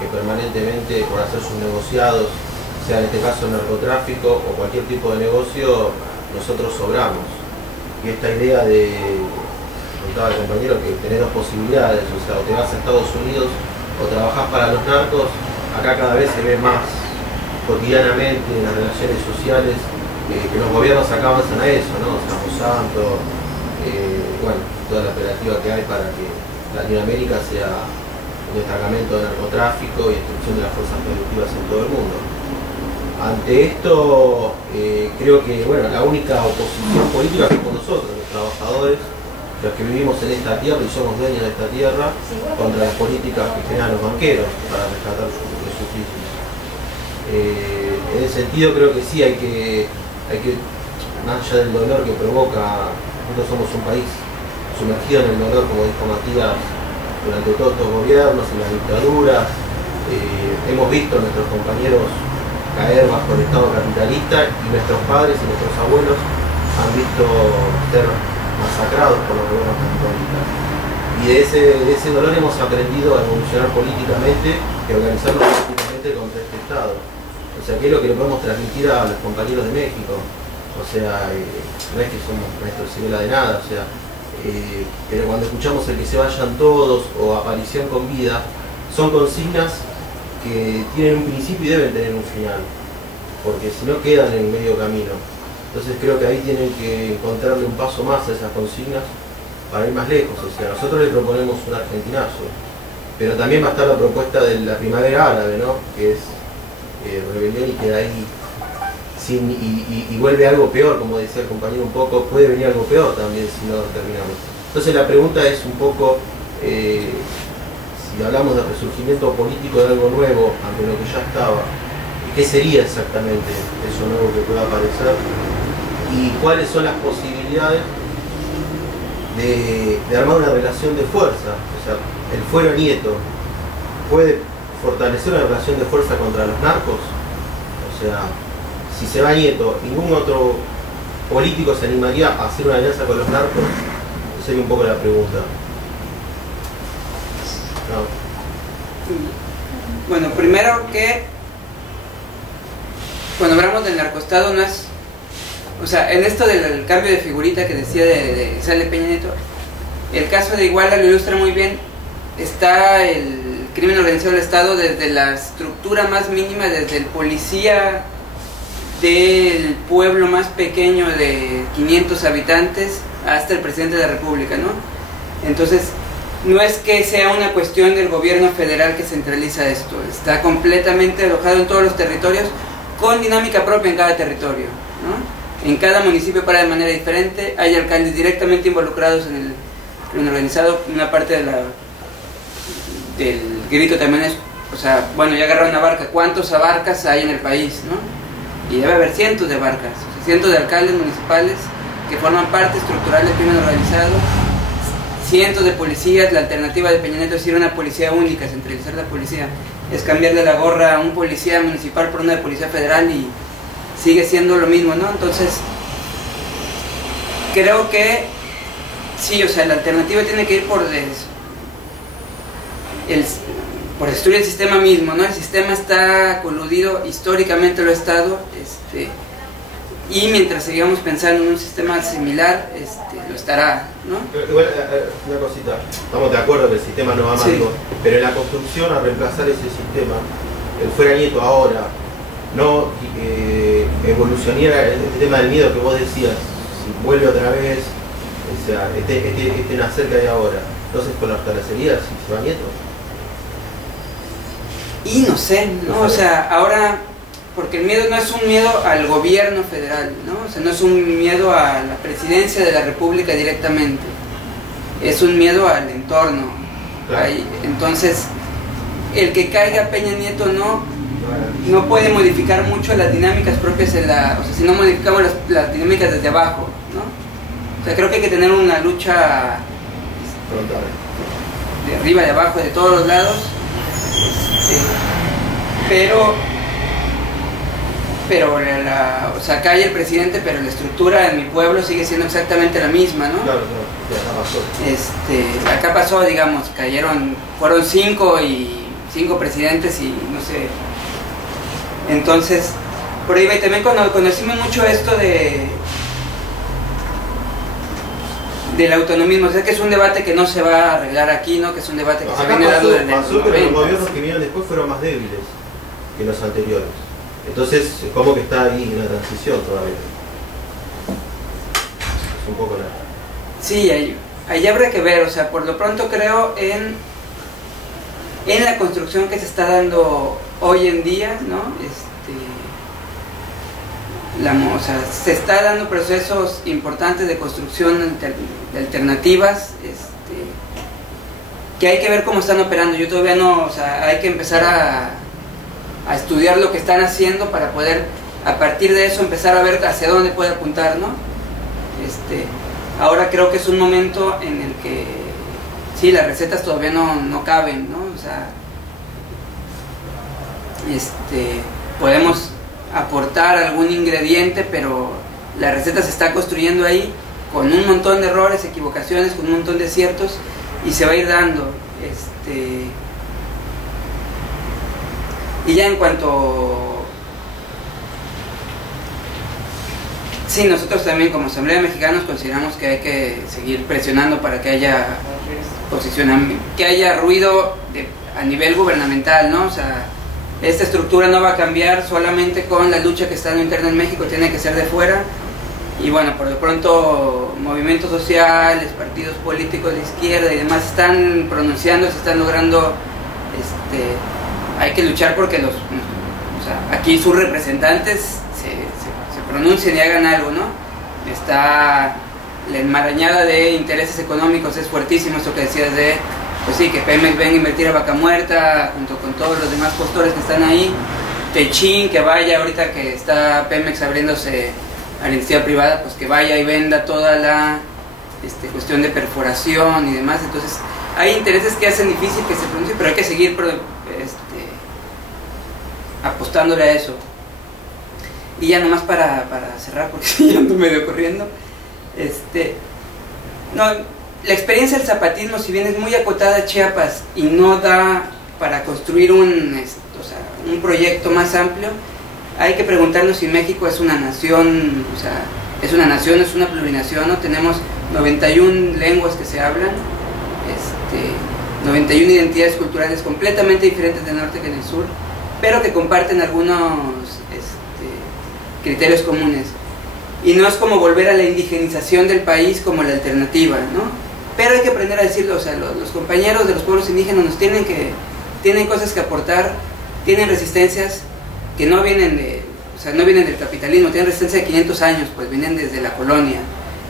que permanentemente por hacer sus negociados, sea en este caso el narcotráfico o cualquier tipo de negocio, nosotros sobramos. Y esta idea de, contaba el compañero, que tener dos posibilidades, o sea, o te vas a Estados Unidos o trabajás para los narcos, acá cada vez se ve más cotidianamente en las relaciones sociales que los gobiernos acá avanzan a eso, ¿no? Santo, bueno, toda la operativa que hay para que Latinoamérica sea un destacamento de narcotráfico y destrucción de las fuerzas productivas en todo el mundo. Ante esto, creo que bueno, la única oposición política somos nosotros, los trabajadores, los que vivimos en esta tierra y somos dueños de esta tierra, contra las políticas que generan los banqueros para rescatar sus beneficios. En ese sentido creo que sí hay que, más allá del dolor que provoca, nosotros somos un país sumergido en el dolor, como dijo Matías, durante todos estos gobiernos, en las dictaduras, hemos visto a nuestros compañeros caer bajo el Estado capitalista y nuestros padres y nuestros abuelos han visto ser masacrados por los gobiernos capitalistas. Y de ese dolor hemos aprendido a evolucionar políticamente y a organizarnos políticamente contra este Estado. O sea, ¿qué es lo que le podemos transmitir a los compañeros de México? O sea, no es que somos maestros de de nada, o sea, pero cuando escuchamos el que se vayan todos o aparición con vida, son consignas que tienen un principio y deben tener un final, porque si no quedan en medio camino. Entonces creo que ahí tienen que encontrarle un paso más a esas consignas para ir más lejos. O sea, nosotros le proponemos un argentinazo, pero también va a estar la propuesta de la primavera árabe, ¿no? Que es rebelión y queda ahí sin, y vuelve algo peor, como decía el compañero un poco, puede venir algo peor también si no terminamos. Entonces la pregunta es un poco, si hablamos de resurgimiento político de algo nuevo ante lo que ya estaba, ¿qué sería exactamente eso nuevo que pueda aparecer? ¿Y cuáles son las posibilidades de armar una relación de fuerza? O sea, el fuero Nieto puede fortalecer una relación de fuerza contra los narcos. O sea, si se va Nieto, ningún otro político se animaría a hacer una alianza con los narcos. Esa sería un poco la pregunta. No. Bueno, primero que cuando hablamos del narcoestado no es, o sea, en esto del cambio de figurita que decía de sale Peña Nieto, el caso de Iguala lo ilustra muy bien. Está el crimen organizado del Estado desde la estructura más mínima, desde el policía del pueblo más pequeño de 500 habitantes hasta el presidente de la República, ¿no? Entonces, no es que sea una cuestión del gobierno federal que centraliza esto, está completamente alojado en todos los territorios, con dinámica propia en cada territorio, ¿no? En cada municipio para de manera diferente, hay alcaldes directamente involucrados en el crimen organizado. Una parte del grito también es, o sea, bueno, ya agarraron una barca, ¿cuántos abarcas hay en el país, no? Y debe haber cientos de barcas, o sea, cientos de alcaldes municipales que forman parte estructural del crimen organizado, cientos de policías. La alternativa de Peña Nieto es ir a una policía única, centralizar la policía, es cambiarle la gorra a un policía municipal por una de policía federal y sigue siendo lo mismo, ¿no? Entonces, creo que sí, o sea, la alternativa tiene que ir por destruir el sistema mismo, ¿no? El sistema está coludido, históricamente lo ha estado, y mientras sigamos pensando en un sistema similar, lo estará, ¿no? Igual, una cosita, estamos de acuerdo que el sistema no va mal, sí, pero en la construcción a reemplazar ese sistema, el fuera nieto ahora, no evolucionara el tema del miedo que vos decías, si vuelve otra vez, o sea, este nacer que hay ahora, entonces con la tercería, si se va nieto. Y no sé, ¿no? O sea, ahora, porque el miedo no es un miedo al gobierno federal, ¿no? O sea, no es un miedo a la presidencia de la república directamente, es un miedo al entorno. Claro. Entonces, el que caiga Peña Nieto no puede modificar mucho las dinámicas propias de o sea, si no modificamos las dinámicas desde abajo, ¿no? O sea, creo que hay que tener una lucha de arriba, de abajo, de todos los lados, pero o sea, cae el presidente, pero la estructura en mi pueblo sigue siendo exactamente la misma, ¿no? Claro, acá pasó, digamos, fueron 5 presidentes y no sé. Entonces, por ahí va. Y también cuando conocimos mucho esto del autonomismo, o sea, que es un debate que no se va a arreglar aquí, ¿no? Que es un debate que se viene dando desde el 90. Pero los gobiernos que vinieron después fueron más débiles que los anteriores. Entonces, como que está ahí en la transición todavía. Es un poco la... Sí, ahí habrá que ver, o sea, por lo pronto creo en la construcción que se está dando hoy en día, ¿no? O sea, se está dando procesos importantes de construcción de alternativas, que hay que ver cómo están operando. Yo todavía no, o sea, hay que empezar a estudiar lo que están haciendo para poder, a partir de eso, empezar a ver hacia dónde puede apuntar, ¿no? Ahora creo que es un momento en el que, sí, las recetas todavía no caben, ¿no? O sea, podemos aportar algún ingrediente, pero la receta se está construyendo ahí con un montón de errores, equivocaciones, con un montón de aciertos, y se va a ir dando. Y ya en cuanto... Sí, nosotros también como Asamblea de Mexicanos consideramos que hay que seguir presionando para que haya posicionamiento, que haya ruido a nivel gubernamental, ¿no? O sea, esta estructura no va a cambiar solamente con la lucha que está en lo interno en México, tiene que ser de fuera. Y bueno, por lo pronto movimientos sociales, partidos políticos de izquierda y demás están pronunciando, se están logrando, hay que luchar porque o sea, aquí sus representantes se pronuncien y hagan algo, ¿no? Está la enmarañada de intereses económicos, es fuertísimo esto que decías pues sí, que Pemex venga a invertir a Vaca Muerta junto con todos los demás postores que están ahí, Techín, que vaya ahorita que está Pemex abriéndose a la iniciativa privada, pues que vaya y venda toda la cuestión de perforación y demás. Entonces hay intereses que hacen difícil que se pronuncie, pero hay que seguir apostándole a eso. Y ya nomás para cerrar, porque ya ando medio corriendo, la experiencia del zapatismo, si bien es muy acotada a Chiapas y no da para construir un proyecto más amplio, hay que preguntarnos si México es una nación, o sea, es una nación, es una plurinación, ¿no? Tenemos 91 lenguas que se hablan, 91 identidades culturales completamente diferentes del norte que del sur, pero que comparten algunos criterios comunes. Y no es como volver a la indigenización del país como la alternativa, ¿no? Pero hay que aprender a decirlo, o sea, los compañeros de los pueblos indígenas tienen cosas que aportar, tienen resistencias que no vienen del capitalismo, tienen resistencia de 500 años, pues vienen desde la colonia,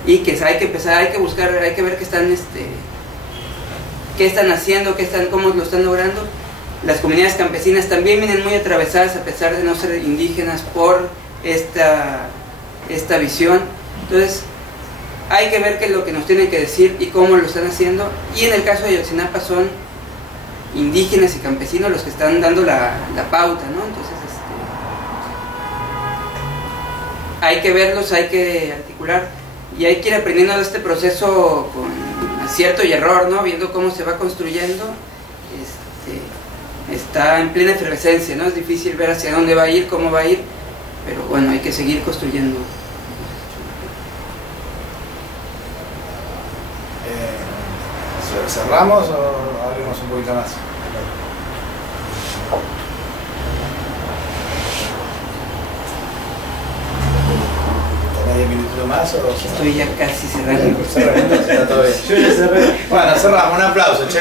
y que hay que empezar, hay que buscar, hay que ver qué están haciendo, cómo lo están logrando. Las comunidades campesinas también vienen muy atravesadas, a pesar de no ser indígenas, por esta visión. Entonces hay que ver qué es lo que nos tienen que decir y cómo lo están haciendo, y en el caso de Ayotzinapa son indígenas y campesinos los que están dando la pauta, ¿no? Entonces hay que verlos, hay que articular y hay que ir aprendiendo de este proceso con acierto y error, ¿no? Viendo cómo se va construyendo, está en plena efervescencia, ¿no? Es difícil ver hacia dónde va a ir, cómo va a ir, pero bueno, hay que seguir construyendo. ¿Cerramos o hablemos un poquito más? ¿Tenés 10 minutos más o...? Estoy ya casi cerrando. Está todo bien. Yo ya cerré. Bueno, cerramos. Un aplauso, che.